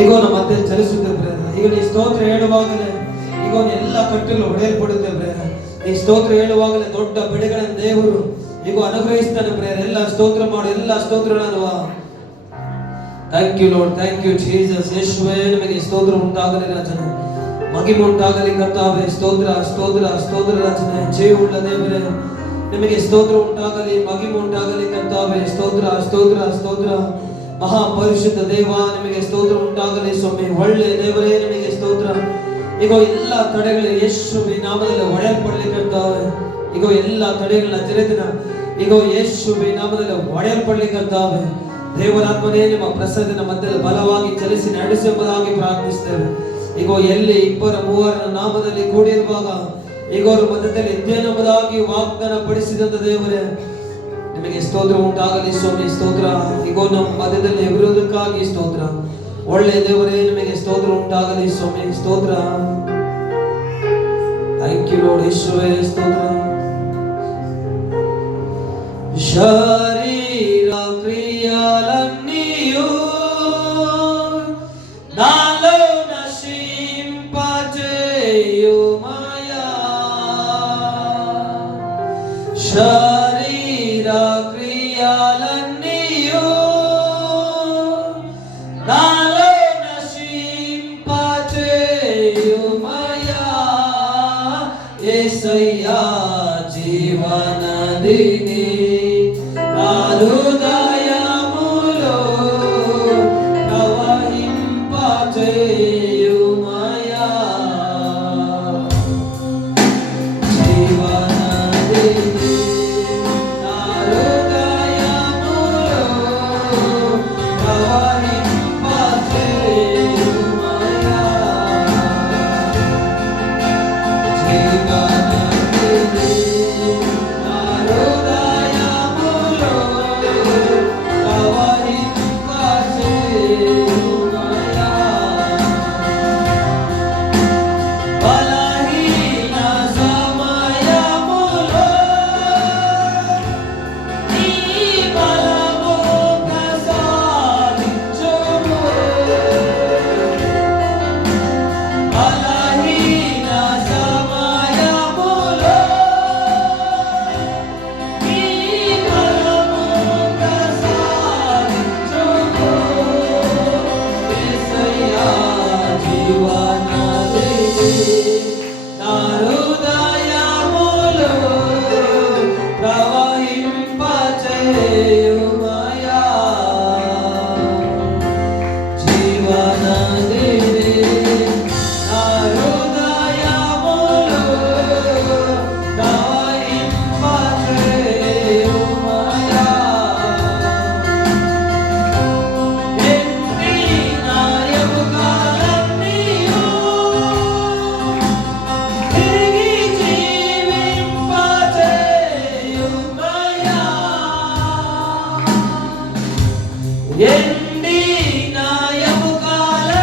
ಈಗ ನಮ್ಮ ಮಧ್ಯೆ ಚಲಿಸುತ್ತೆ. ಈಗ ನೀ ಸ್ತೋತ್ರ ಹೇಳುವಾಗಲೇ ಈಗ ಎಲ್ಲ ಕಟ್ಟಲು ಹೊಡೆಯಲ್ಪಡುತ್ತೆ. ಈ ಸ್ತೋತ್ರ ಹೇಳುವಾಗಲೇ ದೊಡ್ಡ ಬಿಡುಗಡೆಯನ್ನು ದೇವರು ಈಗ ಅನುಗ್ರಹಿಸ್ತಾನೆ. ಎಲ್ಲ ಸ್ತೋತ್ರ ಮಾಡು, ಎಲ್ಲ ಸ್ತೋತ್ರ ಮಾಡುವ. Thank you Lord, thank you Jesus. ಯೇಸುವೇ, ನಿಮಗೆ ಸ್ತೋತ್ರ ಉಂಟಾಗಲಿ ರಾಜನೇ, ಮಹಿಮೆ ಉಂಟಾಗಲಿ ಕರ್ತಾವೇ. ಸ್ತೋತ್ರ ಸ್ತೋತ್ರ ಸ್ತೋತ್ರ ರಾಜನೇ, ಜೀವವುಳ್ಳ ದೇವರೇ, ನಿಮಗೆ ಸ್ತೋತ್ರ ಉಂಟಾಗಲಿ, ಮಹಿಮೆ ಉಂಟಾಗಲಿ ಕರ್ತಾವೇ. ಸ್ತೋತ್ರ ಸ್ತೋತ್ರ ಸ್ತೋತ್ರ. ಮಹಾಪರಿಶುದ್ಧ ದೇವ, ನಿಮಗೆ ಸ್ತೋತ್ರ ಉಂಟಾಗಲಿ ಸ್ವಾಮಿ. ಒಳ್ಳೆ ದೇವರೇ, ನಿಮಗೆ ಸ್ತೋತ್ರ. ಈಗ ಎಲ್ಲ ತಡೆಗಳು ಯೇಸುವಿನ ನಾಮದಲ್ಲಿ ಒಡೆಯಲ್ಪಡ್ಲಿಕ್ಕಂತಾವೆ. ಈಗ ಎಲ್ಲ ತಡೆಗಳನ್ನ ಜರಿದಿನ ಈಗ ಯೇಸುವಿನ ನಾಮದಲ್ಲಿ ಒಡೆಯಲ್ಪಡ್ಲಿಕ್ಕಂತಾವೆ. ದೇವರಾತ್ಮನೇ, ನಿಮ್ಮ ಪ್ರಸಾದನ ಮಧ್ಯದಲ್ಲಿ ಬಲವಾಗಿ ಚಲಿಸಿ ನಡೆಸುವುದಾಗಿ ಪ್ರಾರ್ಥಿಸ್ತೇವೆ. ಈಗ ಎಲ್ಲಿ ಇಬ್ಬರ ಮೂವರ ನಾಮದಲ್ಲಿ ಕೂಡಿರುವಾಗ ಈಗ ಅವರ ಮಧ್ಯದಲ್ಲಿ ಇದ್ದೇನೆಂಬುದಾಗಿ ವಾಗ್ದಾನ ಪಡಿಸಿದಂತ ದೇವರೇ, ನಿಮಗೆ ಸ್ತೋತ್ರ ಉಂಟಾಗಲಿ ಸ್ವಾಮಿ. ಸ್ತೋತ್ರ. ಈಗ ನಮ್ಮ ಮಧ್ಯದಲ್ಲಿ ವಿರೋಧಕ್ಕಾಗಿ ಸ್ತೋತ್ರ. ಒಳ್ಳೆ ದೇವರೇ, ನಿಮಗೆ ಸ್ತೋತ್ರ ಉಂಟಾಗಲಿ ಸ್ವಾಮಿ. ಸ್ತೋತ್ರ. Thank you Lord. ಯೇಸುವೇ, ಸ್ತೋತ್ರ. ಶರೀರ ಕ್ರಿಯೆಗಳನ್ನಿಯೂ ನಾలో నశింపజేయుమయా. శరీర క్రియలన్నీయు నాలో నశింపజేయుమయా. యేసయ్యా, జీవనదిని నా హృదయములో ప్రవహింపజేయుమయా. జీవనదిని నా హృదయములో ప్రవహింపజేయుమయా. జీవనదిని నా హృదయములో ప్రవహింపజేయుమయా. బలహీన సమయములో నీ బలము ప్రసాదించుము. బలహీన సమయములో నీ బలము ప్రసాదించుము. యేసయ్యా, జీవనదిని నా హృదయములో ప్రవహింపజేయుమయా. జీవనదిని నా హృదయములో ప్రవహింపజేయుమయా. ఎండిన ఎముకలన్నీయు తిరిగి జీవింపజేయుమయా. ఎండిన ఎముకలన్నీయు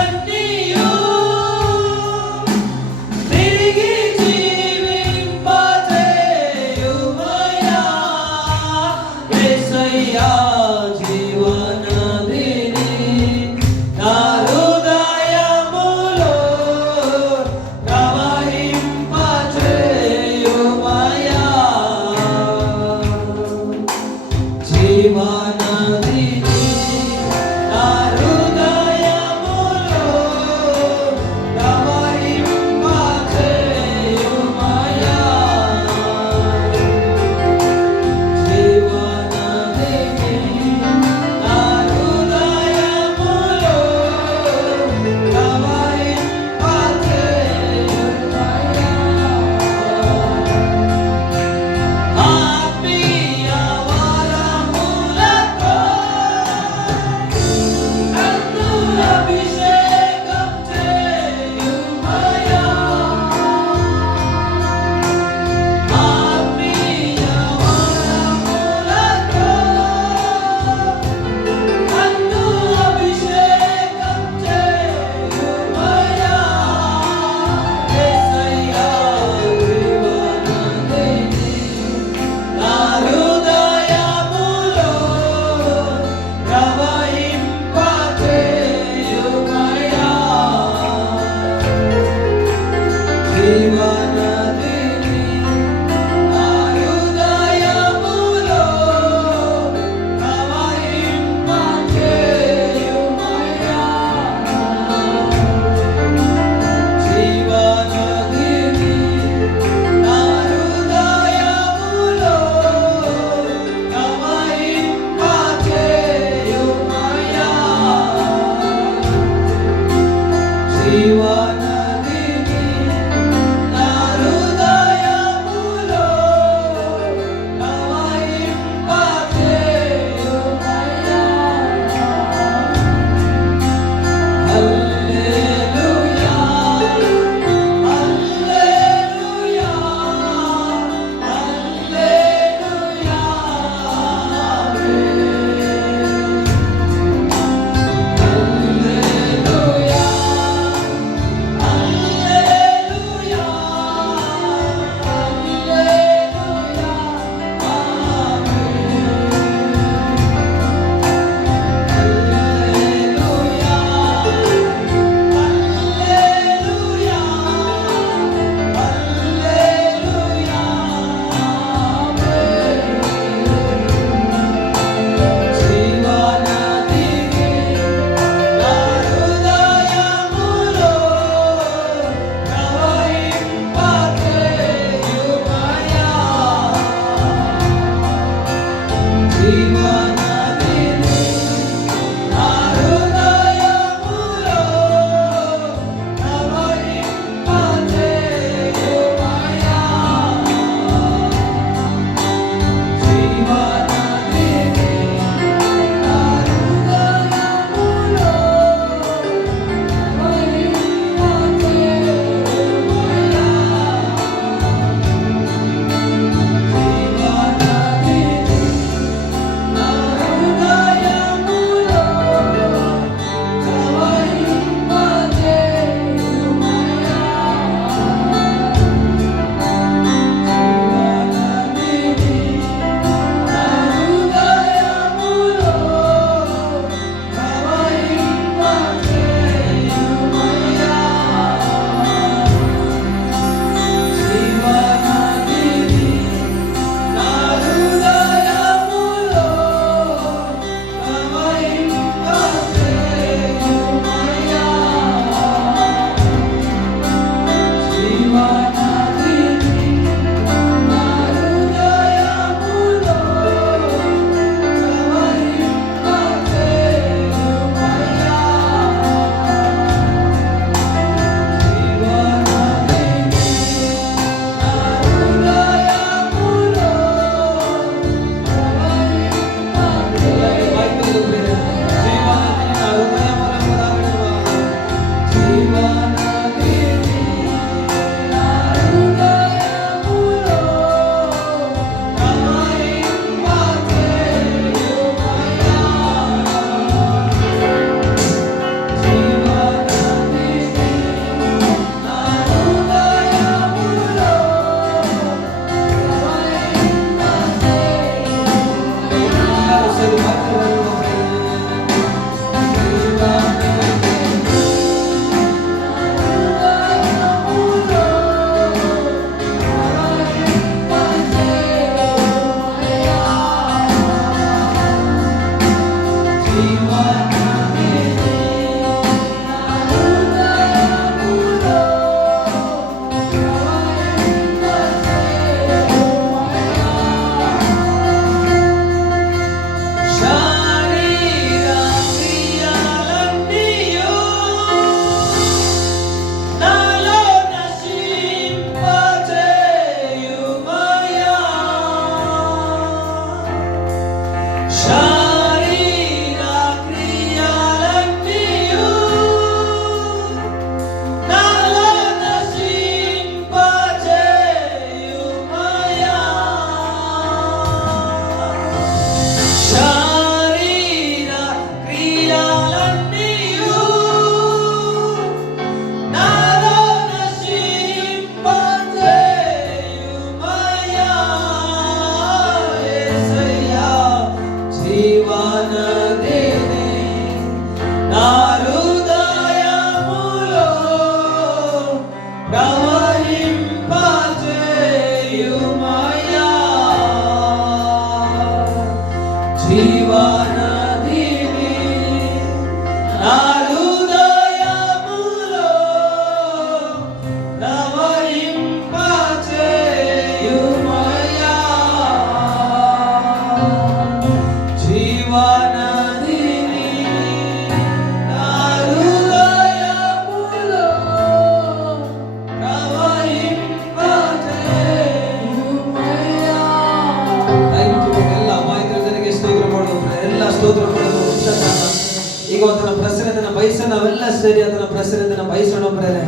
ನಾವೆಲ್ಲ ಸೇರಿ ಅದನ್ನ ಪ್ರಸನ್ನತೆಯನ್ನು ಬಯಸೋಣ ಪ್ರೇರೆ.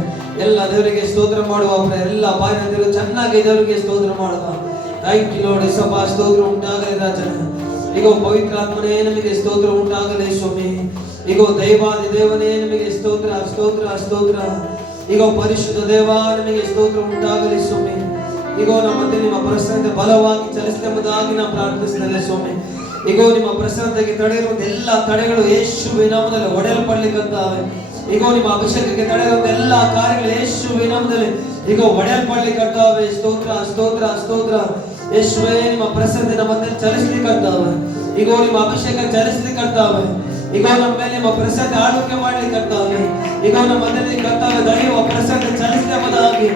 ಎಲ್ಲ ದೇವರಿಗೆ ಸ್ತೋತ್ರ ಮಾಡುವ ಪ್ರೇರೆ. ಎಲ್ಲ ಬಾಯಿನ ದೇವರು ಚೆನ್ನಾಗಿ ದೇವರಿಗೆ ಸ್ತೋತ್ರ ಮಾಡುವ. Thank you lord. ಯೇಸಪ್ಪ ಸ್ತೋತ್ರ ಉಂಟಾಗಲಿ ರಾಜನೇ. ಈಗ ಪವಿತ್ರಾತ್ಮನೇ ನಮಗೆ ಸ್ತೋತ್ರ ಉಂಟಾಗಲಿ ಸ್ವಾಮಿ. ಈಗ ದೈವಾದಿ ದೇವನೇ ನಮಗೆ ಸ್ತೋತ್ರ ಸ್ತೋತ್ರ ಸ್ತೋತ್ರ. ಈಗ ಪರಿಶುದ್ಧ ದೇವ ನಮಗೆ ಸ್ತೋತ್ರ ಉಂಟಾಗಲಿ ಸ್ವಾಮಿ. ಈಗ ನಮ್ಮಲ್ಲಿ ನಿಮ್ಮ ಪ್ರಸನ್ನತೆ ಬಲವಾಗಿ ಚಲಿಸಲೆಂಬುದಾಗಿ ನಾವು ಪ್ರಾರ್ಥಿಸ್ತೇವೆ ಸ್ವಾಮಿ. ಈಗ ನಿಮ್ಮ ಪ್ರಸನ್ನತೆಗೆ ತಡೆಯಿರುವಂತ ಎಲ್ಲ ತಡೆಗಳು ಯೇಸುವಿನ ನಾಮದಲ್ಲಿ ಒಡೆಯಲ್ಪಡ್ಲಿಕ್ಕಂತಾವೆ. ಈಗ ನಿಮ್ಮ ಅಭಿಷೇಕಕ್ಕೆ ತಡೆಯಿರುವಂತ ಎಲ್ಲ ಕಾರ್ಯಗಳು ಯೇಸುವಿನ ನಾಮದಲ್ಲಿ ಈಗ ಒಡೆಯಲ್ಪಡ್ಲಿಕ್ಕಂತಾವೆ. ಸ್ತೋತ್ರ ಸ್ತೋತ್ರ ಸ್ತೋತ್ರ. ಯೇಸುವೇ ನಿಮ್ಮ ಪ್ರಸನ್ನತೆ ನಮ್ಮ ಮಧ್ಯೆ ಚಲಿಸಲಿಕ್ಕಂತಾವೆ. ಈಗ ನಿಮ್ಮ ಅಭಿಷೇಕ ಚಲಿಸಲಿಕ್ಕಂತಾವೆ. ಈಗ ನಮ್ಮ ಮೇಲೆ ನಿಮ್ಮ ಪ್ರಸನ್ನತೆ ಆಳ್ವಿಕೆ ಮಾಡ್ಲಿಕ್ಕಂತಾವೆ. ಈಗ ನಮ್ಮ ಮಧ್ಯದಲ್ಲಿ ಕರ್ತಾವೆ ದೈವ ಪ್ರಸನ್ನತೆ ಚಲಿಸಲೆಂಬುದಾಗಿ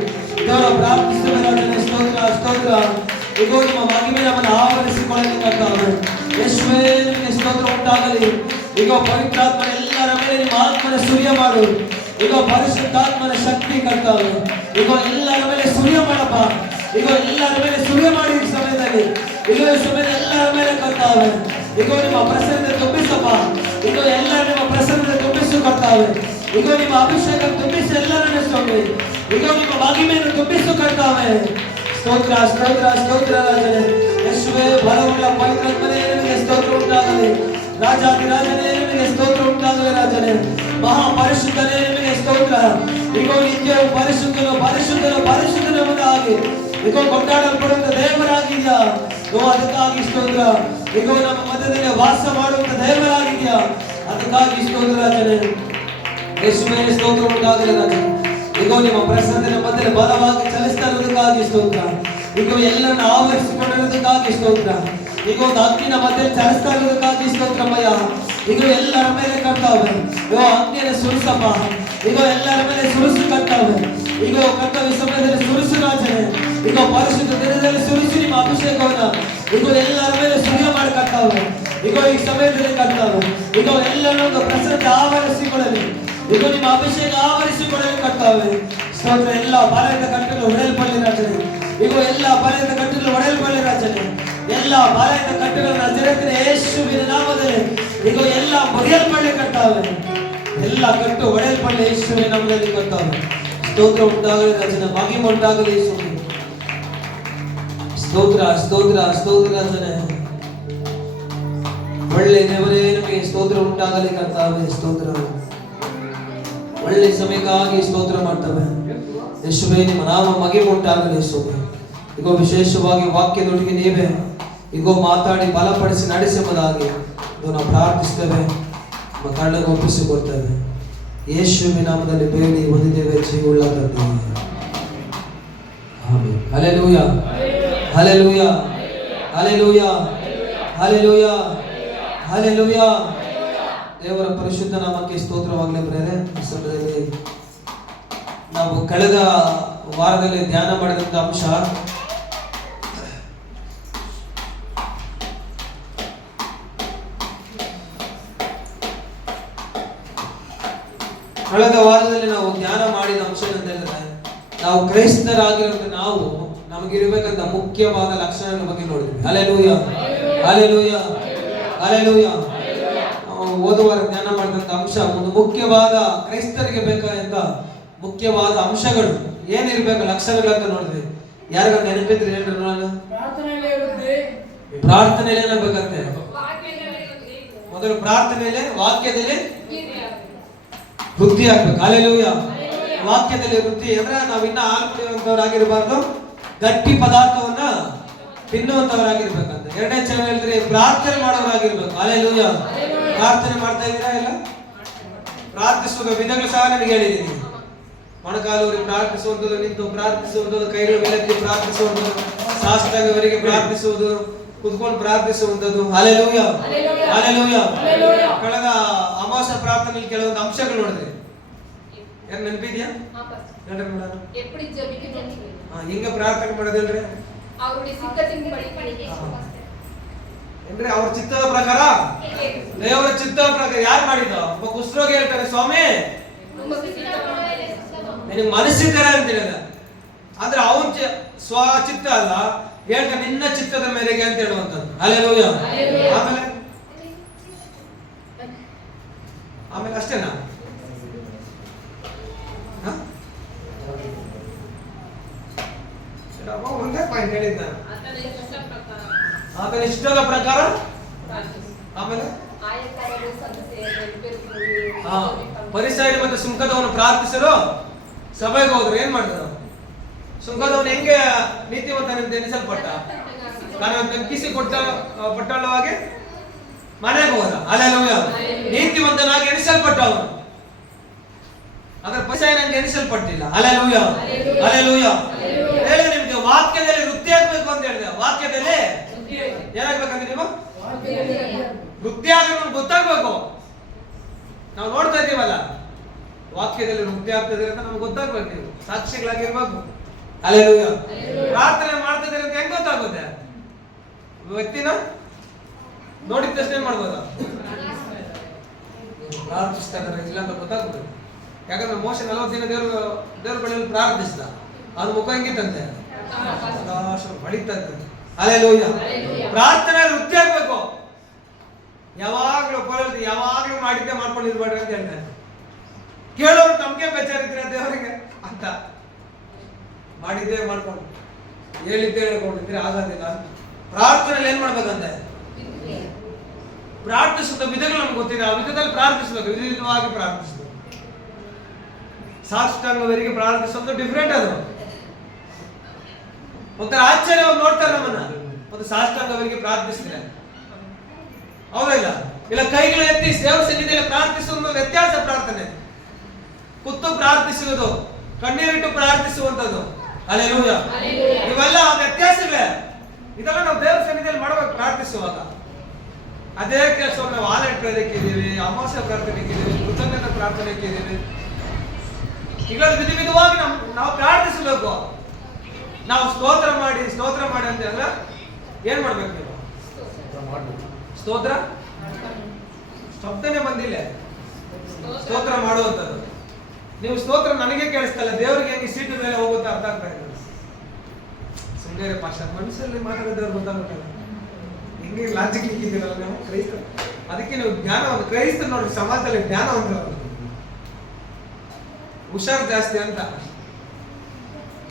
ದೇವರ ಪ್ರಾರ್ಥಿಸುವ ರಾಜನೇ. ಸ್ತೋತ್ರ ಸ್ತೋತ್ರ. ಈಗ ನಿಮ್ಮ ಮಹಿಮೆ ನಮ್ಮನ್ನು ಆವರಿಸಿಕೊಳ್ಳಲಿಕ್ಕಂತಾವೆ. ಯೇಸುವೇ ನಿಮಗೆ ಸ್ತೋತ್ರ ಉಂಟಾಗಲಿ. ಈಗ ಪವಿತ್ರಾತ್ಮನ ಎಲ್ಲರ ಮೇಲೆ ನಿಮ್ಮ ಆತ್ಮನ ಸುರಿಯ ಮಾಡು. ಈಗ ಪರಿಶುದ್ಧಾತ್ಮನ ಶಕ್ತಿ ಕರ್ತಾವೆ. ಈಗ ಎಲ್ಲರ ಮೇಲೆ ಸುರಿಯ ಮಾಡಪ್ಪ. ಈಗ ಎಲ್ಲರ ಮೇಲೆ ಸುರಿಯ ಮಾಡಿ ಈ ಸಮಯದಲ್ಲಿ. ಈಗ ಈ ಸಮಯದಲ್ಲಿ ಎಲ್ಲರ ಮೇಲೆ ಕರ್ತಾವೆ. ಈಗ ನಿಮ್ಮ ಪ್ರಸನ್ನತೆ ತುಂಬಿಸಪ್ಪ. ಈಗ ಎಲ್ಲರ ನಿಮ್ಮ ಪ್ರಸನ್ನತೆ ತುಂಬಿಸು ಕರ್ತಾವೆ. ಈಗ ನಿಮ್ಮ ಅಭಿಷೇಕ ತುಂಬಿಸಿ ಎಲ್ಲರನ್ನು ಸ್ವಾಮಿ. ಈಗ ನಿಮ್ಮ ಮಹಿಮೆಯನ್ನು ತುಂಬಿಸು ಕರ್ತಾವೆ. ಸ್ತೋತ್ರ ಸ್ತೋತ್ರ ಸ್ತೋತ್ರ ರಾಜನೇ. ಯೇಸುವೇ ಬಲವುಳ್ಳ ಪವಿತ್ರಾತ್ಮನೇ ನಿಮಗೆ ಸ್ತೋತ್ರ ಉಂಟಾಗಲಿ. ರಾಜಾಧಿರಾಜನೇ ನಿಮಗೆ ಸ್ತೋತ್ರ ಉಂಟಾಗಲಿ ರಾಜನೇ. ಮಹಾಪರಿಶುದ್ಧನೇ ನಿಮಗೆ ಸ್ತೋತ್ರ. ಈಗ ನಿತ್ಯವೂ ಪರಿಶುದ್ಧನು ಪರಿಶುದ್ಧನು ಪರಿಶುದ್ಧನು ಎಂಬುದಾಗಿ ಈಗ ಕೊಂಡಾಡಲ್ಪಡುವಂತ ದೇವರಾಗಿದ್ಯಾ. ಅದಕ್ಕಾಗಿ ಸ್ತೋತ್ರ. ಈಗ ನಮ್ಮ ಮಧ್ಯದಲ್ಲಿ ವಾಸ ಮಾಡುವಂತ ದೇವರಾಗಿದ್ಯಾ. ಅದಕ್ಕಾಗಿ ಸ್ತೋತ್ರ ರಾಜನೇ. ಯೇಸುವೇ ಸ್ತೋತ್ರ ಉಂಟಾಗಲಿ ರಾಜನೇ. ಈಗ ನಿಮ್ಮ ಪ್ರಸನ್ನತೆ ಮಧ್ಯೆ ಬಲವಾಗಿ ಚಲಿಸ್ತಾ ಇರೋದಕ್ಕಾಗಿ ಸ್ತೋತ್ರ. ಈಗ ಎಲ್ಲರನ್ನ ಆವರಿಸಿಕೊಂಡಿರೋದಕ್ಕಾಗಿ ಸ್ತೋತ್ರ. ಈಗ ಒಂದು ಅಗ್ನಿನ ಮಧ್ಯೆ ಚಲಿಸ್ತಾ ಇರೋದಕ್ಕಾಗಿ ಸ್ತೋತ್ರಮಯ್ಯ. ಈಗ ಎಲ್ಲರ ಮೇಲೆ ಕರ್ತಾವೆ. ಅಗ್ನಿಯನ್ನು ಸುರಿಸಪ್ಪ. ಈಗ ಎಲ್ಲರ ಮೇಲೆ ಸುರಿಸು ಕರ್ತಾವೆ. ಈಗ ಕರ್ತವ್ಯ ಸಮಯದಲ್ಲಿ ಸುರಿಸು ರಾಜನೇ. ಈಗ ಪರಿಶುದ್ಧ ದಿನದಲ್ಲಿ ಸುರಿಸಿ ನಿಮ್ಮ ಅಭಿಷೇಕವನ್ನ ಈಗ ಎಲ್ಲರ ಮೇಲೆ ಸುರಿಯ ಮಾಡಿ ಕರ್ತಾವೆ. ಈಗ ಈ ಸಮಯದಲ್ಲಿ ಕರ್ತಾವೆ. ಈಗ ಎಲ್ಲರನ್ನೊಂದು ಪ್ರಸನ್ನತೆ ಆವರಿಸಿಕೊಳ್ಳಲಿ. ಈಗ ನಿಮ್ಮ ಅಭಿಷೇಕ ಆವರಿಸಿಕೊಳ್ಳಲು ಕರ್ತಾವೆ. ಸ್ತೋತ್ರ. ಎಲ್ಲ ಬಾಲಯದ ಕಟ್ಟಲು ಹೊಡೆಯಲ್ಪಡಲಿ ರಾಜನೇ. ಈಗ ಎಲ್ಲ ಬಾಲಯದ ಕಟ್ಟಲು ಹೊಡೆಯಲ್ಪಡಲಿ ರಾಜನೇ. ಎಲ್ಲ ಬಾಲಯದ ಕಟ್ಟುಗಳ ನಜರೇತಿನ ಯೇಸುವಿನ ನಾಮದಲ್ಲಿ ಈಗ ಎಲ್ಲ ಮುರಿಯಲ್ಪಡಲಿ ಕರ್ತಾವೆ. ಎಲ್ಲ ಕಟ್ಟು ಹೊಡೆಯಲ್ಪಡಲಿ ಯೇಸುವಿನ ನಾಮದಲ್ಲಿ ಕರ್ತಾವೆ. ಸ್ತೋತ್ರ ಉಂಟಾಗಲಿ ರಾಜನೇ. ಮಹಿಮೆ ಉಂಟಾಗಲಿ ಯೇಸುವಿಗೆ. ಸ್ತೋತ್ರ ಸ್ತೋತ್ರ ಸ್ತೋತ್ರ ರಾಜನೇ. ಒಳ್ಳೆ ದೇವರೇ ನಮಗೆ ಸ್ತೋತ್ರ ಉಂಟಾಗಲಿ ಕರ್ತಾವೆ. ಸ್ತೋತ್ರ. ಒಳ್ಳೆ ಸಮಯಕ್ಕಾಗಿ ಸ್ತೋತ್ರ ಮಾಡ್ತವೆ. ಯೇಸುವೇ ನಿಮ್ಮ ನಾಮ ಮಹಿಮೆ ಉಂಟಾಗಲಿ ಯೇಸುವೇ. ಈಗ ವಿಶೇಷವಾಗಿ ವಾಕ್ಯದೊಟ್ಟಿಗೆ ನೀವೇ ಈಗ ಮಾತಾಡಿ ಬಲಪಡಿಸಿ ನಡೆಸುವುದಾಗಿ ನಾವು ಪ್ರಾರ್ಥಿಸ್ತೇವೆ. ನಮ್ಮ ಕಣ್ಣನ್ನು ಒಪ್ಪಿಸಿಕೊಡ್ತೇವೆ. ಯೇಸುವಿನ ನಾಮದಲ್ಲಿ ಬೇಡಿ ಹೊಂದಿದ್ದೇವೆ ಜೀವವುಳ್ಳ ತಂದೆಯೇ. Amen. Hallelujah hallelujah hallelujah hallelujah hallelujah. ದೇವರ ಪರಿಶುದ್ಧ ನಾಮಕ್ಕೆ ಸ್ತೋತ್ರವಾಗಲಿ ಪ್ರೇರೆ. ಈ ಸಮಯದಲ್ಲಿ ನಾವು ಕಳೆದ ವಾರದಲ್ಲಿ ಧ್ಯಾನ ಮಾಡಿದಂಥ ಅಂಶ ಕಳೆದ ವಾರದಲ್ಲಿ ನಾವು ಧ್ಯಾನ ಮಾಡಿದ ಅಂಶ ಏನಂತಂದ್ರೆ ನಾವು ಕ್ರೈಸ್ತರಾಗಿರೋದು ನಾವು ನಮಗಿರಬೇಕಂತ ಮುಖ್ಯವಾದ ಲಕ್ಷಣಗಳ ಬಗ್ಗೆ ನೋಡಿದ್ವಿ. Hallelujah hallelujah hallelujah. ಓದುವಾರ ಧ್ಯಾನ ಮಾಡಿದಂತ ಅಂಶ ಒಂದು ಮುಖ್ಯವಾದ ಕ್ರೈಸ್ತರಿಗೆ ಬೇಕಾದಂತ ಮುಖ್ಯವಾದ ಅಂಶಗಳು ಏನಿರ್ಬೇಕು ಲಕ್ಷಣಗಳಂತ ನೋಡಿದ್ವಿ. ಯಾರಿಗ ನೆನಪಿದ್ರಿ ಹೇಳ್ರಿ ನಾನು. ಪ್ರಾರ್ಥನೆಯಲ್ಲಿ ಏನಾಗಬೇಕಂತೆ? ಮೊದಲು ಪ್ರಾರ್ಥನೆಯಲ್ಲಿ ವಾಕ್ಯದಲ್ಲಿ ವೃದ್ಧಿ ಆಗ್ಬೇಕು. ಹಲ್ಲೆಲೂಯಾ. ವಾಕ್ಯದಲ್ಲಿ ವೃದ್ಧಿ ಅಂದ್ರೆ ನಾವಿನ್ನ ಹಾಲು ಕುಡಿಯುವಂತವರಾಗಿರ್ಬಾರ್ದು, ಗಟ್ಟಿ ಪದಾರ್ಥವನ್ನ ತಿನ್ನುವಂತವರಾಗಿರ್ಬೇಕಂತ. ಎರಡನೇ ಚಲ ಹೇಳಿದ್ರೆ ಪ್ರಾರ್ಥನೆ ಮಾಡೋರಾಗಿರ್ಬೇಕು. ಹಲ್ಲೆಲೂಯಾ. ಪ್ರಾರ್ಥನೆ ಮಾಡ್ತಾ ಇದ್ದೀರಾ ಇಲ್ಲ? ಪ್ರಾರ್ಥಿಸುವ ವಿಧಗಳು ಸಹ ನನಗೆ ಹೇಳಿದ್ದೀನಿ. ಮೊಣಕಾಲೂರಿ ಪ್ರಾರ್ಥಿಸುವಂಥದ್ದು, ನಿಂತು ಪ್ರಾರ್ಥಿಸುವಂಥದ್ದು, ಕೈಗಳ ಮೇಲೆತ್ತಿ ಪ್ರಾರ್ಥಿಸುವಂಥದ್ದು, ಸಾಷ್ಟಾಂಗವರೆಗೆ ಪ್ರಾರ್ಥಿಸುವುದು, ಕುತ್ಕೊಂಡು ಪ್ರಾರ್ಥಿಸುವಂಥದ್ದು. Hallelujah hallelujah. ಕಳೆದ ಅಮಾವಾಸ್ಯ ಪ್ರಾರ್ಥನೆಯಲ್ಲಿ ಕೆಲವೊಂದು ಅಂಶಗಳು ನೋಡಿದ್ರಿ. ಏನ್ ನೆನಪಿದ್ಯಾ? ಹಿಂಗ ಪ್ರಾರ್ಥನೆ ಮಾಡೋದಿಲ್ರಿ ಅಂದ್ರೆ ಅವ್ರ ಚಿತ್ತದ ಪ್ರಕಾರ, ದೇವರ ಚಿತ್ತದ ಪ್ರಕಾರ. ಯಾರು ಮಾಡಿದ? ಒಬ್ಬ ಕುಷ್ಠರೋಗಿ ಹೇಳ್ತಾರೆ, ಸ್ವಾಮಿ ನಿನಗೆ ಮನಸ್ಸಿದ್ದಾರೆ ಅಂತ ಹೇಳಿದ. ಅಂದ್ರೆ ಅವನ್ ಸ್ವಚಿತ್ತ ಅಲ್ಲ, ಹೇಳ್ತಾರೆ ನಿನ್ನ ಚಿತ್ತದ ಮೇರೆಗೆ ಅಂತ ಹೇಳುವಂಥದ್ದು. ಹಲ್ಲೆಲೂಯಾ. ಆಮೇಲೆ ಅಷ್ಟೇನಾ? ಇಷ್ಟದ ಪ್ರಕಾರ ಆಮೇಲೆ ಪರಿಸರ ಮತ್ತು ಸುಂಕದವನು ಪ್ರಾರ್ಥಿಸಲು ಸಭೆಗೆ ಹೋದ್ರು. ಏನ್ ಮಾಡಿದ್ರು? ಸುಂಕದವನು ಹೆಂಗೆ ನೀತಿವಂತನೆಂದು ಎನಿಸಲ್ಪಟ್ಟ? ನಾನು ತಗ್ಗಿಸಿ ಪಟ್ಟಳವಾಗಿ ಮನೆಗೆ ಹೋದ. ಹಲ್ಲೆಲೂಯಾ. ನೀತಿವಂತನಾಗಿ ಎನಿಸಲ್ಪಟ್ಟ ಅವನು. ಅದರ ಪರಿಸರ ನಂಗೆ ಎನಿಸಲ್ಪಟ್ಟಿಲ್ಲ. Hallelujah, hallelujah. ಹೇಳಿದ್ರೆ ನಿಮ್ಗೆ ವಾಕ್ಯದಲ್ಲಿ ವೃತ್ತಿ ಆಗ್ಬೇಕು ಅಂತ ಹೇಳಿದೆ. ವಾಕ್ಯದಲ್ಲಿ ಏನಾಗ್ಬೇಕಂದ್ರೆ ನೀವು ವೃತ್ತಿ ಆಗ ನಮ್ಗೆ ಗೊತ್ತಾಗ್ಬೇಕು. ನಾವು ನೋಡ್ತಾ ಇದ್ದೀವಲ್ಲ, ವಾಕ್ಯದಲ್ಲಿ ವೃತ್ತಿ ಆಗ್ತದೆ ಅಂತ ನಮ್ಗೆ ಗೊತ್ತಾಗ್ಬೇಕು. ನೀವು ಸಾಕ್ಷಿಗಳಾಗಿರ್ಬೇಕು. ಹಲ್ಲೆಲೂಯಾ. ಪ್ರಾರ್ಥನೆ ಮಾಡ್ತಾ ಇದ್ದೀರಿ ಅಂತ ಹೆಂಗ್ ಗೊತ್ತಾಗುತ್ತೆ? ವ್ಯಕ್ತಿನ ನೋಡಿದ ತಕ್ಷಣ ಏನ್ ಮಾಡ್ಬೋದ? ಪ್ರಾರ್ಥಿಸ್ತಾ ಇದ್ದಾರೆ ಇಲ್ಲ ಅಂತ ಗೊತ್ತಾಗ್ಬೇಕು. ಯಾಕಂದ್ರೆ ಮೋಶ 40 ದಿನ ದೇವ್ರ ಬಳಿಯಲ್ಲಿ ಪ್ರಾರ್ಥಿಸಿದ. ಅದು ಮುಖ ಹೆಂಗಿತ್ತಂತೆ? ಹೊಳಿತಾ ಇದ್ದಂತೆ. ಹಲ್ಲೆಲೂಯಾ. ಪ್ರಾರ್ಥನೆ ವೃತ್ತಿ ಆಗ್ಬೇಕು. ಯಾವಾಗ್ಲೂ ಮಾಡಿದ್ದೆ ಮಾಡ್ಕೊಂಡಿರ್ಬೇಡ್ರಿ ಅಂತ ಹೇಳ್ತಾರೆ. ಕೇಳೋರು ತಮ್ಗೆ ಬೇಜಾರಿದ್ರೆ ದೇವರಿಗೆ ಅಂತ ಮಾಡಿದ್ದೇ ಮಾಡ್ಕೊಂಡು ಹೇಳಿದ್ದೆ ಹೇಳ್ಕೊಂಡಿದ್ರೆ ಆಗೋದಿಲ್ಲ. ಪ್ರಾರ್ಥನೆಯಲ್ಲಿ ಏನ್ ಮಾಡ್ಬೇಕಂತೆ? ಪ್ರಾರ್ಥಿಸುತ್ತ ವಿಧಗಳು ನಮ್ಗೆ ಗೊತ್ತಿದೆ. ಆ ವಿಧದಲ್ಲಿ ಪ್ರಾರ್ಥಿಸ್ಬೇಕು. ವಿಧವಾಗಿ ಪ್ರಾರ್ಥಿಸ್ಬೇಕು. ಸಾಷ್ಟಾಂಗವರಿಗೆ ಪ್ರಾರ್ಥಿಸೋದು ಡಿಫ್ರೆಂಟ್. ಅದು ಒಂಥರ ಆಶ್ಚರ್ಯ. ಅವ್ರು ನೋಡ್ತಾರೆ ನಮ್ಮನ್ನ. ಒಂದು ಸಾಷ್ಟಾಂಗವರಿಗೆ ಪ್ರಾರ್ಥಿಸಿದ್ರೆ ಹೌದಾ ಇಲ್ಲ? ಇಲ್ಲ ಕೈಗಳ ಎತ್ತಿ ದೇವರ ಸನ್ನಿಧಿಯಲ್ಲಿ ಪ್ರಾರ್ಥಿಸುವುದು ವ್ಯತ್ಯಾಸ. ಪ್ರಾರ್ಥನೆ ಕುತ್ತು ಪ್ರಾರ್ಥಿಸುವುದು, ಕಣ್ಣೀರಿಟ್ಟು ಪ್ರಾರ್ಥಿಸುವಂತದ್ದು. ಹಲ್ಲೆಲೂಯಾ. ಇವೆಲ್ಲ ವ್ಯತ್ಯಾಸವೇ. ಇದೆಲ್ಲ ನಾವು ದೇವರ ಸನ್ನಿಧಿಯಲ್ಲಿ ಮಾಡಬೇಕು ಪ್ರಾರ್ಥಿಸುವಾಗ. ಅದೇ ಕೆಲಸವನ್ನು ನಾವು ಆಲೆಟ್ ಪ್ರೇರಕ್ಕೆ ಇದ್ದೀವಿ, ಅಮಾವಾಸ್ಯ ಪ್ರಾರ್ಥನೆಗೆ ಇದ್ದೀವಿ, ಕೃತಜ್ಞತಾ ಪ್ರಾರ್ಥನೆಗೆ ಇದ್ದೀವಿ. ಈಗ ವಿಧವಾಗಿ ನಾವು ಪ್ರಾರ್ಥಿಸಬೇಕು. ನಾವು ಸ್ತೋತ್ರ ಮಾಡಿ ಅಂತ ಹೇಳಿದ್ರೆ ಏನ್ ಮಾಡ್ಬೇಕು? ನೀವು ಸ್ತೋತ್ರ ಶಬ್ದನೇ ಬಂದಿಲ್ಲ. ಸ್ತೋತ್ರ ಮಾಡುವಂಥದ್ದು. ನೀವು ಸ್ತೋತ್ರ ನನಗೆ ಕೇಳಿಸ್ತಲ್ಲ, ದೇವರಿಗೆ ಹೆಂಗೆ ಸೀಟು ಮೇಲೆ ಹೋಗುತ್ತೆ ಅರ್ಥ ಆಗ್ತಾ ಇಲ್ಲ. ಸುಮ್ಮನೆ ಪಾಶ ಮನಸ್ಸಲ್ಲಿ ಮಾತಾಡಿದವ್ರು ಗೊತ್ತಾಗಲ್ಲ. ಹಿಂಗೆ ಲಾಜಿಕ್ ಇಕ್ಕಿದ್ದೀರಲ್ಲ ನಾವು ಕ್ರೈಸ್ತ. ಅದಕ್ಕೆ ನೀವು ಜ್ಞಾನ ಒಂದು ಕ್ರೈಸ್ತ ನೋಡಿ ಸಮಾಜದಲ್ಲಿ ಜ್ಞಾನ ಒಂದು ಹುಷಾರು ಜಾಸ್ತಿ ಅಂತ.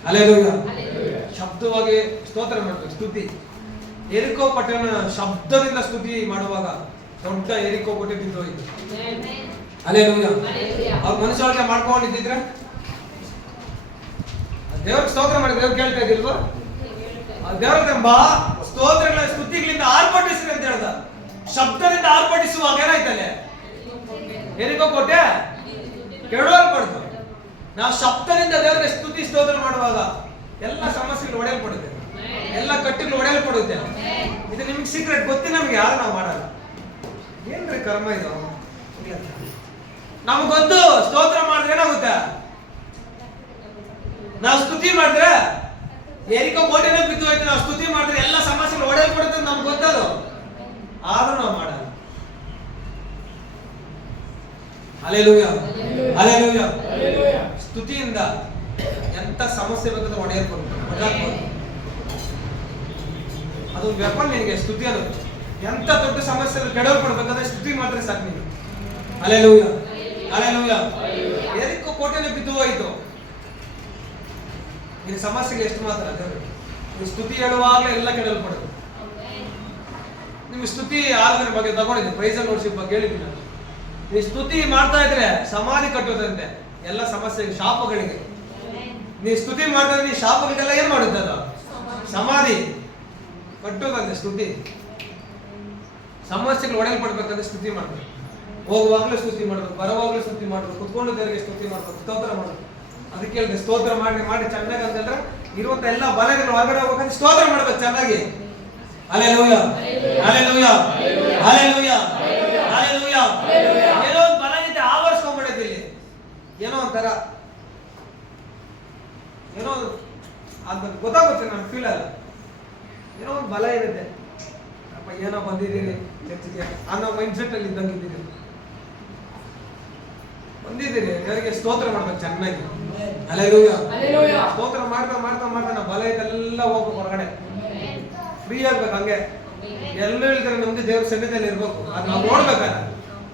ಹಲ್ಲೆಲೂಯಾ. ಶಬ್ದವಾಗಿ ಸ್ತೋತ್ರ ಮಾಡ್ಬೇಕು. ಸ್ತುತಿ. ಎರಿಕೋ ಪಟ್ಟಣ ಶಬ್ದದಿಂದ ಸ್ತುತಿ ಮಾಡುವಾಗ ದೊಡ್ಡ ಎರಿಕೋ ಕೋಟೆ ಬಿದ್ದೋಯ್ತು. ಹಲ್ಲೆಲೂಯಾ. ಅವ್ರು ಮನುಷ್ಯೊಳಗೆ ಮಾಡ್ಕೊಂಡಿದ್ರೆ ದೇವ್ರಿಗೆ ಸ್ತೋತ್ರ ಮಾಡಿ ದೇವ್ರು ಕೇಳ್ತಾ ಇದ್ದಿಲ್ವಾ? ದೇವ್ರ ಸ್ತೋತ್ರಗಳ ಸ್ತುತಿಗಳಿಂದ ಆರ್ಭಟಿಸ್ರಿ ಅಂತ ಹೇಳ್ದ. ಶಬ್ದದಿಂದ ಆರ್ಭಟಿಸುವಾಗ ಏನಾಯ್ತಲ್ಲ? ಎರಿಕೋ ಕೋಟೆ ಕೆಡವಲ್ಪಡ್ತು. ನಾವು ಶಬ್ದದಿಂದ ದೇವರಿಗೆ ಸ್ತುತಿ ಸ್ತೋತ್ರ ಮಾಡುವಾಗ ಎಲ್ಲ ಸಮಸ್ಯೆಗಳು ಒಡೆಯಲ್ಪಡುತ್ತೆ, ಎಲ್ಲ ಕಟ್ಟುಗಳು ಒಡೆಯಲ್ಪಡುತ್ತೆ. ಇದು ನಿಮ್ಗೆ ಸೀಕ್ರೆಟ್ ಗೊತ್ತಿ. ನಮ್ಗೆ ಯಾರು ನಾವು ಮಾಡಲ್ಲ. ಏನ್ರಿ ಕರ್ಮ ಇದು? ನಮ್ಗೆ ಗೊತ್ತು ಸ್ತೋತ್ರ ಮಾಡಿದ್ರೆ ಏನಾಗುತ್ತೆ? ನಾವು ಸ್ತುತಿ ಮಾಡಿದ್ರೆ ಎರಿಕೋ ಕೋಟೆನೇ ಬಿದ್ದು ಹೋಯ್ತು. ನಾವು ಸ್ತುತಿ ಮಾಡಿದ್ರೆ ಎಲ್ಲ ಸಮಸ್ಯೆಗಳು ಒಡೆಯಲ್ಪಡುತ್ತೆ ನಮ್ಗೆ ಗೊತ್ತದು. ಆದ್ರೂ ನಾವು ಮಾಡಲ್ಲ. Hallelujah, hallelujah. ಸ್ತುತಿಯಿಂದ ಎಂತ ಸಮಸ್ಯೆ ಬೇಕಾದ್ರೂ ಒಡೆಯಲ್ಪಡುತ್ತೆ. ಅದೊಂದು ವೆಪನ್ ನಿನಗೆ ಸ್ತುತಿ ಅನ್ನೋದು. ಎಂತ ದೊಡ್ಡ ಸಮಸ್ಯೆ ಕೆಡವಲ್ಪಡ್ಬೇಕಾದ್ರೆ ಸ್ತುತಿ ಮಾಡಿದ್ರೆ ಸಾಕು ನೀನು. Hallelujah, hallelujah. ಎರಿಕೋ ಕೋಟೆನೇ ಬಿದ್ದು ಹೋಯ್ತು. ನಿನ್ನ ಸಮಸ್ಯೆಗೆ ಎಷ್ಟು ಮಾತ್ರ ನೀವು ಸ್ತುತಿ ಹೇಳುವಾಗಲೇ ಎಲ್ಲ ಕೆಡವಲ್ಪಡುತ್ತೆ. ನಿಮ್ಗೆ ಸ್ತುತಿ ಆರಾಧನೆ ಬಗ್ಗೆ ತಗೊಂಡಿದ್ದೆ, ಪ್ರೈಸ್ ಅಂಡ್ ವರ್ಶಿಪ್ ಬಗ್ಗೆ ಹೇಳಿದ್ದೀನಿ ನಾನು. ನೀವು ಸ್ತುತಿ ಮಾಡ್ತಾ ಇದ್ರೆ ಸಮಾಧಿ ಕಟ್ಟೋದಂತೆ ಎಲ್ಲ ಸಮಸ್ಯೆಗೆ, ಶಾಪಗಳಿಗೆ. ನೀವು ಸ್ತುತಿ ಮಾಡ್ತಾ ಇದ್ರೆ ಶಾಪಗಳಿಗೆಲ್ಲ ಏನ್ ಮಾಡುತ್ತೆ? ಅದು ಸಮಾಧಿ ಕಟ್ಟೋದಂತೆ ಸ್ತುತಿ. ಸಮಸ್ಯೆಗಳು ಒಡೆಯಲ್ಪಡ್ಬೇಕಂದ್ರೆ ಸ್ತುತಿ ಮಾಡ್ಬೇಕು. ಹೋಗುವಾಗ್ಲೂ ಸ್ತುತಿ ಮಾಡ್ಬೇಕು, ಬರುವಾಗ್ಲೂ ಸ್ತುತಿ ಮಾಡ್ಬೇಕು, ಕುತ್ಕೊಂಡು ದೇವರಿಗೆ ಸ್ತುತಿ ಮಾಡ್ಬೇಕು, ಸ್ತೋತ್ರ ಮಾಡ್ಬೇಕು. ಅದಕ್ಕೆ ಹೇಳಿದೆ ಸ್ತೋತ್ರ ಮಾಡಿ ಮಾಡಿ ಚೆನ್ನಾಗಿ ಅಂತಂದ್ರೆ ಇರುವಂತ ಎಲ್ಲ ಬಲಗಳು ಹೊರಗಡೆ ಹೋಗ್ಬೇಕಂದ್ರೆ ಸ್ತೋತ್ರ ಮಾಡ್ಬೇಕು ಚೆನ್ನಾಗಿ. Hallelujah, hallelujah, hallelujah, hallelujah. ಏನೋ ಒಂದು ಬಲ ಇದೆ ಆವರಿಸ್ಕೊಂಡ್ಬಿಡೈತಿ ಇಲ್ಲಿ. ಏನೋ ಒಂಥರ ಏನೋ ಅಂತ ಗೊತ್ತಾಗುತ್ತೆ, ನಮ್ಗೆ ಫೀಲ್ ಅಲ್ಲ. ಏನೋ ಒಂದು ಬಲ ಇರುತ್ತೆ. ಅಪ್ಪ ಏನೋ ಬಂದಿದ್ದೀರಿ ಚರ್ಚಿಗೆ ಅನ್ನೋ ಮೈಂಡ್ ಸೆಟ್ ಅಲ್ಲಿ ಇದ್ದಂಗೆ ಇದ್ದೀರಿ, ಬಂದಿದ್ದೀರಿ. ದೇವರಿಗೆ ಸ್ತೋತ್ರ ಮಾಡ್ಬೇಕು ಚೆನ್ನಾಗಿ. ಹಲ್ಲೆಲೂಯಾ. ಸ್ತೋತ್ರ ಮಾಡ್ತಾ ಮಾಡ್ತಾ ಮಾಡ್ತಾ ನಾವು ಬಲ ಇದೆಲ್ಲ ಹೋಗ್ಬೇಕು ಹೊರಗಡೆ, ಫ್ರೀ ಆಗ್ಬೇಕು. ಹಂಗೆ ಎಲ್ಲ ಹೇಳಿದ್ರೆ ನಮ್ಗೆ ದೇವ್ರ ಸನ್ನಿಧಿಯಲ್ಲಿ ಇರ್ಬೇಕು. ಅದು ನಾವು ನೋಡ್ಬೇಕಾದ್ರೆ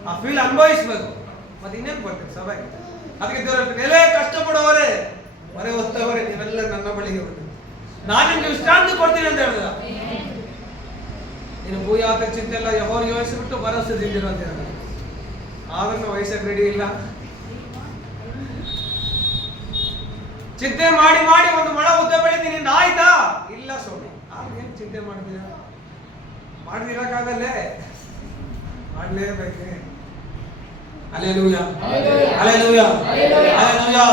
ಆ ಫೀಲ್ ಅನುಭವಿಸ್ಬೇಕು. ಮತ್ತೆ ಇನ್ನೇನು ಬರ್ತದೆ ಸಭೆಗೆ. ಅದಕ್ಕೆ ದೇವ್ರ ಹೇಳ್ತಾರೆ, ಎಲ್ಲೇ ಕಷ್ಟಪಡುವವರೇ ಹೊರೆ ಹೊತ್ತವರೇ ನೀವೆಲ್ಲ ನನ್ನ ಬಳಿಗೆ ಬನ್ನಿ, ನಾನು ನಿಮ್ಗೆ ವಿಶ್ರಾಂತಿ ಕೊಡ್ತೀನಿ ಅಂತ ಹೇಳಿದ. ಇನ್ನು ಭೂಯಾತ ಚಿಂತೆ ಎಲ್ಲ ಯೆಹೋವನಿಗೆ ವಹಿಸಿಬಿಟ್ಟು ಭರವಸೆದಿಂದಿರು ಅಂತ ಹೇಳಿ. ಆದ್ರೂ ವಹಿಸಕ್ಕೆ ರೆಡಿ ಇಲ್ಲ. ಚಿಂತೆ ಮಾಡಿ ಮಾಡಿ ಒಂದು ಮೊಳ ಉದ್ದ ಬೆಳಿತೀನಿ ನಿಂದ ಆಯ್ತಾ? ಇಲ್ಲ ಸ್ವಾಮಿ. ಏನು ಚಿಂತೆ ಮಾಡ್ತೀರಾ? ಮಾಡ್ದಿರಕ್ಕಾಗಲ್ಲೇ, ಮಾಡ್ಲೇಬೇಕೆ. Hallelujah, hallelujah, hallelujah.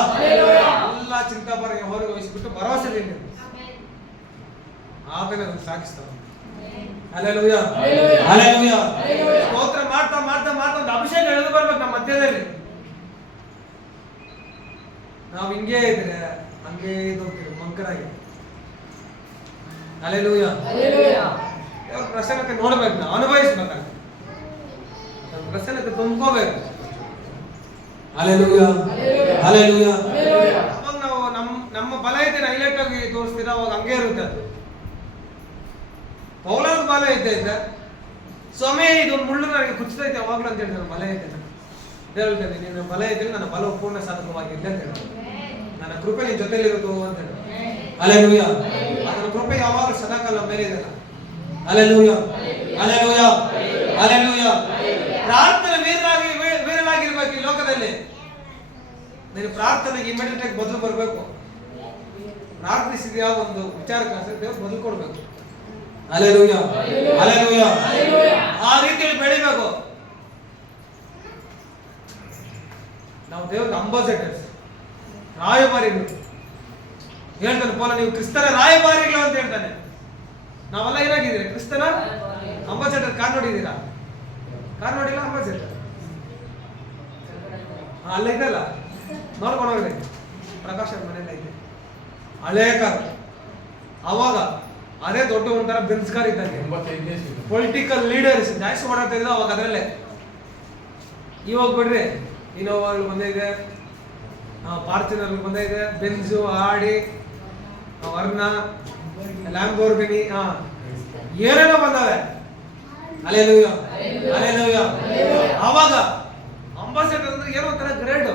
ಎಲ್ಲ ಚಿಂತೆ ಬರ ಯೆಹೋವನಿಗೆ ವಹಿಸಿಬಿಟ್ಟು ಭರವಸೆದಿಂದ ಆತನೇ ಸಾಗಿಸ್ತಾನೆ. Hallelujah, hallelujah. ಸ್ತೋತ್ರ ಮಾಡ್ತಾ ಮಾಡ್ತಾ ಮಾಡ್ತಾ ಒಂದು ಅಭಿಷೇಕ ಎಳೆದು ಬರ್ಬೇಕು ನಮ್ಮ ಮಧ್ಯದಲ್ಲಿ. ನಾವು ಹಿಂಗೇ ಇದ್ರೆ ಹಂಗೆ ಹೋಗ್ತೀವಿ ಮಂಕರಾಗಿ. ಹಲ್ಲೆಲೂಯಾ. ದೇವರ ಪ್ರಸನ್ನತೆ ನೋಡ್ಬೇಕು, ನಾವು ಅನುಭವಿಸ್ಬೇಕಂತ ಪ್ರಸನ್ನತೆ ತುಂಬ್ಕೋಬೇಕು. Hallelujah, hallelujah. ಅವಾಗ ನಾವು ನಮ್ಮ ಬಲ ಐತೆ ಹೈಲೈಟ್ ಆಗಿ ತೋರಿಸ್ತೀರ, ಅವಾಗ ಹಂಗೆ ಇರುತ್ತೆ. ಪೌಲನ ಬಲ ಐತೆ ಸ್ವಾಮಿ ಇದೊಂದು ಮುಳ್ಳು ನನಗೆ ಕುಚ್ಚತೈತೆ ಅವಾಗ್ಲೂ ಅಂತ ಹೇಳ್ತಾರೆ. ಬಲ ಐತೆ ದೇವ್ರ ಹೇಳ್ತಾನೆ, ನಿನ್ನ ಬಲ ಐತೆ, ನನ್ನ ಬಲವು ಪೂರ್ಣ ಸಾಧಕವಾಗಿದೆ ಅಂತ ಹೇಳ್ತಾರೆ. ನನ್ನ ಕೃಪೆ ನಿನ್ ಜೊತೆಲಿರುತ್ತೋ ಅಂತ ಹೇಳಿ. ಹಲ್ಲೆಲೂಯಾ. ಅದರ ಕೃಪೆ ಯಾವಾಗ ಸದಾಕಾಲ ಮೇಲೆ ಇದೆ. Hallelujah, hallelujah, hallelujah. ಪ್ರಾರ್ಥನೆ ವೀರನಾಗಿರ್ಬೇಕು ಈ ಲೋಕದಲ್ಲಿ. ನೀನು ಪ್ರಾರ್ಥನೆಗೆ ಇಮಿಡಿಯೇಟ್ ಆಗಿ ಬದಲು ಬರಬೇಕು. ಪ್ರಾರ್ಥಿಸಿದ್ಯಾ ಒಂದು ವಿಚಾರಕ್ಕೆ ದೇವ್ರು ಬದಲು ಕೊಡ್ಬೇಕು. Hallelujah, hallelujah. ಆ ರೀತಿಯಲ್ಲಿ ಬೆಳಿಬೇಕು. ನಾವು ದೇವ್ರಿಗೆ ಅಂಬಾಸೆಡರ್ಸ್, ರಾಯಭಾರಿಗಳು. ಹೇಳ್ತಾನೆ ಪೌಲ, ನೀವು ಕ್ರಿಸ್ತನ ರಾಯಭಾರಿಗಳು ಅಂತ ಹೇಳ್ತಾನೆ. ನಾವೆಲ್ಲ ಏನಾಗಿದ್ದೀರಾ? ಕ್ರಿಸ್ತನ ಅಂಬಾಸೆಡರ್. ಕಾರ್ ನೋಡಿದ್ದೀರಾ? ಕಾರ್ ನೋಡಿಲ್ಲ? ಅಂಬಾಸೆಡರ್ ಅಲ್ಲ ಇದೆಲ್ಲ ನೋಡ್ಕೊಂಡು ಹೋಗ್ರಿ. ಪ್ರಕಾಶ್ ಅವ್ರ ಮನೆಯಲ್ಲ ಇದೆ ಹಳೇ ಕಾರ್. ಅವಾಗ ಅದೇ ದೊಡ್ಡ ಒಂಥರ ಬೆನ್ಸ್ ಕಾರ್ ಇದ್ದಂಗೆ. ಪೊಲಿಟಿಕಲ್ ಲೀಡರ್ಸ್ ಜಾಸ್ತಿ ಓಡಾಡ್ತಾ ಇದ್ರು ಅವಾಗ ಅದರಲ್ಲೇ. ಇವಾಗ ಬಿಡ್ರಿ, ಇನೋವಾಗಳು ಬಂದಿದೆ, ಫಾರ್ಚುನರ್ ಬಂದಿದೆ, ಬೆನ್ಸು, ಆಡಿ, ವರ್ಣ, ಲ್ಯಾಂಬೋರ್ಗಿನಿ, ಏನೇನೋ ಬಂದವೆ. Hallelujah, hallelujah. ಅವಾಗ ಅಂಬಾಸೆಡರ್ ಅಂದ್ರೆ ಏನೋ ಒಂಥರ ಗ್ರೇಡ್.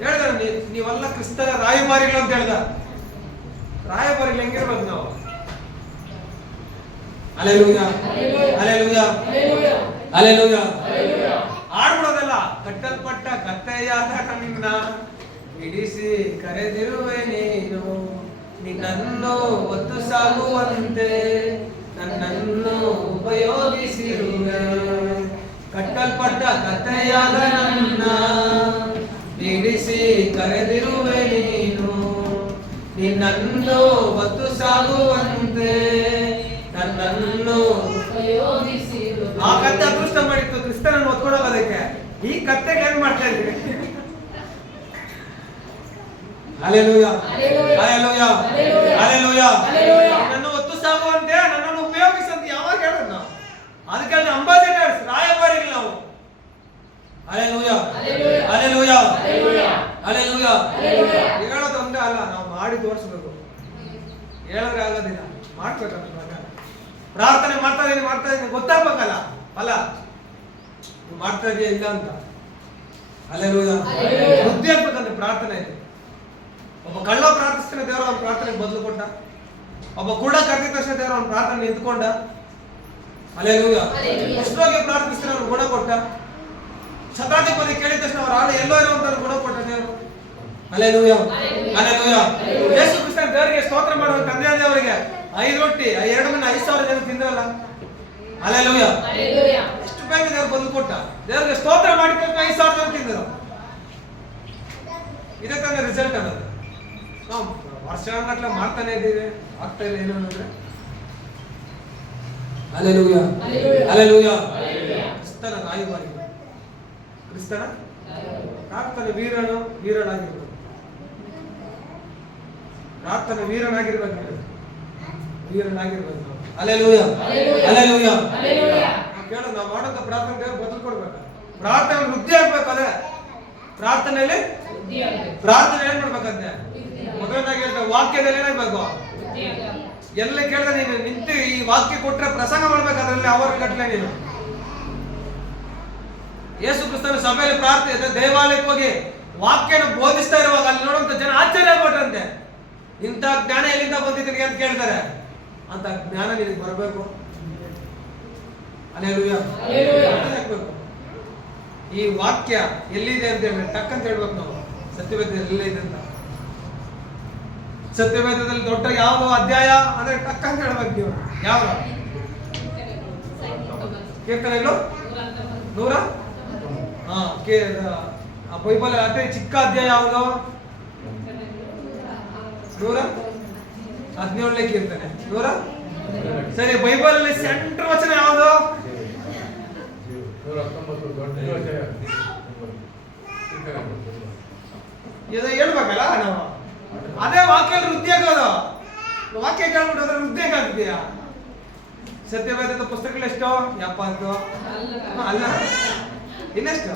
ಹೇಳ್ದ ನೀವೆಲ್ಲ ಕ್ರಿಸ್ತನ ರಾಯಭಾರಿಗಳು ಅಂತ ಹೇಳ್ದ. ರಾಯಭಾರಿಗಳು ಹೆಂಗಿರ್ಬೇಕು ನಾವು? Hallelujah, hallelujah, hallelujah. ಆಡ್ಬಿಡೋದಲ್ಲ. ಕಟ್ಟಲ್ಪಟ್ಟ ಕತ್ತೆಯಾದ ನನ್ನ ಬಿಡಿಸಿ ಕರೆದಿರುವೆ ನೀನು, ನಿನ್ನನ್ನು ಒತ್ತು ಸಾಗುವಂತೆ ನನ್ನನ್ನು ಉಪಯೋಗಿಸಿರುವೆ. ಕಟ್ಟಲ್ಪಟ್ಟ ಕತ್ತೆಯಾದ ನನ್ನ ಬಿಡಿಸಿ ಕರೆದಿರುವೆ ನೀನು, ನಿನ್ನನ್ನು ಒತ್ತು ಸಾಗುವಂತೆ ನನ್ನನ್ನು ಉಪಯೋಗಿಸಿರುವೆ. ಆ ಕತ್ತೆ ಅದೃಷ್ಟ ಮಾಡಿತ್ತು ಕ್ರಿಸ್ತನನ್ನು ಒತ್ಕೊಡೋದಕ್ಕೆ. ಈ ಕತ್ತೆಗೆ ಏನ್ ಮಾಡ್ತಾ ಇದ್ರಿ? Hallelujah, hallelujah, hallelujah. ನನ್ನನ್ನು ಒತ್ತು ಸಾಗುವಂತೆ ನನ್ನನ್ನು ಉಪಯೋಗಿಸಂತ ಯಾವಾಗ ಹೇಳೋದು ನಾವು? ಅದಕ್ಕೆ ಅಂಬಾಸಿಡರ್ಸ್, ರಾಯಭಾರಿಗಳು ನಾವು. Hallelujah, hallelujah, hallelujah. ಹೇಳೋದು ಒಂದೇ ಅಲ್ಲ, ನಾವು ಮಾಡಿ ತೋರಿಸ್ಬೇಕು. ಹೇಳಿದ್ರೆ ಆಗೋದಿಲ್ಲ, ಮಾಡ್ಬೇಕಂತ. ಪ್ರಾರ್ಥನೆ ಮಾಡ್ತಾ ಇದೀನಿ ಗೊತ್ತಾಗ್ಬೇಕಲ್ಲ ಅಲ್ಲ ಮಾಡ್ತಾ ಇದೆಯಾ ಇಲ್ಲ ಅಂತ. ಹಲ್ಲೆಲೂಯಾ. ಬುದ್ಧಿ ಆಗ್ಬೇಕಂದ್ರೆ ಪ್ರಾರ್ಥನೆ ಇದೆ. ಒಬ್ಬ ಕಳ್ಳ ಪ್ರಾರ್ಥಿಸ್ತಾನೆ, ದೇವರು ಅವನ ಪ್ರಾರ್ಥನೆಗೆ ಬದಲು ಕೊಟ್ಟ. ಒಬ್ಬ ಕೂಡ ಕರೆದ ತಕ್ಷಣ ದೇವರು ಅವನ ಪ್ರಾರ್ಥನೆ ನಿಂತ್ಕೊಂಡ. ಹಲ್ಲೆಲೂಯಾ. ಕುಷ್ಠರೋಗಿ ಪ್ರಾರ್ಥಿಸ್ತಾನೆ, ಅವ್ನು ಗುಣ ಕೊಟ್ಟ. ಶತಾಧಿಪತಿ ಕೇಳಿದ ತಕ್ಷಣ ಅವ್ರ ಆಳು ಎಲ್ಲೋ ಇರುವಂತ ಗುಣ ಕೊಟ್ಟ ದೇವರು. Hallelujah, hallelujah. ಯೇಸು ಕ್ರಿಸ್ತನ ದೇವರಿಗೆ ಸ್ತೋತ್ರ ಮಾಡುವ ತಂದೆ ಅವರಿಗೆ 5 ರೊಟ್ಟಿ 2 ಮೀನು 5,000 ಜನ ತಿಂದ್ರಲ್ಲ. ಹಲ್ಲೆಲೂಯಾ. ಎಷ್ಟು ಬೇಗ ದೇವರು ಬದಲು ಕೊಟ್ಟ. ದೇವರಿಗೆ ಸ್ತೋತ್ರ ಮಾಡಿದ ತಕ್ಷಣ 5,000 ಜನ ತಿಂದರು. ಇದೇ ತಾನೇ ರಿಸಲ್ಟ್ ಅನ್ನೋದು. ನಾವು ವರ್ಷಗಟ್ಟಲೆ ಮಾಡ್ತಾನೆ ಇದ್ದೀವಿ, ಆಗ್ತಾ ಇಲ್ಲ. ಏನು ಅಂದ್ರೆ ಹಲ್ಲೆಲೂಯಾ, ಹಲ್ಲೆಲೂಯಾ. ಕ್ರಿಸ್ತನ ರಾಯಭಾರಿ, ಕ್ರಿಸ್ತನ ಪ್ರಾರ್ಥನೆ ವೀರನಾಗಿರ್ಬೇಕು. ಪ್ರಾರ್ಥನೆ ವೀರನಾಗಿರ್ಬೇಕು ನಾವು. Hallelujah, hallelujah. ಕೇಳು, ನಾವು ಮಾಡೋಂಥ ಪ್ರಾರ್ಥನೆ ದೇವರು ಬದಲು ಕೊಡ್ಬೇಕು. ಪ್ರಾರ್ಥನೆ ವೃದ್ಧಿ ಆಗ್ಬೇಕು. ಅದೇ ಪ್ರಾರ್ಥನೆಯಲ್ಲಿ ಪ್ರಾರ್ಥನೆ ಏನ್ ಮಾಡ್ಬೇಕಂತೆ? ಮೊದಲನಾಗಿ ಹೇಳ್ತಾರೆ, ವಾಕ್ಯದಲ್ಲಿ ಏನಾಗ್ಬೇಕು? ಎಲ್ಲ ಕೇಳಿದ್ರೆ ನೀನು ನಿಂತು ಈ ವಾಕ್ಯ ಕೊಟ್ರೆ ಪ್ರಸಂಗ ಮಾಡ್ಬೇಕು. ಅದರಲ್ಲಿ ಅವರ ಗಟ್ಟಲೆ ನೀನು ಯೇಸು ಕ್ರಿಸ್ತನ ಸಭೆಯಲ್ಲಿ ಪ್ರಾರ್ಥನೆ ದೇವಾಲಯಕ್ಕೆ ಹೋಗಿ ವಾಕ್ಯನ ಬೋಧಿಸ್ತಾ ಇರುವಾಗ ಅಲ್ಲಿ ನೋಡುವಂತ ಜನ ಆಶ್ಚರ್ಯ ಆಗ್ಬಿಟ್ರಂತೆ. ಇಂಥ ಜ್ಞಾನ ಎಲ್ಲಿಂದ ಬಂದಿದ್ದೀನಿ ಅಂತ ಕೇಳ್ತಾರೆ. ಅಂತ ಜ್ಞಾನ ನಿನಗೆ ಬರಬೇಕು. ಹಲ್ಲೆಲೂಯಾ. ಹಾಕ್ಬೇಕು. ಈ ವಾಕ್ಯ ಎಲ್ಲಿದೆ ಅಂತ ಹೇಳಿ ಟಕ್ ಅಂತ ಹೇಳ್ಬೇಕು ನಾವು. ಸತ್ಯವೇದದಲ್ಲಿ ಎಲ್ಲಿದೆ ಅಂತ. ಸತ್ಯವೇದದಲ್ಲಿ ದೊಡ್ಡ ಯಾವುದು ಅಧ್ಯಾಯ ಅಂದ್ರೆ ಟಕ್ ಅಂತ ಹೇಳ್ಬೇಕು ನೀವು. ಯಾವ ಕೀರ್ತನೆಗಳು 100 ಬೈಬಲ್ ಅದೇ ಚಿಕ್ಕ ಅಧ್ಯಾಯ ಯಾವುದು? 117ನೇ ಕೀರ್ತನೆ. 100 ಸರಿ. ಬೈಬಲ್ ಅಲ್ಲಿ ಸೆಂಟ್ರ್ ವಚನ ಯಾವುದು? 119 ಇದು ಹೇಳ್ಬೇಕಲ್ಲ ನಾವು. ಅದೇ ವಾಕ್ಯ ವೃದ್ಧಿ ಆಗೋದು. ವಾಕ್ಯ ಕೇಳ್ಬಿಟ್ಟು ಅದ್ರ ವೃದ್ಧಿ ಆಗ್ತೀಯಾ? ಸತ್ಯವೇದದ ಪುಸ್ತಕಗಳು ಎಷ್ಟು? 70 ಅಲ್ಲ, ಇನ್ನೆಷ್ಟು?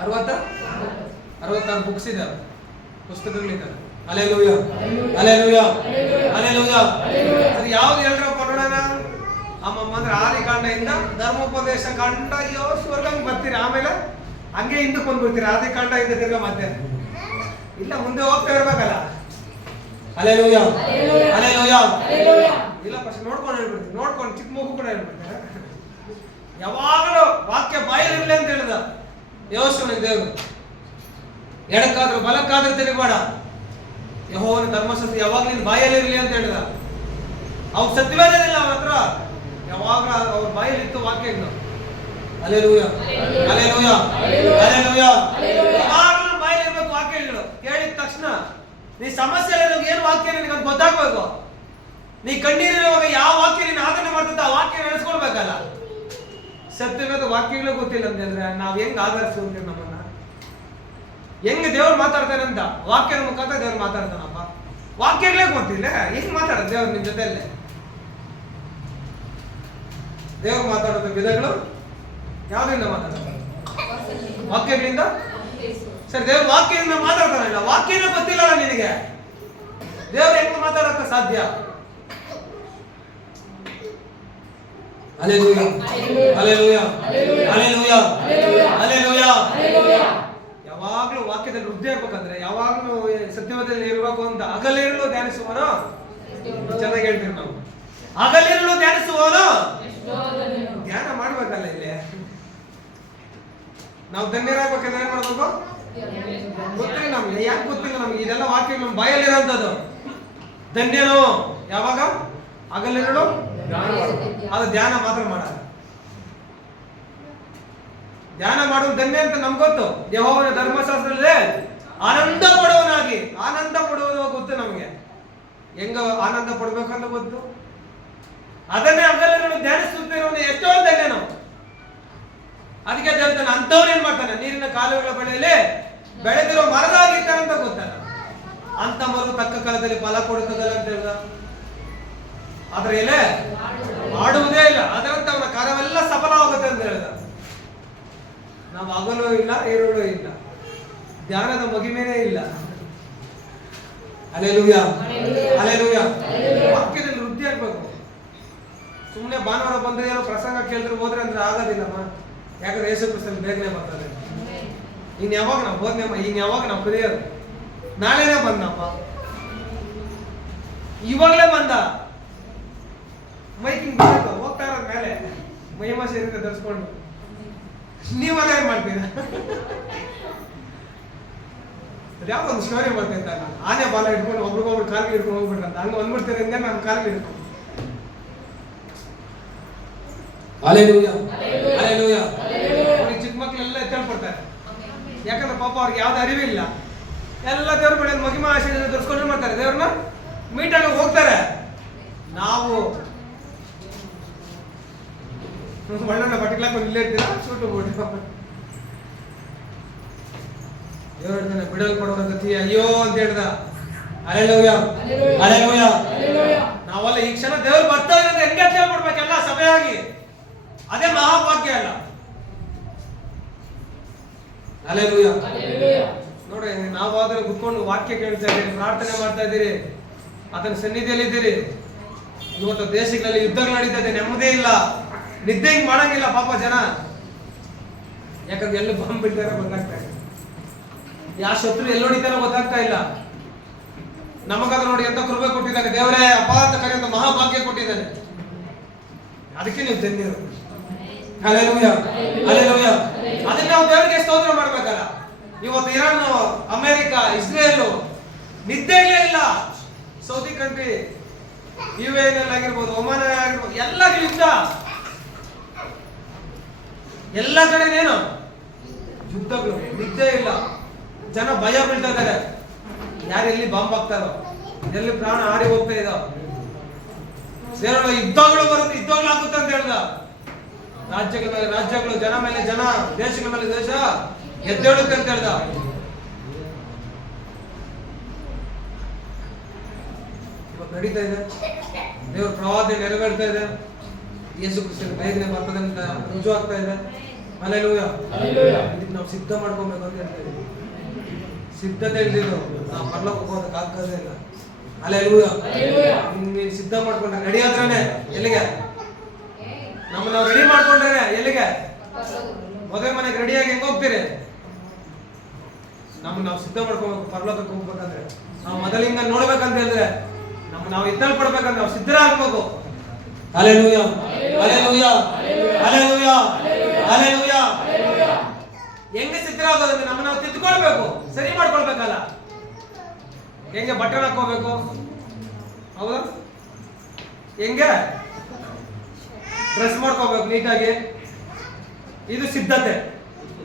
66 ಬುಕ್ಸ್ ಇದಾವೆ, ಪುಸ್ತಕಗಳಿದ್ದಾವೆ. Hallelujah, hallelujah, hallelujah. ಅದು ಯಾವ್ದು ಹೇಳ್ರಪ್ಪ ನೋಡೋಣ. ಅಮ್ಮಮ್ಮ ಅಂದ್ರೆ ಆದಿಕಾಂಡದಿಂದ ಧರ್ಮೋಪದೇಶ ಕಾಂಡ ಯೋಶುವರೆಗೆ ಬರ್ತೀರಿ. ಆಮೇಲೆ ಹಂಗೆ ಹಿಂದಕ್ಕೆ ಬಂದ್ಬಿಡ್ತೀರಿ. ಆದಿಕಾಂಡ ಇಂದ ತಿರ್ಗಾ ಮತ್ತೆ ಇಲ್ಲ ಮುಂದೆ ಹೋಗ್ತಾ ಇರ್ಬೇಕಲ್ಲ. Hallelujah, hallelujah. ಇಲ್ಲ ಫಸ್ಟ್ ನೋಡ್ಕೊಂಡು ಹೇಳ್ಬಿಡ್ತೀನಿ. ನೋಡ್ಕೊಂಡು ಚಿಕ್ಕ ಮಗು ಕೂಡ ಹೇಳ್ಬಿಡ್ತಾರೆ. ಯಾವಾಗಲೂ ವಾಕ್ಯ ಬಾಯಲ್ಲಿರ್ಲಿ ಅಂತ ಹೇಳಿದ ಯೆಹೋಶುವನಿಗೆ ದೇವರು. ಎಡಕ್ಕಾದ್ರೂ ಬಲಕ್ಕಾದ್ರೂ ತಿರುಗಬೇಡ, ಯೆಹೋವನ ಧರ್ಮಶಾಸ್ತ್ರ ಯಾವಾಗಲೂ ನಿನ್ನ ಬಾಯಲ್ಲಿರ್ಲಿ ಅಂತ ಹೇಳಿದ. ಅವ್ರು ಸತ್ಯವೇದನಿಲ್ಲ ಅವ್ರ ಹತ್ರ, ಯಾವಾಗಲೂ ಅವ್ರ ಬಾಯಲ್ಲಿ ಇತ್ತು ವಾಕ್ಯಗಳು. Hallelujah, hallelujah, hallelujah. ಯಾವಾಗಲೂ ಬಾಯಲ್ಲಿ ಇರ್ಬೇಕು ವಾಕ್ಯಗಳು. ಕೇಳಿದ ತಕ್ಷಣ ನೀ ಸಮಸ್ಯೆ ಏನು ವಾಕ್ಯ ನಿನಗೆ ಅದು ಗೊತ್ತಾಗ್ಬೇಕು. ನೀ ಕಣ್ಣೀರಿರುವಾಗ ಯಾವ ವಾಕ್ಯ ನೀನು ಆದರಣೆ ಮಾಡ್ತದ ಆ ವಾಕ್ಯ ನೆನೆಸ್ಕೊಳ್ಬೇಕಲ್ಲ. ಸತ್ಯವೇದ ವಾಕ್ಯಗಳು ಗೊತ್ತಿಲ್ಲ ಅಂತಂದ್ರೆ ನಾವ್ ಹೆಂಗ್ ಆಧರಿಸ್ಕೊಂತೀವಿ ನಮ್ಮನ್ನ? ಹೆಂಗ್ ದೇವ್ರು ಮಾತಾಡ್ತಾನೆ ಅಂತ ವಾಕ್ಯದ ಮುಖಾಂತರ ದೇವ್ರು ಮಾತಾಡ್ತಾನಪ್ಪ. ವಾಕ್ಯಗಳೇ ಗೊತ್ತಿಲ್ಲ, ಹೆಂಗ್ ಮಾತಾಡೋದು ದೇವ್ರು ನಿಮ್ ಜೊತೆಯಲ್ಲೇ? ದೇವ್ರು ಮಾತಾಡೋದು ವಿಧಗಳು ಯಾವ್ದ್ರಿಂದ ಮಾತಾಡ್ತಾರೆ? ವಾಕ್ಯಗಳಿಂದ. ಸರಿ, ದೇವ್ರ ವಾಕ್ಯದಿಂದ ಮಾತಾಡ್ತಾನಲ್ಲ, ವಾಕ್ಯನೇ ಗೊತ್ತಿಲ್ಲ ನಿನಗೆ, ದೇವ್ರು ಹೆಂಗ್ ಮಾತಾಡೋಕೆ ಸಾಧ್ಯ? Hallelujah, hallelujah, hallelujah, hallelujah. ಯಾವಾಗ್ಲೂ ವಾಕ್ಯದಲ್ಲಿ ವೃದ್ಧಿ ಆಗ್ಬೇಕಂದ್ರೆ ಯಾವಾಗ್ಲೂ ಸತ್ಯವೇದದಲ್ಲಿ ಇರಬೇಕು ಅಂತ. ಹಗಲಿರುಳು ಧ್ಯಾನಿಸುವನು, ಚೆನ್ನಾಗಿ ಹೇಳ್ತೀವಿ ನಾವು. ಹಗಲಿರುಳು ಧ್ಯಾನಿಸುವನು ಧ್ಯಾನ ಮಾಡ್ಬೇಕಲ್ಲ. ಇಲ್ಲಿ ನಾವು ಧನ್ಯರಾಗ್ಬೇಕಂದ್ರೆ ಏನ್ ಮಾಡ್ಬೇಕು? ಗೊತ್ತಿಲ್ಲ ನಮ್ಗೆ. ಯಾಕೆ ಗೊತ್ತಿಲ್ಲ ನಮ್ಗೆ? ಇದೆಲ್ಲ ವಾಕ್ಯ ನಮ್ಮ ಬಾಯಲ್ಲಿರೋಂಥದ್ದು. ಧನ್ಯನು ಯಾವಾಗ? ಹಗಲಿರುಳು ಅದು ಧ್ಯಾನ ಮಾತ್ರ ಮಾಡೋದು. ಧ್ಯಾನ ಮಾಡೋದು ಧನ್ಯ ಅಂತ ನಮ್ಗೆ ಗೊತ್ತು. ಯೆಹೋವನ ಧರ್ಮಶಾಸ್ತ್ರದಲ್ಲಿ ಆನಂದ ಪಡುವನಾಗಿ, ಆನಂದ ಪಡುವುದು ಗೊತ್ತು ನಮ್ಗೆ. ಹೆಂಗ ಆನಂದ ಪಡ್ಬೇಕಂತ ಗೊತ್ತು. ಅದನ್ನೇ ಹಗಲಿರುಳು ಧ್ಯಾನಿಸುತ್ತಿರೋನು ಎಷ್ಟೋ ಧನ್ಯ ನಾವು. ಅದಕ್ಕೆ ಹೇಳ್ತಾನೆ, ಅಂಥವ್ರು ಏನ್ ಮಾಡ್ತಾನೆ? ನೀರಿನ ಕಾಲುವೆಗಳ ಬಳಿಯಲ್ಲಿ ಬೆಳೆದಿರೋ ಮರದಾಗಿರ್ತಾನೆ ಅಂತ ಗೊತ್ತಾನ. ಅಂತ ಮರು ತಕ್ಕ ಕಾಲದಲ್ಲಿ ಫಲ ಕೊಡುತ್ತದಲ್ಲ ಅಂತ ಹೇಳ್ದ. ಆದ್ರೆ ಎಲೆ ಮಾಡುವುದೇ ಇಲ್ಲ, ಅದರಂತ ಅವನ ಕಾರ್ಯವೆಲ್ಲ ಸಫಲವಾಗುತ್ತೆ ಅಂತ ಹೇಳ್ದ. ನಾವು ಹಗಲು ಇಲ್ಲ, ಈರುಳು ಇಲ್ಲ, ಧ್ಯಾನದ ಮಗಿಮೇನೇ ಇಲ್ಲ. Hallelujah, hallelujah. ವಾಕ್ಯದಲ್ಲಿ ವೃದ್ಧಿ ಆಗ್ಬೇಕು. ಸುಮ್ಮನೆ ಭಾನುವಾರ ಬಂದ್ರೆ ಏನೋ ಪ್ರಸಂಗ ಕೇಳಿದ್ರೆ ಹೋದ್ರೆ ಅಂದ್ರೆ ಆಗೋದಿಲ್ಲಮ್ಮ. ಯಾಕಂದ್ರೆ ಯೇಸು ಕ್ರಿಸ್ತನ ಬೇಗನೆ ಬರ್ತಾರೆ. ಇನ್ ಯಾವಾಗ ನಾವು ಹೋದ್ನಮ್ಮ, ಇನ್ ಯಾವಾಗ ನಾವು ಕಲಿಯೋದು? ನಾಳೆನೇ ಬಂದಪ್ಪ, ಇವಾಗಲೇ ಬಂದ. ಮೈಕಿಂಗ್ ಹೋಗ್ತಾ ಇರೋದ್ ಮೇಲೆ ಮಹಿಮಾ ಶರೀರ ಧರಿಸ್ಕೊಂಡು ನೀವೆಲ್ಲ ಏನ್ ಮಾಡ್ತೀರ? ಯಾವ ಒಂದು ಸ್ಟೋರಿ ಬರ್ತೈತ, ಆನೆ ಬಾಲ ಇಟ್ಕೊಂಡು ಒಬ್ರಿಗೊಬ್ರು ಕಾಲಿಗೆ ಇಟ್ಕೊಂಡು ಹೋಗ್ಬಿಟ್ರಂತ. ಹಂಗ ಬಂದ್ಬಿಡ್ತಾರೆ ಅಂದ್ರೆ ನಾನು ಕಾಲಿಗೆ ಇಟ್ಕೊಂಡು. Hallelujah, hallelujah. ಅವ್ರಿಗೆ ಚಿಕ್ಕ ಮಕ್ಳೆಲ್ಲ ಎತ್ತೇಳ್ಪಡ್ತಾರೆ. ಯಾಕಂದ್ರೆ ಪಾಪ ಅವ್ರಿಗೆ ಯಾವ್ದು ಅರಿವಿಲ್ಲ. ಎಲ್ಲ ದೇವ್ರ ಬಳಿ ಮಹಿಮಾ ಆಶೀರ್ವಾದ ಧರಿಸ್ಕೊಂಡು ಮಾಡ್ತಾರೆ. ದೇವ್ರನ್ನ ಮೀಟ್ ಆಗಿ ಹೋಗ್ತಾರೆ. ನಾವು ಮಣ್ಣನ್ನ ಬಟ್ಟಿಗ್ಲಾಕ ಇಲ್ಲೇ ಇರ್ತೀರಾ, ಸುಟ್ಟು ಬಿಟ್ಟು ದೇವ್ರ ಹೇಳ್ತಾನೆ, ಬಿಡಲ್ಪಡೋರ ಗತಿ ಅಯ್ಯೋ ಅಂತ ಹೇಳ್ದ. Hallelujah, hallelujah. ನಾವಲ್ಲ ಈ ಕ್ಷಣ ದೇವ್ರು ಬರ್ತಾ ಇರೋದು ಹೆಂಗೆ ಅಂತ ಹೇಳ್ಬಿಡ್ಬೇಕೆಲ್ಲ ಸಭೆಯಾಗಿ. ಅದೇ ಮಹಾಭಾಗ್ಯ ಅಲ್ಲ. ಹಲ್ಲೆಲೂಯಾ. ನೋಡ್ರಿ, ನಾವಾದ್ರೆ ಕುತ್ಕೊಂಡು ವಾಕ್ಯ ಕೇಳ್ತಾ ಇದ್ದೀರಿ, ಪ್ರಾರ್ಥನೆ ಮಾಡ್ತಾ ಇದ್ದೀರಿ, ಆತನ ಸನ್ನಿಧಿಯಲ್ಲಿ ಇದ್ದೀರಿ. ಇವತ್ತು ದೇಶಗಳಲ್ಲಿ ಯುದ್ಧಗಳು ನಡೀತಾ ಇದೆ, ನೆಮ್ಮದಿ ಇಲ್ಲ, ನಿದ್ದೆ ಹಿಂಗ್ ಮಾಡಂಗಿಲ್ಲ ಪಾಪ ಜನ. ಯಾಕಂದ್ರೆ ಎಲ್ಲಿ ಬಾಂಬ್ ಬಿಡ್ತಾರೋ ಗೊತ್ತಾಗ್ತಾ ಇಲ್ಲ, ಯಾವ ಶತ್ರು ಎಲ್ಲಿ ಹೊಡಿತಾರೋ ಗೊತ್ತಾಗ್ತಾ ಇಲ್ಲ. ನಮಗಾದ ನೋಡಿ ಎಂತ ಕೃಪೆ ಕೊಟ್ಟಿದ್ದಾನೆ ದೇವರೇ ಅಪ್ಪ ಅಂತ ಕರೆಯುವಂತ ಮಹಾಭಾಗ್ಯ ಕೊಟ್ಟಿದ್ದಾನೆ. ಅದಕ್ಕೆ ನೀವು ಧನ್ಯರು. Hallelujah, hallelujah. ಅದನ್ನ ನಾವು ದೇವರಿಗೆ ಸ್ತೋತ್ರ ಮಾಡ್ಬೇಕಲ್ಲ. ಇವತ್ತು ಇರಾನ್, ಅಮೆರಿಕ, ಇಸ್ರೇಲ್ ನಿದ್ದೆಗಳೇ ಇಲ್ಲ. ಸೌದಿ ಕಂಟ್ರಿ, UAE ಆಗಿರ್ಬೋದು, ಒಮಾನ್ ಆಗಿರ್ಬೋದು, ಎಲ್ಲ ಯುದ್ಧ, ಎಲ್ಲ ಕಡೆನೇನು ಯುದ್ಧಗಳು, ನಿದ್ದೆ ಇಲ್ಲ. ಜನ ಭಯ ಬೀಳ್ತಾ ಇದ್ದಾರೆ. ಯಾರು ಎಲ್ಲಿ ಬಾಂಬ್ ಹಾಕ್ತಾರೋ, ಎಲ್ಲಿ ಪ್ರಾಣ ಹಾರಿ ಹೋಗ್ತಾ ಇದ್ದೋ, ಯುದ್ಧಗಳು ಬರುತ್ತೆ, ಯುದ್ಧಗಳು ಆಗುತ್ತೆ ಅಂತ ಹೇಳ್ದ. ರಾಜ್ಯಗಳ ಮೇಲೆ ರಾಜ್ಯಗಳು, ಜನ ಮೇಲೆ ಜನ, ದೇಶಗಳ ಮೇಲೆ ದೇಶ ಎದ್ದೇಳುತ್ತೆ ಅಂತ ಹೇಳ್ದ. ಇವತ್ತು ನಡೀತಾ ಇದೆ. ದೇವರ ಪ್ರವಾದನೆ ನೆರವೇರ್ತಾ ಇದೆ. ಯೇಸು ಕ್ರಿಸ್ತನ ಬೇಗನೆ ಬರ್ತದೆ ಅಂತ ರುಜು ಆಗ್ತಾ ಇದೆ. ಹಲ್ಲೆಲೂಯಾ. ಇದಕ್ಕೆ ನಾವು ಸಿದ್ಧ ಮಾಡ್ಕೊಬೇಕು ಅಂತ ಹೇಳ್ತಾ ಇದ್ದೀವಿ. ಸಿದ್ಧತೆ ಇಲ್ದಿರೋ ನಾವು ಪರಲೋಕ ಹೋಗೋದಕ್ಕೆ ಆಗ್ತದೆ ಇಲ್ಲ. ಹಲ್ಲೆಲೂಯಾ. ನೀನು ಸಿದ್ಧ ಮಾಡ್ಕೊಂಡ್ರೆ, ರೆಡಿ ಆದ್ರೇನೆ ಎಲ್ಲಿಗೆ? ನಾವು ರೆಡಿ ಮಾಡ್ಕೊಂಡ್ರೆ ಎಲ್ಲಿಗೆ? ಮದುವೆ ಮನೆಗೆ ರೆಡಿಯಾಗಿ ಹೆಂಗ್ ಹೋಗ್ತೀರಿ? ನಾವು ಸಿದ್ಧ ಮಾಡ್ಕೋಬೇಕು. ಪರಲೋಕಕ್ಕೆ ಹೋಗ್ಬೇಕಂದ್ರೆ, ನಾವು ಮೊದಲಿಂದ ನೋಡ್ಬೇಕಂತ ಹೇಳಿದ್ರೆ, ನಾವು ಇದ್ದಲ್ಪಡ್ಬೇಕಂದ್ರೆ ನಾವು ಸಿದ್ಧರಾಗಬೇಕು. Hallelujah, hallelujah, hallelujah, hallelujah. ಹೆಂಗೆ ಸಿದ್ಧರಾಗೋದಂದ್ರೆ ನಾವು ತಿದ್ದುಕೊಳ್ಬೇಕು, ಸರಿ ಮಾಡ್ಕೊಳ್ಬೇಕಲ್ಲ. ಹೆಂಗೆ ಬಟನ್ ಹಾಕೋಬೇಕು, ಹೌದಾ? ಹೆಂಗೆ ಡ್ರೆಸ್ ಮಾಡ್ಕೋಬೇಕು ನೀಟಾಗಿ, ಇದು ಸಿದ್ಧತೆ.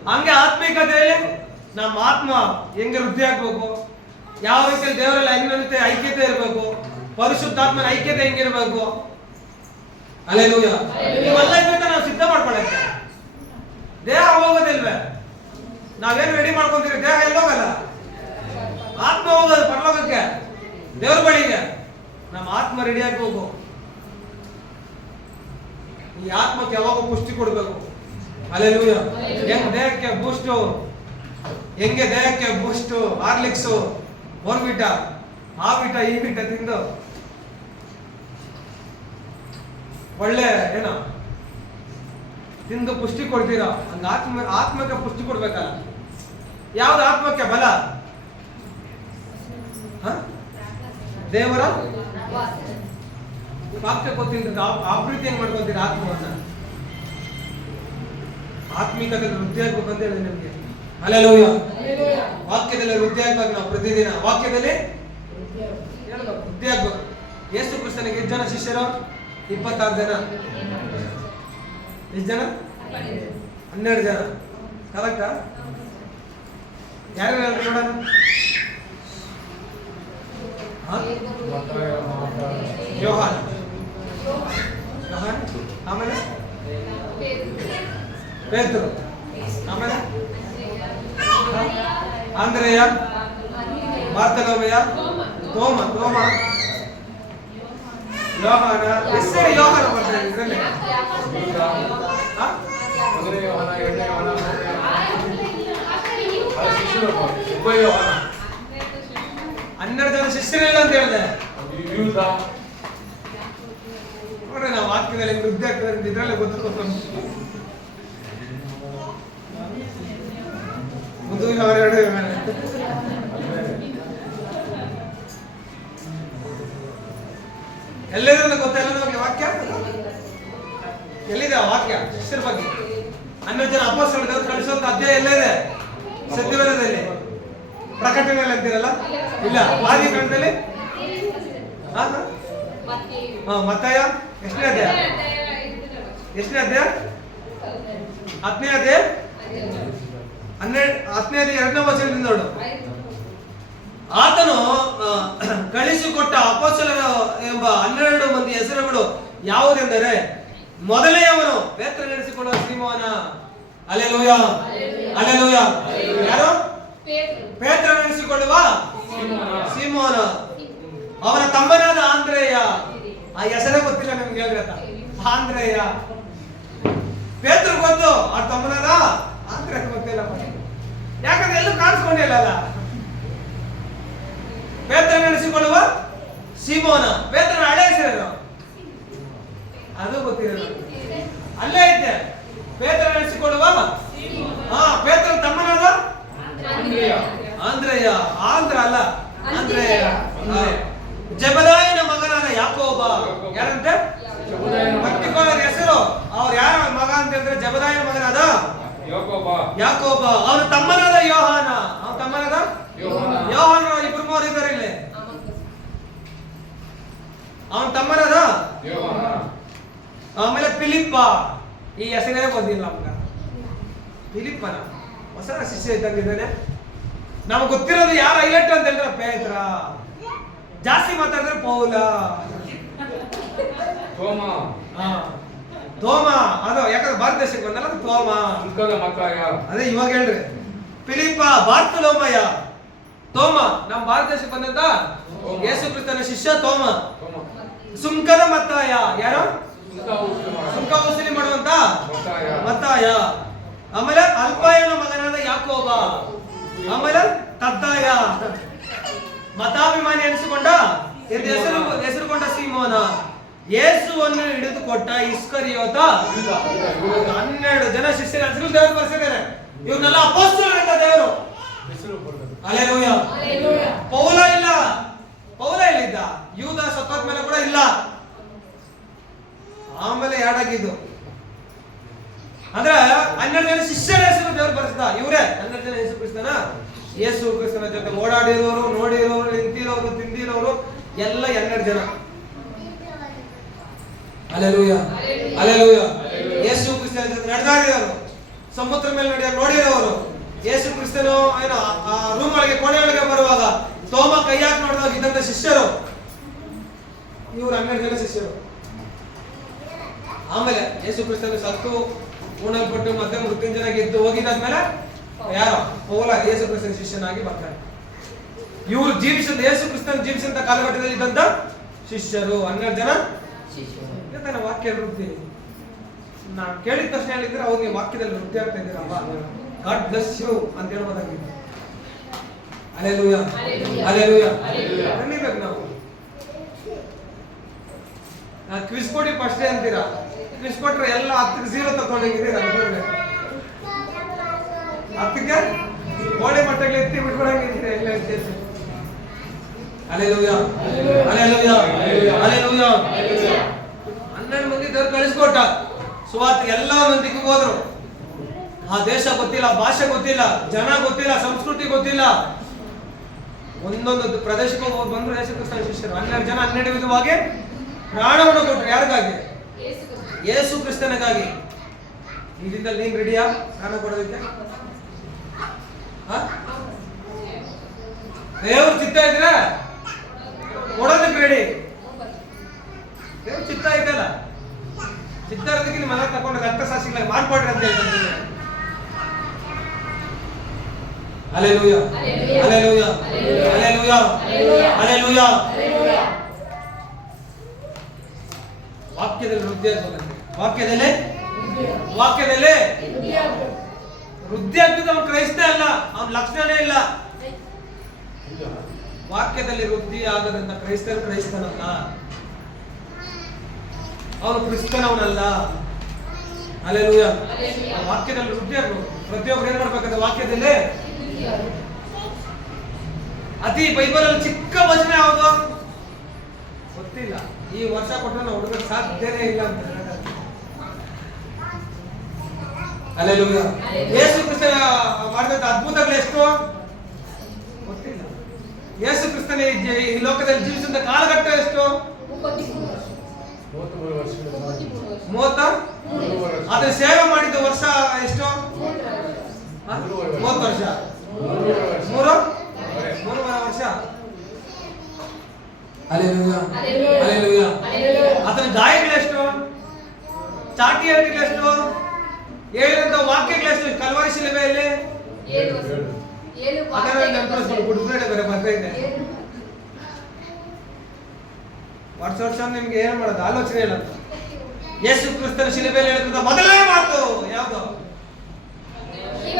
ಹಂಗೆ ಆತ್ಮಿಕತೆಯಲ್ಲಿ ನಮ್ಮ ಆತ್ಮ ಹೆಂಗೆ ವೃದ್ಧಿ ಆಗ್ಬೇಕು, ಯಾವ ರೀತಿಯಲ್ಲಿ ದೇವರಲ್ಲಿ ಅನ್ಯೋನ್ಯತೆ ಐಕ್ಯತೆ ಇರಬೇಕು, ಪರಿಶುದ್ಧಾತ್ಮನ ಐಕ್ಯತೆ ಹೆಂಗಿರ್ಬೇಕು. ಹಲ್ಲೆಲೂಯಾ. ಇವೆಲ್ಲ ಇದನ್ನ ನಾವು ಸಿದ್ಧ ಮಾಡ್ಕೊಳಕ್ಕೆ. ದೇಹ ಹೋಗೋದಿಲ್ವೇ? ನಾವೇನು ರೆಡಿ ಮಾಡ್ಕೊಂತೀವಿ, ದೇಹ ಎಲ್ಲೋಗಲ್ಲ. ಆತ್ಮ ಹೋಗೋದು ಪರಲೋಕಕ್ಕೆ, ದೇವ್ರ ಬಳಿಗೆ. ನಮ್ಮ ಆತ್ಮ ರೆಡಿ ಆಗ್ಬೇಕು. ಈ ಆತ್ಮಕ್ಕೆ ಯಾವಾಗ ಪುಷ್ಟಿ ಕೊಡ್ಬೇಕು. ಹಲ್ಲೆಲೂಯಾ. ಹೆಂಗ್ ದೇಹಕ್ಕೆ ಬೂಸ್ಟು, ಹೆಂಗೆ ದೇಹಕ್ಕೆ ಬೂಸ್ಟು, ಹಾರ್ಲಿಕ್ಸು, ಬೋರ್ನ್ವಿಟಾ, ಆ ವಿಟ ಈ ವಿಟ ತಿಂದು ಒಳ್ಳೆ ಏನೋ ತಿಂದು ಪುಷ್ಟಿ ಕೊಡ್ತೀರಾ, ಹಂಗ ಆತ್ಮಕ್ಕೆ ಪುಷ್ಟಿ ಕೊಡ್ಬೇಕಲ್ಲ. ಯಾವ್ದು ಆತ್ಮಕ್ಕೆ ಬಲ? ದೇವರ ವಾಕ್ಯ ಗೊತ್ತಿಲ್ಲ. ಆ ಪ್ರೀತಿ ಹೆಂಗ್ ಮಾಡ್ಕೊತೀರ ಆತ್ಮವನ್ನ? ಆತ್ಮಿಕದಲ್ಲಿ ವೃದ್ಧಿ ಆಗ್ಬೇಕಂತ ಹೇಳಿ ನಿಮ್ಗೆ. ಹಲ್ಲೆಲೂಯಾ. ವಾಕ್ಯದಲ್ಲಿ ವೃದ್ಧಿ ಆಗ್ಬೇಕು. ನಾವು ಪ್ರತಿದಿನ ವಾಕ್ಯದಲ್ಲಿ ವೃದ್ಧಿ ಆಗ್ಬೇಕು. ಯೇಸು ಕ್ರಿಸ್ತನಿಗೆ ಎಷ್ಟು ಜನ ಶಿಷ್ಯರು? 26 ಜನ. ಎಷ್ಟು ಜನ? 12 ಜನ. ಕರೆಕ್ಟಾ? ಯಾರು ನೋಡೋಣ? ಯೋಹಾನ್, ಆಮೇಲೆ ಪೇತ್ರರು, ಆಮೇಲೆ ಆಂದ್ರೆಯ, ಬಾರ್ತಲೋಮೆಯ, ತೋಮ, ಯೋಹಾನ. ಎಷ್ಟು ಯೋಹಾನ ಬರ್ತಾರೆ ಇದರಲ್ಲಿ? 12 ಜನ ಶಿಷ್ಯರಿಲ್ಲ ಅಂತ ಹೇಳಿದೆ. ನೋಡ್ರಿ, ನಾವು ವಾಕ್ಯದಲ್ಲಿ ವೃದ್ಧಿ ಆಗ್ತದೆ ಇದ್ರಲ್ಲೇ ಗೊತ್ತಿರ್ಬೇಕು. ಎಲ್ಲರಿಂದ ಗೊತ್ತಿಲ್ಲ ನಮಗೆ ವಾಕ್ಯ. ಎಲ್ಲಿದೆ ವಾಕ್ಯ ಶಿಷ್ಯರ ಬಗ್ಗೆ? 12 ಜನ ಅಪೊಸ್ತಲರು ಕಳಿಸುವಂತ ಅಧ್ಯಾಯ ಎಲ್ಲೇ? ಸತ್ಯವೇದದಲ್ಲಿ. ಪ್ರಕಟಣೆಯಲ್ಲಿ ಅಂತೀರಲ್ಲ, ಇಲ್ಲ. ಆದಿಕಾಂಡದಲ್ಲಿ, ಮತ್ತಾಯ ಎಷ್ಟನೇ ಅಧ್ಯಾಯ? 10ನೇ ಅಧ್ಯಾಯ, 2ನೇ ವಚನದಿಂದ ನೋಡು. ಆತನು ಕಳಿಸಿಕೊಟ್ಟ ಅಪೊಸ್ತಲರು ಎಂಬ 12 ಮಂದಿ ಹೆಸರುಗಳು ಯಾವುದೆಂದರೆ, ಮೊದಲನೆಯವನು ಪೇತ್ರ ನಡೆಸಿಕೊಳ್ಳುವ ಸೀಮೋನ. Hallelujah, hallelujah. ಯಾರು? ಪೇತ್ರ ನಡೆಸಿಕೊಳ್ಳುವ ಸೀಮೋನ. ಅವನ ತಮ್ಮನಾದ ಆಂದ್ರೇಯ. ಆ ಹೆಸರೇ ಗೊತ್ತಿಲ್ಲ ನಿಮ್ಗೆ, ಹೇಳ್ರತ್ತ. ಆಂದ್ರೇಯ. ಪೇತ್ರ ಗೊತ್ತು, ಆ ತಮ್ಮನಾದ ಆಂದ್ರೇಯ ಗೊತ್ತಿಲ್ಲ. ಯಾಕಂದ್ರೆ ಎಲ್ಲೂ ಕಾಣಿಸ್ಕೊಂಡಿಲ್ಲ. ಪೇತ್ರ ನಡೆಸಿಕೊಳ್ಳುವ ಸೀಮೋನ. ಪೇತ್ರನ ಹಳೆ ಹೆಸರೇನು? ಅದು ಗೊತ್ತಿರಲ್ಲ. ಅಲ್ಲೇ ಇದ್ದೆ. ಪೇತ್ರ ನಡೆಸಿಕೊಳ್ಳುವ, ಪೇತ್ರ ತಮ್ಮನಾದ ಆಂದ್ರೇಯ. ಆಂಧ್ರ ಅಲ್ಲ, ಆಂದ್ರೇಯ. ಜಬದಾಯನ ಮಗನಾದ ಯಾಕೋಬ, ಯಾಕೋಬ, ಅವನ ತಮ್ಮನಾದ ಯೋಹಾನ, ಅವನ ತಮ್ಮನಾದ ಯೋಹಾನ, ಯೋಹಾನ. ಇಬ್ರು ಮೂವರು ಇದ್ದಾರೆ ಇಲ್ಲಿ. ಅವನ ತಮ್ಮನಾದ ಯೋಹಾನ, ಆಮೇಲೆ ಫಿಲಿಪ್ಪ. ಈ ಹೆಸರೇ ಬಂದಿಲ್ಲ ನಮ್ಗ. ಫಿಲಿಪ್ಪನ ಹೊಸ ಶಿಷ್ಯ ಇದ್ದಂಗಿದ್ದಾನೆ. ನಮ್ಗೆ ಗೊತ್ತಿರೋದು ಯಾರು ಹೈಲೈಟ್ ಅಂತ ಹೇಳಿದ್ರೆ ಪೇತ್ರ, ಜಾಸ್ತಿ ಮಾತಾಡಿದ್ರೆ ಪೌಲ, ತೋಮ, ತೋಮ. ಅದು ಯಾಕಂದ್ರೆ ಭಾರತ ದೇಶಕ್ಕೆ ಬಂದಲ್ಲ, ಅದು ತೋಮ. ಸುಂಕದ ಮತ್ತಾಯ, ಅದೇ ಇವಾಗ ಹೇಳ್ರಿ. ಫಿಲಿಪ್ಪ, ಬಾರ್ತಲೋಮಯ, ತೋಮ. ನಮ್ಮ ಭಾರತ ದೇಶಕ್ಕೆ ಬಂದಂತ ಯೇಸು ಕ್ರಿಸ್ತನ ಶಿಷ್ಯ ತೋಮ. ತೋಮ, ಸುಂಕದ ಮತ್ತಾಯ, ಯಾರು? ಸುಂಕ ಸುಂಕ ವಸೂಲಿ ಮಾಡುವಂತ ಮತ್ತಾಯ, ಮತ್ತಾಯ. ಆಮೇಲೆ ಅಲ್ಪಾಯನ ಮಗನಾದ ಯಾಕೋಬ. ಆಮೇಲೆ ತದ್ದಾಯ, ಮತಾಭಿಮಾನಿ ಎನಿಸಿಕೊಂಡ ಹೆಸರುಗೊಂಡ ಸೀಮೋನ. ಯೇಸುವನ್ನು ಹಿಡಿದುಕೊಟ್ಟ ಇಸ್ಕರಿಯೋತ. 12 ಜನ ಶಿಷ್ಯರ ಹೆಸರು ದೇವರು ಬರೆಸಿದ್ದಾರೆ. ಇವ್ರನ್ನೆಲ್ಲ ಅಪೊಸ್ತಲರಿಂದ ದೇವರು. ಹಲ್ಲೆಲೂಯ. ಪೌಲ ಇಲ್ಲ, ಪೌಲ ಇಲ್ಲಿದ್ದ. ಯೂದ ಸತ್ತೋದ ಮೇಲೆ ಕೂಡ ಇಲ್ಲ. ಆಮೇಲೆ ಎರಡಾಗಿದ್ದು ಅಂದ್ರೆ 12 ಜನ ಶಿಷ್ಯರ ಹೆಸರು ದೇವರು ಬರೆಸಿದ. ಇವರೇ 12 ಜನ ಯೇಸು ಕ್ರಿಸ್ತನ, ಯೇಸು ಕ್ರಿಸ್ತನ ಜೊತೆ ಓಡಾಡಿರೋರು, ನೋಡಿರೋರು, ನಿಂತಿರೋರು, ತಿಂದಿರೋರು ಎಲ್ಲ 12 ಜನ. Hallelujah, hallelujah. ಯೇಸು ಕ್ರಿಸ್ತನ ಜೊತೆ ನಡೆದಾಡಿದವರು, ಸಮುದ್ರ ಮೇಲೆ ನೋಡಿರೋರು. ಯೇಸು ಕ್ರಿಸ್ತನು ಏನೋ ಆ ರೂಮ್ ಒಳಗೆ, ಕೋಣೆ ಒಳಗೆ ಬರುವಾಗ ತೋಮ ಕೈ ಹಾಕಿ ನೋಡಿದಾಗ ಇದ್ದಂತ ಶಿಷ್ಯರು ಇವರು 12 ಜನ ಶಿಷ್ಯರು. ಆಮೇಲೆ ಯೇಸು ಕ್ರಿಸ್ತನು ಸತ್ತು ಉಣಲ್ಪಟ್ಟು ಮತ್ತೆ ಮೃತ್ಯುಂಜಯನಾಗಿ ಎದ್ದು ಹೋಗಿದ್ದಾದ್ಮೇಲೆ ಯಾರೋ ಪೌಲ ಯೇಸು ಕ್ರಿಸ್ತನ ಶಿಷ್ಯನಾಗಿ ಬರ್ತಾರೆ. ಇವರು ಜೀವಿಸಿದ, ಯೇಸು ಕ್ರಿಸ್ತನ ಜೀವಿಸಿದ ಕಾಲಘಟ್ಟದಲ್ಲಿ ಇದ್ದಂತ ಶಿಷ್ಯರು 12 ಜನ. ನನ್ನ ವಾಕ್ಯ ವೃದ್ಧಿ ನಾನು ಕೇಳಿದ ತಕ್ಷಣ ಹೇಳಿದ್ರೆ ಅವ್ರಿಗೆ ವಾಕ್ಯದಲ್ಲಿ ವೃದ್ಧಿ ಆಗ್ತಾ ಇದ್ದೀರಪ್ಪ. ಗಾಡ್ ಬ್ಲೆಸ್ ಯು ಅಂತ ಹೇಳ್ಬೋದಾಗಿದೆ. Hallelujah, hallelujah. ಕಣ್ಣಿಬೇಕು ನಾವು. ಕ್ವಿಸ್ ಕೊಡಿ ಫಸ್ಟ್ ಡೇ ಅಂತೀರಾ, ಕ್ವಿಸ್ ಕೊಟ್ರೆ ಎಲ್ಲ 10ಕ್ಕೆ 0 ತಗೊಂಡಿದ್ದೀರಾ. 10ಕ್ಕೆ ಗೋಡೆ ಮಟ್ಟಗಳು ಎತ್ತಿ ಬಿಟ್ಕೊಳಂಗಿದ್ದೀರಾ ಎಲ್ಲ ಎತ್ತಿ. Hallelujah, hallelujah, hallelujah. 12 ಮಂದಿ ದೇವರು ಕಳಿಸ್ಕೊಟ್ಟ. ಸುವಾರ್ತೆ ಎಲ್ಲ ಮಂದಿಗೂ ಹೋದ್ರು. ಆ ದೇಶ ಗೊತ್ತಿಲ್ಲ, ಭಾಷೆ ಗೊತ್ತಿಲ್ಲ, ಜನ ಗೊತ್ತಿಲ್ಲ, ಸಂಸ್ಕೃತಿ ಗೊತ್ತಿಲ್ಲ. ಒಂದೊಂದು ಪ್ರದೇಶಕ್ಕೆ ಹೋಗಿ ಬಂದ್ರು ಯೇಸು ಕ್ರಿಸ್ತನ ಶಿಷ್ಯರು. 12 ಜನ 12 ವಿಧವಾಗಿ ಪ್ರಾಣವನ್ನು ಕೊಟ್ಟರು. ಯಾರಿಗಾಗಿ? ಯೇಸು ಕ್ರಿಸ್ತನಿಗಾಗಿ. ಇದರಿಂದ ನೀನ್ ರೆಡಿಯಾ ಪ್ರಾಣ ಕೊಡೋದಕ್ಕೆ? ದೇವ್ರ ಚಿತ್ತ ಇದ್ರೆ ಕೊಡೋದಕ್ಕೆ ರೆಡಿ. ದೇವ್ರ ಚಿತ್ತ ಐತಲ್ಲ, ಚಿತ್ತ ಇರೋದಕ್ಕೆ ನಿಮ್ಮ ಮನೆ ತಗೊಂಡು ರಕ್ತ ಸಾಕ್ಷಿಗಳಾಗಿ ಮಾಡ್ಕೊಡ್ರಿ ಅಂತ ಹೇಳ್ತಾರೆ. Hallelujah, hallelujah, hallelujah, hallelujah. ವಾಕ್ಯದಲ್ಲಿ ವೃದ್ಧಿ ಆಗ್ತದೆ. ವಾಕ್ಯದಲ್ಲಿ ವೃದ್ಧಿ ಆಗ್ತದೆ. ಅವನು ಕ್ರೈಸ್ತ ಅಲ್ಲ, ಅವನ ಲಕ್ಷಣನೇ ಇಲ್ಲ. ವಾಕ್ಯದಲ್ಲಿ ವೃದ್ಧಿ ಆಗದಂತ ಕ್ರೈಸ್ತನಲ್ಲ, ಅವನು ಕ್ರಿಸ್ತನವನಲ್ಲ. ಹಲ್ಲೆಲೂಯ. ವಾಕ್ಯದಲ್ಲಿ ವೃದ್ಧಿ ಆಗ್ಬೇಕು. ಪ್ರತಿಯೊಬ್ಬರು ಏನ್ ಮಾಡ್ಬೇಕಂತ ವಾಕ್ಯದಲ್ಲಿ. ಅತಿ ಬೈಬಲ್ ಅಲ್ಲಿ ಚಿಕ್ಕ ವಚನ ಯಾವುದು ಗೊತ್ತಿಲ್ಲ. ಈ ವರ್ಷ ಕೊಟ್ಟರೆ ನಾವು ಹುಡುಗರು ಸಾಧ್ಯನೇ ಇಲ್ಲ ಅಂತ ಹೇಳಿದ್ರೆ. ಹಲ್ಲೆಲೂಯ. ಯೇಸು ಕ್ರಿಸ್ತ ಮಾಡಿದಂತ ಅದ್ಭುತಗಳು ಎಷ್ಟು ಗೊತ್ತಿಲ್ಲ. ಯೇಸು ಕ್ರಿಸ್ತನ ಈ ಲೋಕದಲ್ಲಿ ಜೀವಿಸಿದ ಕಾಲಘಟ್ಟ ಎಷ್ಟು? 30. ಅದರ ಸೇವೆ ಮಾಡಿದ ವರ್ಷ ಎಷ್ಟು? 30 ವರ್ಷ. 3 ವರ್ಷ. Hallelujah, hallelujah. ಅದರ ಗಾಯಗಳೆಷ್ಟು? ಚಾಟಿ ಹೇಳಿಗಳೆಷ್ಟು? ಹೇಳಿದಂತ ವಾಕ್ಯಗಳೆಷ್ಟು? ಕಲ್ವಾರಿ ಶಿಲುಬೆಯಲ್ಲಿ ಅದರ ನಂತರ ಗುಡ್ಬೇಡ ಬೇರೆ ಬರ್ತಾ ವರ್ಷ ನಿಮ್ಗೆ ಏನ್ ಮಾಡೋದು ಆಲೋಚನೆ ಇಲ್ಲ. ಯೇಸು ಕ್ರಿಸ್ತನ ಶಿಲುಬೆಯಲ್ಲಿ ಹೇಳಿದ ಮೊದಲನೇ ಮಾತು ಯಾವುದು?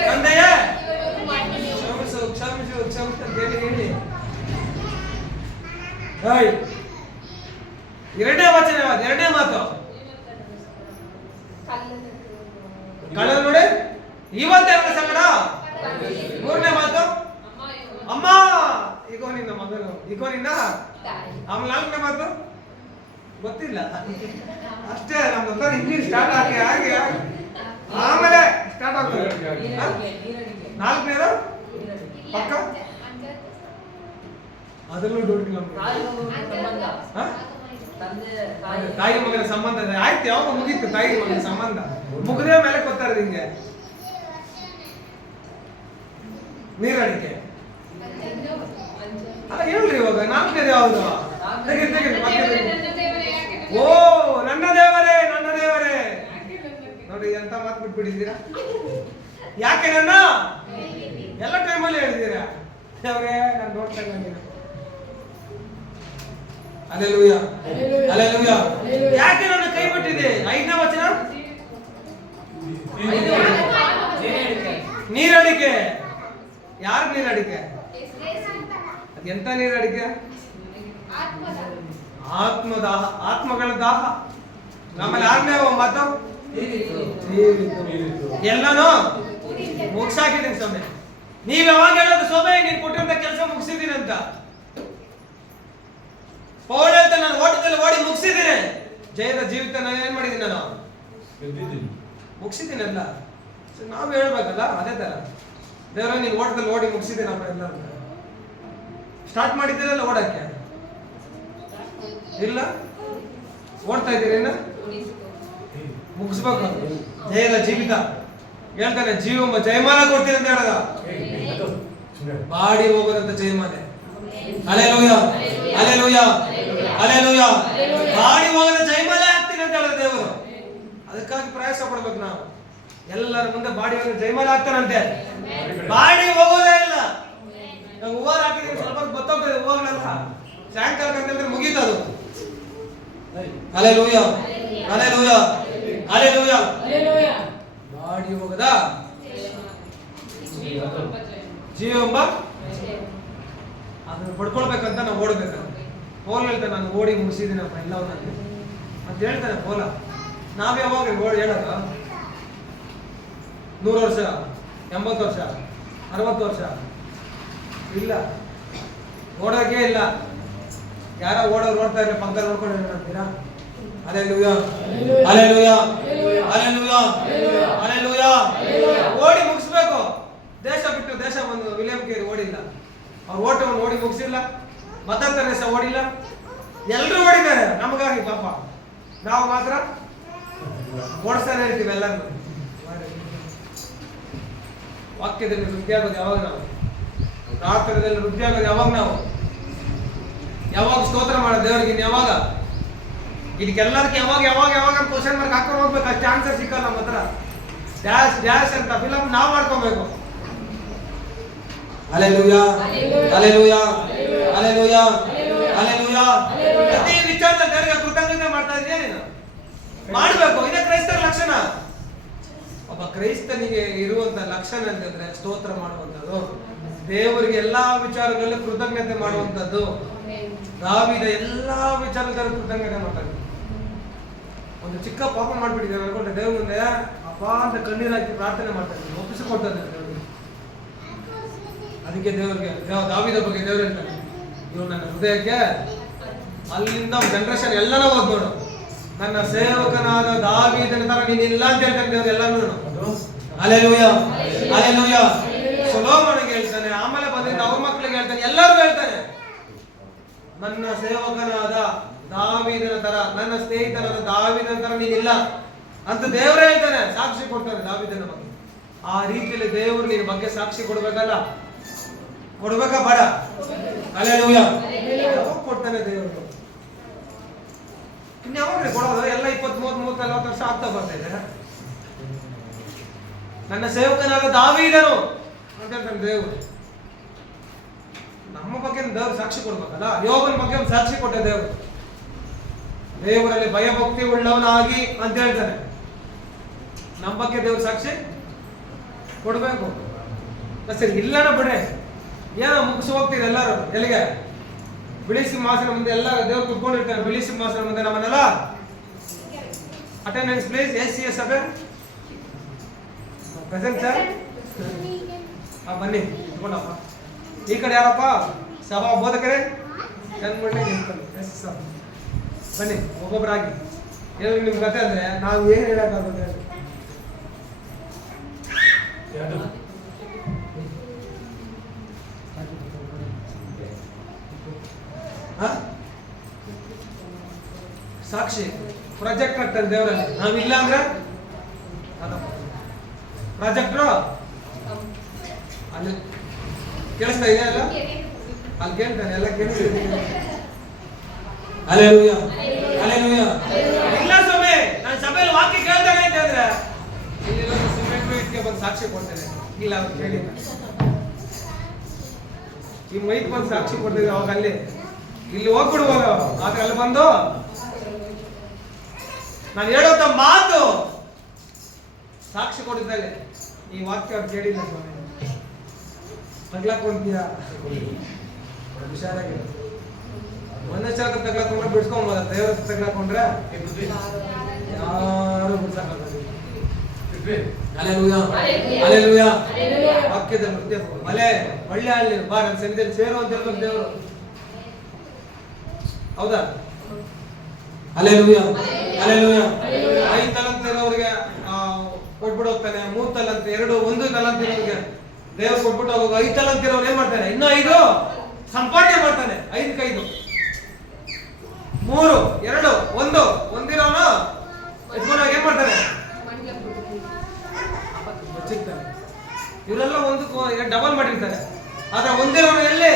ತಂದೆಯೇ ಕ್ಷಮಿಸು, ಕ್ಷಮಿಸು, ಕ್ಷಮಿಸು ಅಂತ ಹೇಳಿ. ಎರಡನೇ ವಚನ ಯಾವುದು? ಎರಡನೇ ಮಾತು ಕಳ್ಳ ನೋಡಿ ಇವತ್ತೇ ಸಂಗಡ. ಮೂರನೇ ಮಾತು ಅಮ್ಮ ಈಗೋ ನಿನ್ನ ಮಗನು, ಈಗೋ ನಿನ್ನ. ಆಮೇಲೆ 4ನೇ ಮಾತು ಗೊತ್ತಿಲ್ಲ ಅಷ್ಟೇ. ನಮ್ದು ಇಂಗ್ಲಿಷ್ ಸ್ಟಾರ್ಟ್ ಆಗಿ ಆಮೇಲೆ ಸ್ಟಾರ್ಟ್ ಆಗ್ತದೆ. ನಾಲ್ಕನೇದು ಪಕ್ಕ ಅದರಲ್ಲೂ ಡೌಟ್ ಇಲ್ಲ. ತಾಯಿ ಮಗನ ಸಂಬಂಧ ಆಯ್ತು, ಯಾವಾಗ ಮುಗೀತು ತಾಯಿ ಮಗನ ಸಂಬಂಧ ಮುಗಿದೇ ಮೇಲೆ ಗೊತ್ತಾರದು ಹಿಂಗೆ. ನೀರಡಿಕೆ ಅಲ್ಲ ಹೇಳ್ರಿ ಇವಾಗ ನಾಲ್ಕನೇದು ಯಾವುದು? ಓ ನನ್ನ ದೇವರೇ ನನ್ನ ದೇವರೇ. ನೋಡಿ ಎಂತ ಮಾತು ಬಿಟ್ಬಿಟ್ಟಿದ್ದೀರಾ. ಯಾಕೆ ನನ್ನ ಎಲ್ಲ ಟೈಮಲ್ಲಿ ಹೇಳಿದ್ದೀರಾ ದೇವರೇ ನಾನು ನೋಡ್ತಾ ಇದ್ದೀನಿ. Hallelujah hallelujah. ಯಾಕೆ ನನ್ನ ಕೈ ಬಿಟ್ಟಿದೆ? 5ನೇ ವಚನ ನೀರಡಿಕೆ. ಯಾರು ನೀರಡಿಕೆ? ಎಂತ ನೀರಡಿಕೆ? ಆತ್ಮದಾಹ, ಆತ್ಮಗಳ ದಾಹ. ಆಮೇಲೆ 6ನೇ ಮಾತು ಎಲ್ಲಾನು ಮುಗಿಸಾಕಿದ್ದೀನಿ ಸ್ವಾಮಿ. ನೀವ್ ಯಾವಾಗ ಹೇಳೋದು ಸ್ವಾಮಿ ನೀನ್ ಕೊಟ್ಟಿರಂತ ಕೆಲಸ ಮುಗಿಸಿದ್ದೀನಿ ಅಂತ? ಪೌಲ್ ಅಂತ ನಾನು ಓಟದಲ್ಲಿ ಓಡಿ ಮುಗಿಸಿದ್ದೀನಿ. ಜಯದ ಜೀವಿತ ನಾನು ಏನ್ ಮಾಡಿದ್ದೀನಿ? ನಾನು ಮುಗಿಸಿದ್ದೀನಲ್ಲ. ನಾವು ಹೇಳ್ಬೇಕಲ್ಲ ಅದೇ ತರ ದೇವರ ನೀನ್ ಓಟದಲ್ಲಿ ಓಡಿ ಮುಗಿಸಿದ್ದೀನಪ್ಪ ಎಲ್ಲ ಅಂತ. ಸ್ಟಾರ್ಟ್ ಮಾಡಿದ್ದೀರಲ್ಲ ಓಡಕ್ಕೆ? ಇಲ್ಲ ಓಡ್ತಾ ಇದ್ದೀರಿ, ಇನ್ನ ಮುಗಿಸ್ಬೇಕು. ಜಯದ ಜೀವಿತ ಹೇಳ್ತಾನೆ, ಜೀವ ಜಯಮಾಲ ಕೊಡ್ತೀನಿ ಅಂತ ಹೇಳದ. ಬಾಡಿ ಹೋಗೋದಂತ ಜಯಮಾಲೆ. Hallelujah hallelujah hallelujah. ಬಾಡಿ ಹೋಗದ ಜಯಮಾಲೆ ಆಗ್ತೀನಿ ಅಂತ ಹೇಳದ ದೇವರು. ಅದಕ್ಕಾಗಿ ಪ್ರಯಾಸ ಪಡ್ಬೇಕು ನಾವು. ಎಲ್ಲರ ಮುಂದೆ ಬಾಡಿ ಹೋಗಿ ಜಯಮಾಲೆ ಆಗ್ತಾನಂತೆ. ಬಾಡಿ ಹೋಗೋದೇ ಇಲ್ಲ. ನಾವು ಹೂವಾರ ಹಾಕಿದ್ರೆ ಸ್ವಲ್ಪ ಗೊತ್ತಾಗ್ತದೆ, ಹೂವಾಗಲ್ಲ ಸಾಯಂಕಾಲ ಕಂದ್ರೆ ಮುಗೀತದು. Hallelujah hallelujah hallelujah. ಬಾಡಿ ಹೋಗದ ಜೀವ ಎಂಬ ಅದನ್ನು ಪಡ್ಕೊಳ್ಬೇಕಂತ ನಾವು ಓಡ್ಬೇಕಂತ. ಪೌಲ್ ಹೇಳ್ತಾನೆ, ನಾನು ಓಡಿ ಮುಗಿಸಿದ್ದೀನಪ್ಪ ಎಲ್ಲವನ್ನ ಅಂತ ಹೇಳ್ತಾನೆ ಪೌಲ. ನಾವ್ ಯಾವಾಗ ಹೇಳೋದು? 100 ವರ್ಷ, 80 ವರ್ಷ, 60 ವರ್ಷ ಇಲ್ಲ, ಓಡೋಕೆ ಇಲ್ಲ. ಯಾರೋ ಓಡೋರು ಓಡ್ತಾ ಇದ್ರೆ ಪಕ್ಕ ನೋಡ್ಕೊಂಡು ಹೇಳ್ತೀರಾ? Hallelujah hallelujah hallelujah hallelujah. ಓಡಿ ಮುಗಿಸ್ಬೇಕು. ದೇಶ ಬಿಟ್ಟು ದೇಶ ಬಂದು ವಿಲಿಯಂ ಕೇರಿ ಓಡಿಲ್ಲ, ಅವ್ರ ಓಟವನ್ನು ಓಡಿ ಮುಗಿಸಿಲ್ಲ. Mother Teresa ಓಡಿಲ್ಲ. ಎಲ್ಲರೂ ಓಡಿದ್ದಾರೆ ನಮಗಾಗಿ ಪಾಪ. ನಾವು ಮಾತ್ರ ಓಡಿಸ್ತಾನೆ ಇರ್ತೀವಿ ಎಲ್ಲರೂ. ವಾಕ್ಯದಲ್ಲಿ ವೃದ್ಧಿ ಆಗೋದು ಯಾವಾಗ? ನಾವು ಪ್ರಾರ್ಥನೆಯಲ್ಲಿ ವೃದ್ಧಿ ಆಗೋದು ಯಾವಾಗ? ನಾವು ಯಾವಾಗ ಸ್ತೋತ್ರ ಮಾಡೋದು ದೇವರಿಗೆ? ಯಾವಾಗ? ಇದಕ್ಕೆಲ್ಲದಕ್ಕೆ ಯಾವಾಗ ಯಾವಾಗ ಯಾವಾಗ ಕ್ವಶನ್ ಮಾರ್ಕ್ ಹಾಕೊಂಡು ಹೋಗ್ಬೇಕು. ಅಷ್ಟೇ ಆನ್ಸರ್ ಸಿಕ್ಕಲ್ಲ ನಮ್ಮ ಹತ್ರ. ಡ್ಯಾಶ್ ಡ್ಯಾಶ್ ಅಂತ ಫಿಲಮ್ ನಾವು ಮಾಡ್ಕೋಬೇಕು. Hallelujah hallelujah hallelujah hallelujah. ಪ್ರತಿ ವಿಚಾರದಲ್ಲಿ ದೇವರಿಗೆ ಕೃತಜ್ಞತೆ ಮಾಡ್ತಾ ಇದೀಯ ನೀನು? ಮಾಡಬೇಕು. ಇದೇ ಕ್ರೈಸ್ತರ ಲಕ್ಷಣ. ಒಬ್ಬ ಕ್ರೈಸ್ತನಿಗೆ ಇರುವಂತ ಲಕ್ಷಣ ಅಂತಂದ್ರೆ ಸ್ತೋತ್ರ ಮಾಡುವಂತದ್ದು, ದೇವರಿಗೆ ಎಲ್ಲಾ ವಿಚಾರಗಳಲ್ಲಿ ಕೃತಜ್ಞತೆ ಮಾಡುವಂತದ್ದು. ದಾವೀದ ಎಲ್ಲಾ ವಿಚಾರದಲ್ಲಿ ಕೃತಜ್ಞತೆ ಮಾಡ್ತಾನೆ. ಒಂದು ಚಿಕ್ಕ ಪಾಪ ಮಾಡ್ಬಿಟ್ಟಿದ್ದೇವೆ ಅನ್ಕೊಂಡ್ರೆ ದೇವ್ರ ಮುಂದೆ ಅಪ್ಪ ಅಂತ ಕಣ್ಣೀರ್ ಹಾಕಿ ಪ್ರಾರ್ಥನೆ ಮಾಡ್ತಾನೆ, ಒಪ್ಪಿಸಿಕೊಡ್ತಾನೆ ದೇವರಿಗೆ. ಅದಕ್ಕೆ ದೇವರಿಗೆ ದಾವೀದ ಬಗ್ಗೆ ದೇವ್ರು ಹೇಳ್ತಾನೆ, ಇವ್ರು ನನ್ನ ಹೃದಯಕ್ಕೆ ಅಲ್ಲಿಂದ ಜನರೇಷನ್ ಎಲ್ಲನೂ ಓದ್ ನೋಡು, ನನ್ನ ಸೇವಕನಾದ ದಾವೀದನ ತರ ನೀನಿಲ್ಲ ಅಂತ ಹೇಳ್ತಾನೆ ದೇವ್ರು ಎಲ್ಲಾನು. Hallelujah hallelujah. ಸೊಲೊಮೋನನಿಗೆ ಹೇಳ್ತಾನೆ, ಆಮೇಲೆ ಬಂದಿದ್ದ ಅವ್ರ ಮಕ್ಕಳಿಗೆ ಹೇಳ್ತಾನೆ, ಎಲ್ಲರಿಗೂ ಹೇಳ್ತಾನೆ, ನನ್ನ ಸೇವಕನಾದ ದಾವೀದನ ತರ, ನನ್ನ ಸ್ನೇಹಿತನಾದ ದಾವೀದನ ತರ ನೀನಿಲ್ಲ ಅಂತ ದೇವರೇ ಹೇಳ್ತಾನೆ. ಸಾಕ್ಷಿ ಕೊಡ್ತಾನೆ ದಾವೀದನ ಬಗ್ಗೆ. ಆ ರೀತಿಯಲ್ಲಿ ದೇವರು ನಿನ್ನ ಬಗ್ಗೆ ಸಾಕ್ಷಿ ಕೊಡ್ಬೇಕಲ್ಲ? ಕೊಡ್ಬೇಕಾ ಬೇಡ? ಹಲ್ಲೆಲೂಯಾ. ಕೊಡ್ತಾನೆ ದೇವರು. ಇನ್ಯಾವಾಗ ಕೊಡೋದು? ಎಲ್ಲ 20, 30, 40 ವರ್ಷ ಆಗ್ತಾ ಬರ್ತಾ ಇದೆ. ನನ್ನ ಸೇವಕನಾದ ದಾವೀದನು ಅಂತ ಹೇಳ್ತಾನೆ ದೇವರು. ನಮ್ಮ ಬಗ್ಗೆ ದೇವರು ಸಾಕ್ಷಿ ಕೊಡ್ಬೇಕಲ್ಲ? ಯೋಬನ ಬಗ್ಗೆ ಒಂದು ಸಾಕ್ಷಿ ಕೊಟ್ಟ ದೇವರು. ದೇವರಲ್ಲಿ ಭಯಭಕ್ತಿ ಉಳ್ಳವನಾಗಿ ಅಂತ ಹೇಳ್ತಾನೆ. ನಮ್ಮ ಬಗ್ಗೆ ದೇವ್ರ ಸಾಕ್ಷಿ ಕೊಡ್ಬೇಕು. ಸರಿ, ಇಲ್ಲನ ಬಿಡೆ, ಏನೋ ಮುಗಿಸಿ ಹೋಗ್ತೀವಿ ಎಲ್ಲರೂ. ಎಲ್ಲಿಗೆ? ಬಿಳಿ ಸಿಂಹಾಸನ ಮುಂದೆ ಎಲ್ಲ ದೇವ್ರು ಕುತ್ಕೊಂಡಿರ್ತಾರೆ. ಬಿಳಿ ಸಿಂಹಾಸನ ಮುಂದೆ ನಮ್ಮನ್ನೆಲ್ಲ ಅಟೆಂಡೆನ್ಸ್ ಪ್ಲೀಸ್. SCS ಸಭೆ ಪ್ರೆಸೆಂಟ್ ಸರ್, ಬನ್ನಿ ಇಟ್ಕೊಂಡಪ್ಪ. ಈ ಕಡೆ ಯಾರಪ್ಪ? ಸಭಾ ಬೋಧಕರೇ ಬನ್ನಿ ಒಬ್ಬೊಬ್ಬರಾಗಿ. ಏನು ನಿಮ್ಮ ಕತೆ ಅಂದ್ರೆ ನಾವು ಏನು ಹೇಳಕ್ಕಾಗುತ್ತೆ? ಹ? ಸಾಕ್ಷಿ ಪ್ರಾಜೆಕ್ಟ್ ಆಗ್ತಾರೆ ದೇವರಲ್ಲಿ. ನಾವಿಲ್ಲ ಅಂದ್ರೆ ಪ್ರಾಜೆಕ್ಟ್ರು ಅಲ್ಲಿ ಕೇಳಿಸ್ತಾ ಇದೆ ಅಲ್ಲ, ಅಲ್ಲಿ ಕೇಳ್ತಾನೆ ಎಲ್ಲ ಕೇಳಿಸ್ತಾ. Hallelujah hallelujah. ಇಲ್ಲ ಸ್ವಾಮಿ, ನಾನು ಸಭೆಯಲ್ಲಿ ವಾಕ್ಯ ಕೇಳ್ತಾನೆ ಅಂತ ಅಂದ್ರೆ ಇಲ್ಲಿ ಸಿಮೆಂಟ್ ಇಟ್ಕೆ ಬಂದು ಸಾಕ್ಷಿ ಕೊಡ್ತೇನೆ. ಇಲ್ಲ ಅವ್ರು ಕೇಳಿಲ್ಲ, ಈ ಮೈಕ್ ಬಂದು ಸಾಕ್ಷಿ ಕೊಡ್ತಿದ್ದೆ ಅವಾಗ ಅಲ್ಲಿ ಇಲ್ಲಿ ಹೋಗ್ಬಿಡ್ಬೋದು. ಆದ್ರೆ ಅಲ್ಲಿ ಬಂದು ನಾನು ಹೇಳೋಂತ ಮಾತು ಸಾಕ್ಷಿ ಕೊಟ್ಟಿದ್ದಲ್ಲಿ ಈ ವಾಕ್ಯ ಅವ್ರು ಕೇಳಿಲ್ಲ ಸ್ವಾಮಿ. ತಗ್ಲಾಕೊಂಡ್ತೀಯ ಹುಷಾರಾಗಿ. ಮನುಷ್ಯರ ತಗ್ಲಾಕೊಂಡ್ರೆ ಬಿಡ್ಸ್ಕೊಂಬೋದ, ದೇವ್ರ ತಗ್ಲಾಕೊಂಡ್ರೆ ಯಾರು ಬಿಡ್ಸಕ್ಕಾಗಲ್ಲ. Hallelujah hallelujah. ವಾಕ್ಯದ ನೃತ್ಯ ಮಲೆ ಒಳ್ಳೆ ಅಲ್ಲಿ ಬಾ ನನ್ನ ಸನ್ನಿಧಿಯಲ್ಲಿ ಸೇರು ಅಂತ ಹೇಳ್ಬೇಕು ದೇವರು. ಹೌದಾ? Hallelujah hallelujah. 5 ತಲಂತ ಇರೋರಿಗೆ ಕೊಟ್ಬಿಟ್ಟು ಹೋಗ್ತಾನೆ. 3 ತಲಂತ 2 1 ತಲಂತ ಇರೋರಿಗೆ ದೇವ್ರು ಕೊಟ್ಬಿಟ್ಟು ಹೋಗುವಾಗ 5 ತಲಂತ ಇರೋರು ಏನ್ ಮಾಡ್ತಾನೆ? ಇನ್ನೂ 5 ಸಂಪಾದನೆ ಮಾಡ್ತಾನೆ. 5ಕ್ಕೆ 5 3 2 1 ಒಂದಿರೋನು ಎತ್ಕೊಂಡಾಗ ಏನ್ ಮಾಡ್ತಾನೆ? ಬಚ್ಚಿರ್ತಾನೆ. ಇವರೆಲ್ಲ ಒಂದಕ್ಕೆ ಡಬಲ್ ಮಾಡಿರ್ತಾರೆ. ಆದ್ರೆ ಒಂದಿರೋನು ಎಲ್ಲಿ?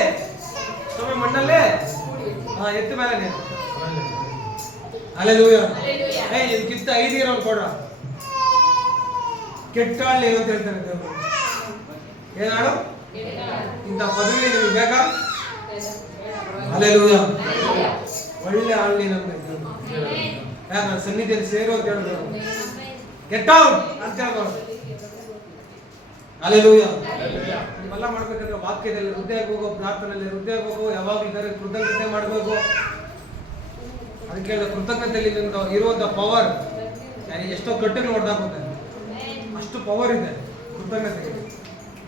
ಸ್ವಾಮಿ ಮಣ್ಣಲ್ಲಿ ಎತ್ತು ಮೇಲೆ. ಹಲ್ಲೆಲೂಯಾ. ಇದಕ್ಕಿಂತ 5 ಇರೋನು ಕೊಡ್ರ. ಕೆಟ್ಟ ಹಳ್ಳಿ ಅಂತ ಹೇಳ್ತಾನೆ ದೇವರು. ಏನಾಳು? ಇಂಥ ಪದವಿ ನಿಮ್ಗೆ ಬೇಕಾ? ಹಲ್ಲೆಲೂಯಾ. ಒಳ್ಳೆ ಹಳ್ಳಿ ನಮ್ಗೆ ನನ್ನ ಸನ್ನಿಧಿಯಲ್ಲಿ ಸೇರು ಅಂತ ಹೇಳಿದ್ರು. ಗೆಟ್ ಔಟ್ ಅಂತ ಹೇಳ್ಬೋದು. ಹಲ್ಲೆಲೂಯಾ. ನೀವೆಲ್ಲ ಮಾಡ್ಬೇಕಂದ್ರೆ ವಾಕ್ಯದಲ್ಲಿ ಹೃದಯಕ್ಕೆ ಹೋಗೋ, ಪ್ರಾರ್ಥನೆಯಲ್ಲಿ ಹೃದಯಕ್ಕೆ ಹೋಗೋ, ಯಾವಾಗಲೂ ಇದ್ದಾರೆ ಕೃತಜ್ಞತೆ ಮಾಡಬೇಕು. ಅದಕ್ಕೆ ಹೇಳಿದ ಕೃತಜ್ಞತೆಯಲ್ಲಿ ಇರುವಂತ ಪವರ್ ಎಷ್ಟೋ ಕಟ್ಟನ್ನು ಹೊಡೆದಾಗುತ್ತೆ. ಅಷ್ಟು ಪವರ್ ಇದೆ ಕೃತಜ್ಞತೆಗೆ.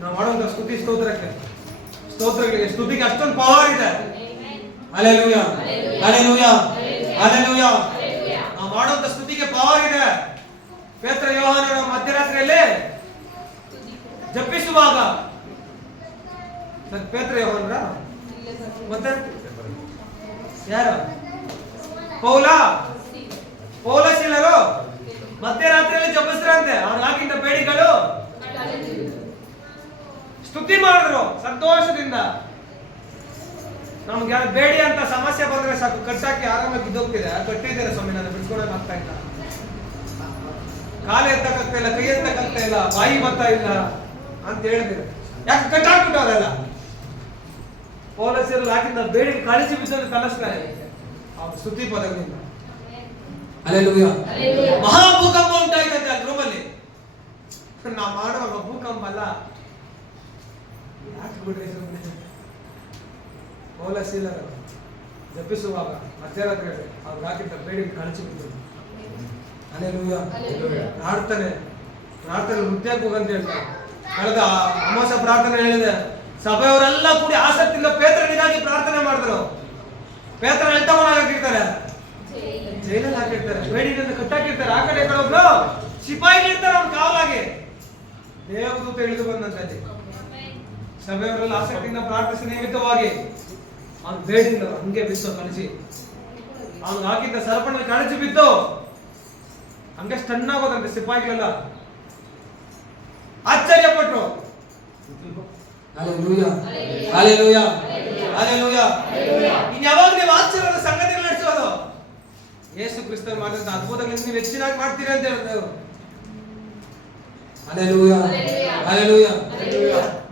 ನಾವು ಮಾಡುವಂತ ಸ್ತುತಿ ಸ್ತೋತ್ರಗಳಿಗೆ ಸ್ತುತಿಗೆ ಅಷ್ಟೊಂದು ಪವರ್ ಇದೆ. Hallelujah hallelujah hallelujah. ನಾವು ಮಾಡುವಂತ ಸ್ತುತಿಗೆ ಪವರ್ ಇದೆ. ಪೇತ್ರ ಯೋಹಾನನ ಮಧ್ಯರಾತ್ರಿಯಲ್ಲಿ ಜಪಿಸುವಾಗ ಪೇತ್ರ ಯೋಹಾನರ ಮತ್ತೆ ಯಾರು? ಪೌಲಶೀಲರು ಮಧ್ಯರಾತ್ರಿಯಲ್ಲಿ ಜಪಿಸ್ರಂತೆ. ಅವ್ರು ಹಾಕಿದ್ದ ಬೇಡಿಗಳು ಸ್ತುತಿ ಮಾಡಿದ್ರು ಸಂತೋಷದಿಂದ. ನಮ್ಗೆ ಯಾರು ಬೇಡಿ ಅಂತ ಸಮಸ್ಯೆ ಬಂದ್ರೆ ಸಾಕು, ಕಟ್ಟಾಕಿ ಆರಾಮಾಗಿ ಬಿದ್ದೋಗ್ತಿದೆ. ಕಟ್ಟಿದ್ದೇನೆ ಸ್ವಾಮಿ, ನಾನು ಬಿಡ್ಸ್ಕೊಳಕ್ ಆಗ್ತಾ ಇಲ್ಲ, ಕಾಲು ಎತ್ತಕ್ಕಾಗ್ತಾ ಇಲ್ಲ, ಕೈ ಎತ್ತಕ್ಕಾಗ್ತಾ ಇಲ್ಲ, ಬಾಯಿ ಬರ್ತಾ ಇಲ್ಲ ಅಂತ ಹೇಳಿದ್ರೆ ಯಾಕೆ ಕಟ್ಟಾಕ್ಬಿಟ್ಟವರೆಲ್ಲ? ಪೌಲಶೀಲರು ಹಾಕಿದ್ದ ಬೇಡಿ ಕಳಿಸಿ ಬಿದ್ದನ್ನು ಕಲಿಸ್ತಾರೆ ಅವ್ರ ಸ್ತುತಿ ಪದಗಳಿಂದ. ಹಲ್ಲೆಲೂಯಾ. ಮಹಾಭೂಕಂಪ ಉಂಟಾಯ್ತಂತೆ ಅಲ್ಲಿ ರೂಮಲ್ಲಿ. ನಾವು ಮಾಡುವಾಗ ಭೂಕಂಪ ಅಲ್ಲ, ಯಾಕೆ ಬಿಡ್ರಿ ಸುಮ್ಮನೆ. ಪೌಲಶೀಲರು ಜಪಿಸುವಾಗ ಮಧ್ಯರಾತ್ರಿ ಅವ್ರು ಹಾಕಿದ್ದ ಬೇಡಿ ಕಳಿಸಿ ಬಿಟ್ಟರು. ಹಲ್ಲೆಲೂಯಾ. ಪ್ರಾರ್ಥನೆ ನೃತ್ಯಕ್ಕೆ ಹೋಗಂತ ಹೇಳ್ತಾರೆ. ಕಳೆದ ಅಮಾವಾಸ್ಯ ಪ್ರಾರ್ಥನೆ ಹೇಳಿದೆ. ಸಭೆಯವರೆಲ್ಲ ಕೂಡಿ ಆಸಕ್ತಿಯಿಂದ ಪೇತ್ರನಿಗಾಗಿ ಪ್ರಾರ್ಥನೆ ಮಾಡಿದ್ರು. ಪೇತ್ರ ಎಲ್ತವನಾಗಿ ಹಾಕಿರ್ತಾರೆ, ಜೈಲಲ್ಲಿ ಹಾಕಿರ್ತಾರೆ, ಬೇಡಿನಿಂದ ಕಟ್ಟಾಕಿರ್ತಾರೆ. ಆ ಕಡೆ ಒಬ್ರು ಸಿಪಾಯಿಗಳಿರ್ತಾರೆ ಅವ್ನ ಕಾವಲಾಗಿ. ದೇವದೂತ ಇಳಿದು ಬಂದಂತಲ್ಲಿ ಸಭೆಯವರೆಲ್ಲ ಆಸಕ್ತಿಯಿಂದ ಪ್ರಾರ್ಥಿಸಿ ನಿಮಿತ್ತವಾಗಿ ಅವ್ನ ಬೇಡಿಂದ ಹಂಗೆ ಬಿತ್ತು ಕಳಿಸಿ. ಅವ್ನು ಹಾಕಿದ್ದ ಸರಪಣಿ ಕಳಿಸಿ ಬಿತ್ತು. ಹಂಗೆ ಸ್ಟನ್ ಆಗೋದಂತೆ ಸಿಪಾಯಿಗಳೆಲ್ಲ. ಆಶ್ಚರ್ಯಪಟ್ರು. Hallelujah hallelujah hallelujah. ಇನ್ ಯಾವಾಗ ನೀವು ಆಶ್ಚರ್ಯದ ಸಂಗತಿಗಳು ನಡೆಸೋದು? ಯೇಸು ಕ್ರಿಸ್ತರು ಮಾಡಿದಂತ ಅದ್ಭುತಗಳನ್ನು ನೀವು ಹೆಚ್ಚಿನಾಗಿ ಮಾಡ್ತೀರಿ ಅಂತ ಹೇಳಿದ್ರು. Hallelujah hallelujah.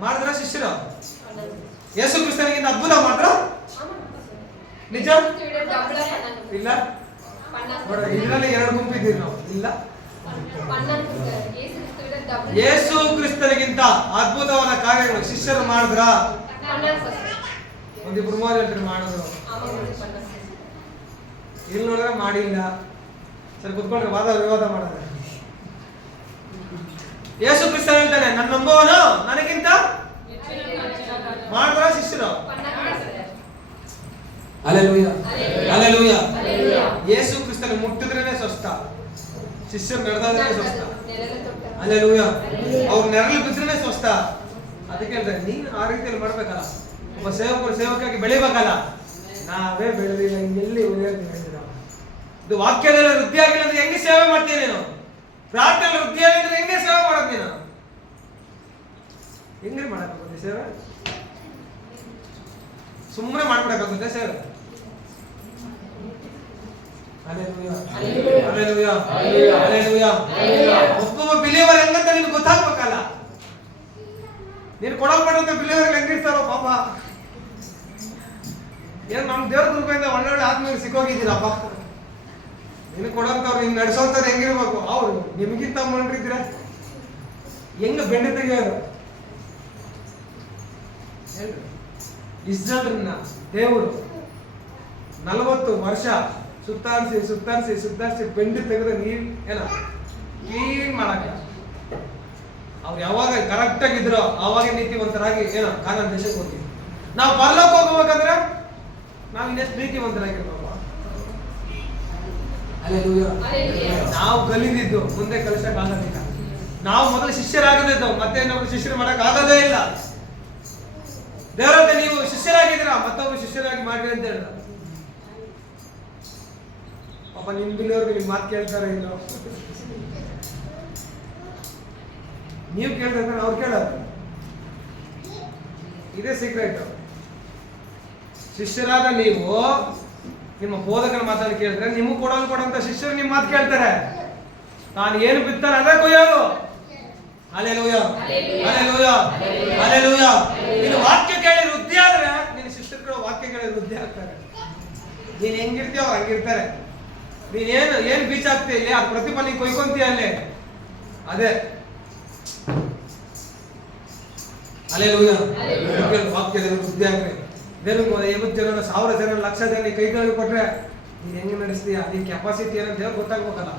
ಮಾಡಿದ್ರ ಶಿಷ್ಯರು ಯೇಸು ಕ್ರಿಸ್ತನಿಗಿಂತ ಅದ್ಭುತ ಮಾಡ್ರ? ನಿಜ ಇಲ್ಲ? ಇದರಲ್ಲಿ 2 ಗುಂಪಿದ್ದೀರಿ ನಾವು. ಇಲ್ಲ, ಯೇಸು ಕ್ರಿಸ್ತನಿಗಿಂತ ಅದ್ಭುತವಾದ ಕಾರ್ಯಗಳು ಶಿಷ್ಯರು ಮಾಡಿದ್ರ? ಒಂದಿಬ್ರು 3 ಹೇಳ್ತಾರೆ ಮಾಡಿದ್ರು. ಇಲ್ಲಿ ನೋಡಿದ್ರೆ ಮಾಡಿಲ್ಲ. ಸರಿ ಕುತ್ಕೊಂಡ್ರೆ ವಾದ ವಿವಾದ ಮಾಡಿದ್ರೆ. ಯೇಸು ಕ್ರಿಸ್ತ ಹೇಳ್ತಾನೆ, ನನ್ನ ನಂಬುವನು ನನಗಿಂತ ಮಾಡಿದ್ರ ಶಿಷ್ಯರು? Hallelujah hallelujah. ಯೇಸು ಕ್ರಿಸ್ತನ ಮುಟ್ಟಿದ್ರೇನೆ ಸ್ವಸ್ಥ, ಶಿಷ್ಯರು ನಡೆದಾದ್ರೆ ಸ್ವಸ್ಥ. ಹಲ್ಲೆಲೂಯಾ. ಅವ್ರ ನೆರಳು ಬಿದ್ರೇನೆ ಸ್ವಸ್ಥ. ಅದಕ್ಕೆ ಹೇಳ್ತಾರೆ ನೀನು ಆ ರೀತಿಯಲ್ಲಿ ಮಾಡ್ಬೇಕಲ್ಲ, ಒಬ್ಬ ಸೇವಕಾಗಿ ಬೆಳಿಬೇಕಲ್ಲ. ನಾವೇ ಬೆಳೆದಿಲ್ಲ, ಇನ್ನೆಲ್ಲಿ ಹೇಳಿದ್ದೀರಾ? ಇದು ವಾಕ್ಯದಲ್ಲಿ ವೃದ್ಧಿ ಆಗಿಲ್ಲ ಅಂದ್ರೆ ಹೆಂಗೆ ಸೇವೆ ಮಾಡ್ತೀನಿ ನೀನು? ಪ್ರಾರ್ಥನೆ ವೃದ್ಧಿ ಆಗಿದ್ರೆ ಹೆಂಗೆ ಸೇವೆ ಮಾಡೋದು ನೀನು? ಹೆಂಗ್ರಿ ಮಾಡಕ್ಕಾಗುತ್ತೆ ಸೇವೆ? ಸುಮ್ಮನೆ ಮಾಡ್ಬಿಡಕ್ಕಾಗುತ್ತೆ ಸೇವೆ? ಒಬ್ಬೊಬ್ಬ ಬಿಲೀವರ್ ಹೆಂಗಂತ ನಿನ್ಗೆ ಗೊತ್ತಾಗ್ಬೇಕಲ್ಲ. ನೀನು ಕೊಡಲ್ಪಟ್ಟಂತ ಬಿಲೀವರ್ ಹೆಂಗಿರ್ತಾರೋ ಪಾಪ. ಏನ್ ನಮ್ ದೇವ್ರ ಕೃಪೆಯಿಂದ ಒಳ್ಳೊಳ್ಳೆ ಆತ್ಮೀಯರು ಸಿಕ್ಕೋಗಿದ್ದೀರಪ್ಪ. ನಿನ್ ಕೊಡಂತವ್ರು ನಿನ್ ನಡೆಸೋಂತವ್ರು ಹೆಂಗಿರ್ಬೇಕು? ಅವ್ರು ನಿಮ್ಗಿಂತ ಮಾಡ್ರಿದ್ರ ಹೆಂಗ ಬೆಂಡೆ ತೆಗಿಯೋದು ಹೇಳ್ರಿ. ಇಸ್ರಾಯೇಲ್ರನ್ನ ದೇವರು 40 ವರ್ಷ ಸುತ್ತಾರಿಸಿ ಬೆಂಡೆ ತೆಗೆದ ನೀರ್ ಏನ ಕ್ಲೀನ್ ಮಾಡಾಕ. ಅವ್ರು ಯಾವಾಗ ಕರೆಕ್ಟ್ ಆಗಿದ್ರು ಅವಾಗ ನೀತಿವಂತರಾಗಿ ಏನೋ ಕಾನಾನ್ ದೇಶಕ್ಕೆ ಹೋಗ್ತೀವಿ. ನಾವು ಪರಲೋಕ ಹೋಗ್ಬೇಕಂದ್ರೆ ನಾವು ಇನ್ನೆಷ್ಟು ನೀತಿವಂತರಾಗಿರ್ಬೇಕು. ನಾವು ಕಲಿದಿದ್ದು ಮುಂದೆ ಕಲಿಸಕ್ ಆಗೋದಿಲ್ಲ. ನಾವು ಮೊದಲು ಶಿಷ್ಯರಾಗದಿದ್ದು ಮತ್ತೆ ಇನ್ನೊಬ್ರು ಶಿಷ್ಯರು ಮಾಡಕ್ ಆಗೋದೇ ಇಲ್ಲ. ದೇವರಂತೆ ನೀವು ಶಿಷ್ಯರಾಗಿದ್ದೀರಾ, ಮತ್ತೊಬ್ರು ಶಿಷ್ಯರಾಗಿ ಮಾಡ್ರಿ ಅಂತ ಹೇಳ್ದ. ಪಾಪ ನಿಮ್ ಬಿಲಿಯವ್ರಿಗೆ ನಿಮ್ ಮಾತು ಕೇಳ್ತಾರೆ ಇಲ್ಲೋ? ನೀವು ಕೇಳ್ತಾರೆ, ಅವ್ರು ಕೇಳೋದು. ಇದೇ ಸೀಕ್ರೆಟ್. ಶಿಷ್ಯರಾದ ನೀವು ನಿಮ್ಮ ಬೋಧಕನ ಮಾತನ್ನು ಕೇಳಿದ್ರೆ ನಿಮಗೆ ಕೊಡಂತ ಶಿಷ್ಯರು ನಿಮ್ಮ ಮಾತು ಕೇಳ್ತಾರೆ. ನಾನು ಏನು ಬಿತ್ತಾರೆ ಅದೇ ಕೊಯ್ಯೋದು. Hallelujah, hallelujah, hallelujah. ನೀನು ವಾಕ್ಯ ಕೇಳಿ ವೃದ್ಧಿ ಆದ್ರೆ ನಿನ್ನ ಶಿಷ್ಯರು ವಾಕ್ಯ ಕೇಳಿ ವೃದ್ಧಿ ಆಗ್ತಾರೆ. ನೀನ್ ಹೆಂಗಿರ್ತೀಯೋ ಹಂಗಿರ್ತಾರೆ. ನೀನ್ ಬೀಚ್ ಆಗ್ತೀಯ ಇಲ್ಲಿ, ಅದು ಪ್ರತಿಫಲ ಕೊಯ್ಕೊಂತೀಯ ಅಲ್ಲಿ. ಅದೇ ಹಲ್ಲೆಲೂಯಾ. ವಾಕ್ಯದಲ್ಲಿ ವೃದ್ಧಿ ಆಗ್ರಿ. ದೇವ್ರಿಗೆ 50 ಜನ 1000 ಜನ 1,00,000 ಜನ ಕೈಗಳು ಕೊಟ್ರೆ ನೀನ್ ಹೆಂಗೆ ನಡೆಸ್ತೀಯ? ನಿನ್ ಕೆಪಾಸಿಟಿ ಏನಂತ ದೇವ್ರು ಗೊತ್ತಾಗ್ಬೇಕಲ್ಲ.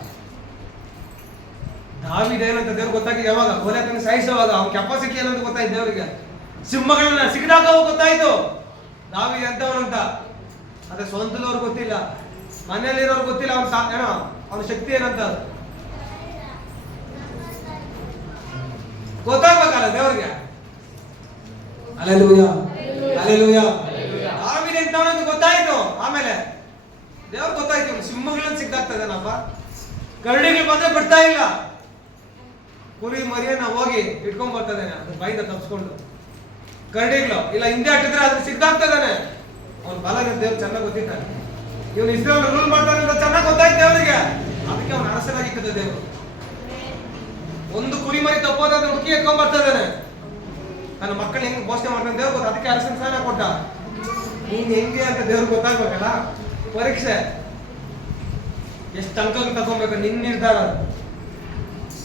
ದಾವೀದ ಏನಂತ ದೇವ್ರು ಗೊತ್ತಾಗಿದೆ ಯಾವಾಗ? ಗೋಲಿಯಾತನ ಸಾಯಿಸುವಾಗ ಅವ್ನ ಕೆಪಾಸಿಟಿ ಏನಂತ ಗೊತ್ತಾಯ್ತು ದೇವರಿಗೆ. ಸಿಂಹಗಳನ್ನ ಸಿಗದಾಕ ಗೊತ್ತಾಯ್ತು ದಾವೀದ ಎಂತವನಂತ. ಅದೇ ಸ್ವಂತದವ್ರು ಗೊತ್ತಿಲ್ಲ, ಮನೆಯಲ್ಲಿರೋರು ಗೊತ್ತಿಲ್ಲ ಅವನ ಶಕ್ತಿ ಏನಂತ ಗೊತ್ತಾಗ್ಬೇಕಲ್ಲ ದೇವ್ರಿಗೆ. Hallelujah, hallelujah. ದಾವೀದ ಎಂತವನಂತ ಗೊತ್ತಾಯ್ತು. ಆಮೇಲೆ ದೇವ್ರು ಗೊತ್ತಾಯ್ತು ಸಿಂಹಗಳನ್ನ ಸಿಗ್ದಾಗ್ತದೇನಪ್ಪ. ಕರಡಿಗಳು ಬಂದ್ರೆ ಬಿಡ್ತಾ ಇಲ್ಲ. ಕುರಿ ಮರಿಯನ್ನ ಹೋಗಿ ಇಟ್ಕೊಂಡ್ ಬರ್ತಾನೆ ಅದ್ರ ಬಾಯಿಂದ ತಪ್ಪಿಸ್ಕೊಂಡು. ಕರಡಿಗಳು ಇಲ್ಲ ಹಿಂದೆ ಅಟ್ಟಿದ್ರೆ ಅದ್ರ ಸಿಗ್ದಾಗ್ತದಾನೆ. ಅವ್ನ ಬಲ ದೇವ್ರು ಚೆನ್ನಾಗಿ ಗೊತ್ತಿದ್ದಾನೆ. ಇವನು ಇಸ್ರೇಲ್ ರೂಲ್ ಮಾಡ್ತಾನೆ ಅಂತ ಚೆನ್ನಾಗಿ ಗೊತ್ತಾಯ್ತು ಅವರಿಗೆ. ಅದಕ್ಕೆ ಅವನ ಅರಸನಾಗಿರ್ತದೆ ದೇವರು. ಒಂದು ಕುರಿ ಮರಿ ತಪ್ಪೋದಾದ್ರೆ ಹುಡುಕಿ ಎತ್ಕೊಂಡ್ ಬರ್ತಾನೆ. ನನ್ನ ಮಕ್ಕಳು ಹೆಂಗ್ ಘೋಷಣೆ ಮಾಡ್ತಾನೆ ದೇವ್ರು ಗೊತ್ತ. ಅದಕ್ಕೆ ಅರಸನ ಸ್ಥಾನ ಕೊಟ್ಟ. ನೀನ್ ಹೆಂಗೆ ಅಂತ ದೇವ್ರು ಗೊತ್ತಾಗ್ಬೇಕಲ್ಲ. ಪರೀಕ್ಷೆ ಎಷ್ಟು ಅಂಕ ತಗೊಂಬೇಕು ನಿನ್ ನಿರ್ಧಾರ.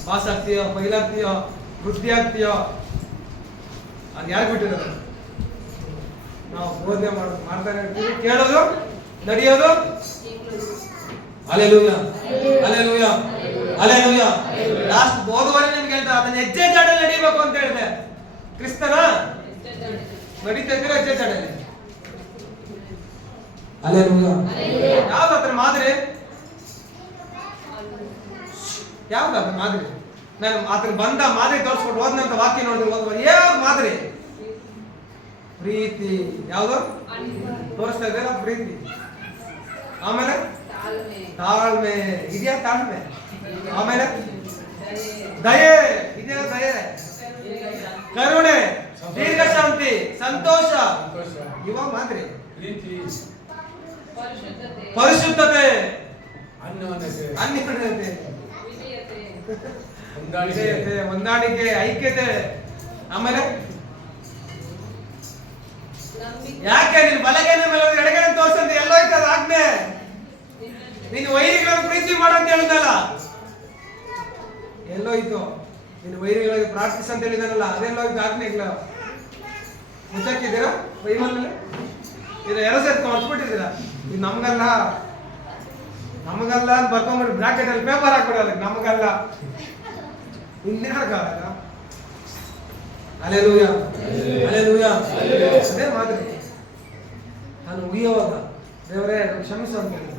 ಪಾಸ್ ಆಗ್ತೀಯೋ, ಫೈಲ್ ಆಗ್ತೀಯೋ, ವೃದ್ಧಿ ಆಗ್ತೀಯೋ ಅದ್ ಯಾರು ಬಿಟ್ಟಿರೋದು? ನಾವು ಬೋಧನೆ ಮಾಡ್ತಾನೆ ಇರ್ತೀವಿ, ಕೇಳೋದು ನಡೆಯೋದು. Hallelujah, hallelujah, hallelujah. ಲಾಸ್ಟ್ ಬೋಧವಾರ ನಿಮ್ಗೆ ಹೇಳ್ತಾರೆ ಅದನ್ನ ಹೆಜ್ಜೆ ಜಾಡಲ್ಲಿ ನಡಿಬೇಕು ಅಂತ ಹೇಳಿದೆ. ಕ್ರಿಸ್ತನ ನಡೀತಾ ಇದ್ದೀರಾ ಹೆಜ್ಜೆ ಜಾಡಲ್ಲಿ? ಹಲ್ಲೆಲೂಯಾ. ಯಾವ್ದು ಅದ್ರ ಮಾದರಿ? ಯಾವ್ದು ಅದ್ರ ಮಾದರಿ? ನಾನು ಆತರ ಬಂದ ಮಾದರಿ ತೋರಿಸ್ಕೊಂಡು ಹೋದ್ನಂತ ವಾಕ್ಯ ನೋಡಿದ್ರೆ ಯಾವ್ದು ಮಾದರಿ? ಪ್ರೀತಿ. ಯಾವ್ದು ತೋರಿಸ್ತಾ ಇದ್ದಾರೆ? ಪ್ರೀತಿ. ಆಮೇಲೆ ತಾಳ್ಮೆ ಇದೆಯಾ? ತಾಳ್ಮೆ. ಆಮೇಲೆ ದಯೆ ಇದೆಯಾ? ದಯೆ, ಕರುಣೆ, ದೀರ್ಘ ಶಾಂತಿ, ಸಂತೋಷ. ಇವ ಮಾದರಿ. ಪರಿಶುದ್ಧತೆ, ಅನ್ಯೋನ್ಯತೆ, ಹೊಂದಾಣಿಕೆ, ಐಕ್ಯತೆ. ಆಮೇಲೆ ಯಾಕೆ ನೀನು ಬಲಗೈನ ಮೇಲೆ ಎಡಗೈನ ತೋರ್ಸಂತ ಎಲ್ಲೋಯ್ತು ಅದು ಆಜ್ಞೆ? ನೀನು ವೈರಿಗಳನ್ನು ಪ್ರೀತಿ ಮಾಡಂತ ಹೇಳಿದಲ್ಲ, ಎಲ್ಲೋಯ್ತು? ನೀನು ವೈರಿಗಳಿಗೆ ಪ್ರಾರ್ಥಿಸ ಅಂತ ಹೇಳಿದಾನಲ್ಲ, ಅದೆಲ್ಲೋಯ್ತು ಆಜ್ಞೆಗಳು? ಮುಚ್ಚಾಕಿದ್ದೀರಾ ಬೈಬಲ್ನಲ್ಲಿ? ಇದು ಎರಸೆತ್ಕೊಂಡು ಹೊಚ್ಬಿಟ್ಟಿದ್ದೀರಾ. ಇದು ನಮ್ಗಲ್ಲ ನಮಗಲ್ಲ ಅಂತ ಬರ್ಕೊಂಡ್ಬಿಟ್ಟು ಬ್ರಾಕೆಟ್ ಅಲ್ಲಿ ಪೇಪರ್ ಹಾಕ್ಬಿಡ. ಅದಕ್ಕೆ ನಮಗಲ್ಲ, ಇನ್ಯಾರಿಗಾಗಲ್ಲ. Hallelujah, hallelujah. ಅದೇ ಮಾದರಿ. ನಾನು ಉಗಿಯುವಾಗ ದೇವರೇ ಕ್ಷಮಿಸು ಅಂತ ಹೇಳಿದ.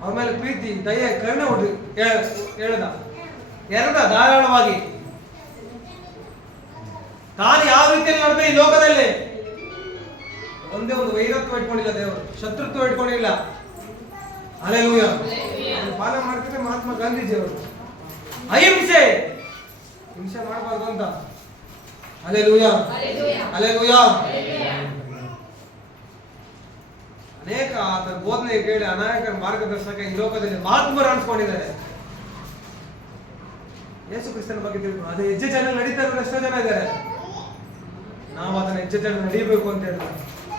ಅವ್ರ ಮೇಲೆ ಪ್ರೀತಿ, ದಯೆ, ಕರುಣೆ ಹೇಳ್ದ ಧಾರಾಳವಾಗಿ. ತಾನು ಯಾವ ರೀತಿಯಲ್ಲಿ ನಡೆದ ಈ ಲೋಕದಲ್ಲಿ ಒಂದೇ ಒಂದು ವೈರತ್ವ ಇಟ್ಕೊಂಡಿಲ್ಲ ದೇವರು, ಶತ್ರುತ್ವ ಇಟ್ಕೊಂಡಿಲ್ಲ. ಹಲ್ಲೆಲೂಯ. ಪಾಲನೆ ಮಾಡ್ತಿದ್ರೆ ಮಹಾತ್ಮ ಗಾಂಧೀಜಿ ಅವರು ಅಹಿಂಸೆ, ಹಿಂಸೆ ಮಾಡಬಾರ್ದು ಅಂತ. Hallelujah, hallelujah. ಅನೇಕ ಆತನ ಬೋಧನೆ ಕೇಳಿ ಅನೇಕ ಮಾರ್ಗದರ್ಶಕ ಈ ಲೋಕದಲ್ಲಿ ಮಹಾತ್ಮರು ಅನ್ಸ್ಕೊಂಡಿದ್ದಾರೆ. ಯೇಸು ಕ್ರಿಸ್ತನ ಬಗ್ಗೆ ತಿಳ್ಕೊಂಡು ಅದೇ ಹೆಜ್ಜೆ ಚಾನಲ್ ನಡೀತಾ ಇರೋರು ಎಷ್ಟೋ ಜನ ಇದ್ದಾರೆ. ನಾವು ಅದನ್ನ ಹೆಜ್ಜೆ ಚಾನಲ್ ನಡೀಬೇಕು ಅಂತ ಹೇಳಿದ್ರೆ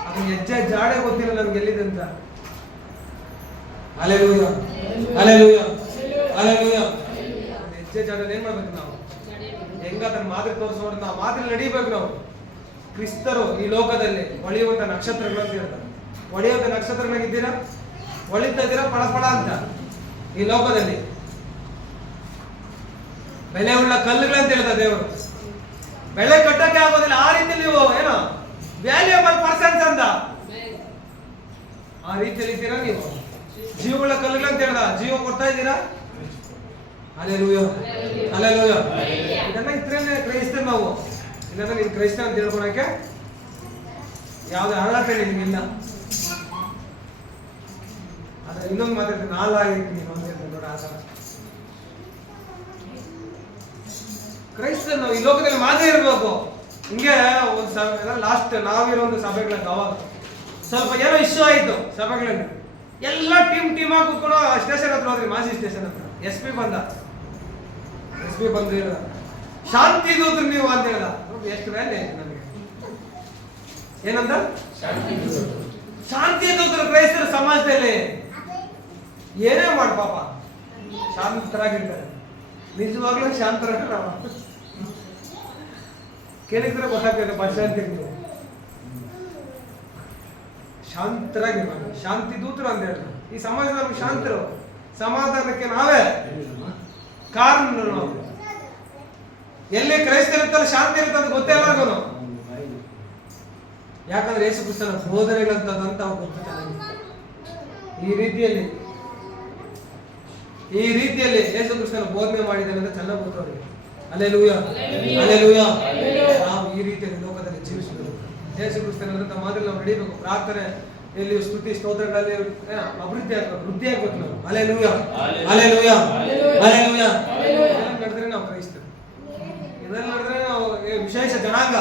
ಅದನ್ನ ಹೆಜ್ಜೆ ಜಾಡೆ ಗೊತ್ತಿಲ್ಲ ನಮ್ಗೆ ಎಲ್ಲಿದೆ ಅಂತ. Hallelujah, hallelujah, hallelujah. ಹೆಜ್ಜೆ ಜಾಡಲ್ಲಿ ಏನ್ ಮಾಡ್ಬೇಕು ನಾವು? ಹೆಂಗ ಅದನ್ನ ಮಾದರಿ ತೋರಿಸೋದು, ನಾವು ಮಾದರಿ ನಡೀಬೇಕು ನಾವು. ಕ್ರಿಸ್ತರು ಈ ಲೋಕದಲ್ಲಿ ಹೊಳೆಯುವಂತ ನಕ್ಷತ್ರಗಳು ಅಂತ ಹೇಳ್ತಾರೆ. ಹೊಳೆಯುವಂತ ನಕ್ಷತ್ರಗಳಾಗಿದ್ದೀರಾ? ಹೊಳಿತಾ ಇದ್ದೀರಾ ಪಳ ಪಳ ಅಂತ ಈ ಲೋಕದಲ್ಲಿ? ಬೆಲೆ ಉಳ್ಳ ಕಲ್ಲುಗಳಂತ ಹೇಳ್ತಾರೆ ದೇವರು. ಬೆಳೆ ಕಟ್ಟಕ್ಕೆ ಆಗೋದಿಲ್ಲ ಆ ರೀತಿ ನೀವು ಏನೋ ವ್ಯಾಲ್ಯೂಯಬಲ್ ಪರ್ಸನ್ಸ್ ಅಂತ ಆ ರೀತಿಯಲ್ಲಿ ಇದ್ದೀರಾ ನೀವು? ಜೀವವುಳ್ಳ ಕಲ್ಲುಗಳಂತ ಹೇಳ್ದ, ಜೀವ ಕೊಡ್ತಾ ಇದ್ದೀರಾ? Hallelujah, hallelujah. ಇದನ್ನ ಇದ್ರೇನೆ ಕ್ರೈಸ್ತರು ನಾವು. ಇದನ್ನ ನೀನು ಕ್ರೈಸ್ತ ಅಂತ ಹೇಳ್ಕೊಳಕ್ಕೆ ಯಾವ್ದು ಅರ್ಹತೆ ನಿಮಗಿಲ್ಲ. ಅದ ಇನ್ನೊಂದು ಮಾತಾಡ್ತೀನಿ, ನಾಲಾಗಿರ್ತೀನಿ ಅಂತ ಹೇಳ್ತಾರೆ ನೋಡ. ಆ ತರ ಕ್ರೈಸ್ತರು ನಾವು ಈ ಲೋಕದಲ್ಲಿ ಮಾದರಿ ಇರಬೇಕು. ಹಿಂಗೆ ಒಂದು ಸಭೆ ಲಾಸ್ಟ್ ನಾವಿರೋ ಒಂದು ಸಭೆಗಳಲ್ಲಿ ಅವಾಗ ಸ್ವಲ್ಪ ಏನೋ ಇಶ್ಯೂ ಆಯ್ತು ಸಭೆಗಳಲ್ಲಿ. ಎಲ್ಲ ಟೀಮ್ ಆಗಿ ಕೂತ್ಕೊಂಡು ಸ್ಟೇಷನ್ ಹತ್ರ ಹೋದ್ರಿ, ಮಾಜಿ ಸ್ಟೇಷನ್ ಹತ್ರ. ಎಸ್ ಪಿ ಬಂದು ಹೇಳ, ಶಾಂತಿ ದೂತರು ನೀವು ಅಂತ ಹೇಳ್ದ. ಎಷ್ಟು ವ್ಯಾಲ್ಯೂ ಆಯ್ತು ನನಗೆ. ಏನಂತ? ಶಾಂತಿ ದೂತರು ಕ್ರೈಸ್ತರ ಸಮಾಜದಲ್ಲಿ ಏನೇ ಮಾಡಿ ಪಾಪ ಶಾಂತರಾಗಿರ್ತಾರೆ. ನಿಜವಾಗ್ಲೂ ಶಾಂತರಾಗ ನಾವು ಕೇಳಿದ್ರೆ ಗೊತ್ತಾಗ್ತದೆ ಶಾಂತಿ ನೀವು ಶಾಂತರಾಗಿರ್ಬೇಕು. ಶಾಂತಿ ದೂತರು ಅಂತ ಹೇಳಿದ್ರು. ಈ ಸಮಾಜದಲ್ಲಿ ನಮ್ಗೆ ಶಾಂತರು, ಸಮಾಧಾನಕ್ಕೆ ನಾವೇ ಕಾರಣರು. ಎಲ್ಲಿ ಕ್ರೈಸ್ತರಿರ್ತಾರೆ ಶಾಂತಿ ಇರುತ್ತೆ ಅಂತ ಗೊತ್ತೇ ಎಲ್ಲರಿಗೂ. ಯಾಕಂದ್ರೆ ಯೇಸು ಕ್ರಿಸ್ತನ ಬೋಧನೆಗಳಂತದಂತ ಅವ್ರು ಗೊತ್ತಿಲ್ಲ. ಈ ರೀತಿಯಲ್ಲಿ ಯೇಸು ಕ್ರಿಸ್ತನ ಬೋಧನೆ ಮಾಡಿದ್ದಾನೆ ಅಂತ ಚೆನ್ನಾಗಿ ಗೊತ್ತು ಅವರಿಗೆ. Hallelujah, hallelujah. ನಾವು ಈ ರೀತಿಯಲ್ಲಿ ಲೋಕದಲ್ಲಿ ಜೀವಿಸಬೇಕು. ಯೇಸು ಕ್ರಿಸ್ತನ ಮಾದರಿ ನಾವು ನಡೀಬೇಕು. ಪ್ರಾರ್ಥನೆ ಎಲ್ಲಿ ಸ್ತುತಿ ಸ್ತೋತ್ರಗಳಲ್ಲಿ ಅಭಿವೃದ್ಧಿ ಆಗ್ಬೇಕು, ವೃದ್ಧಿ ಆಗ್ಬೇಕು ನಾವು. Hallelujah, hallelujah, hallelujah. ನಡೆದ್ರೆ ನಾವು ಕ್ರೈಸ್ತರು. ಇದೆಲ್ಲ ನಡೆದ್ರೆ ನಾವು ವಿಶೇಷ ಜನಾಂಗ.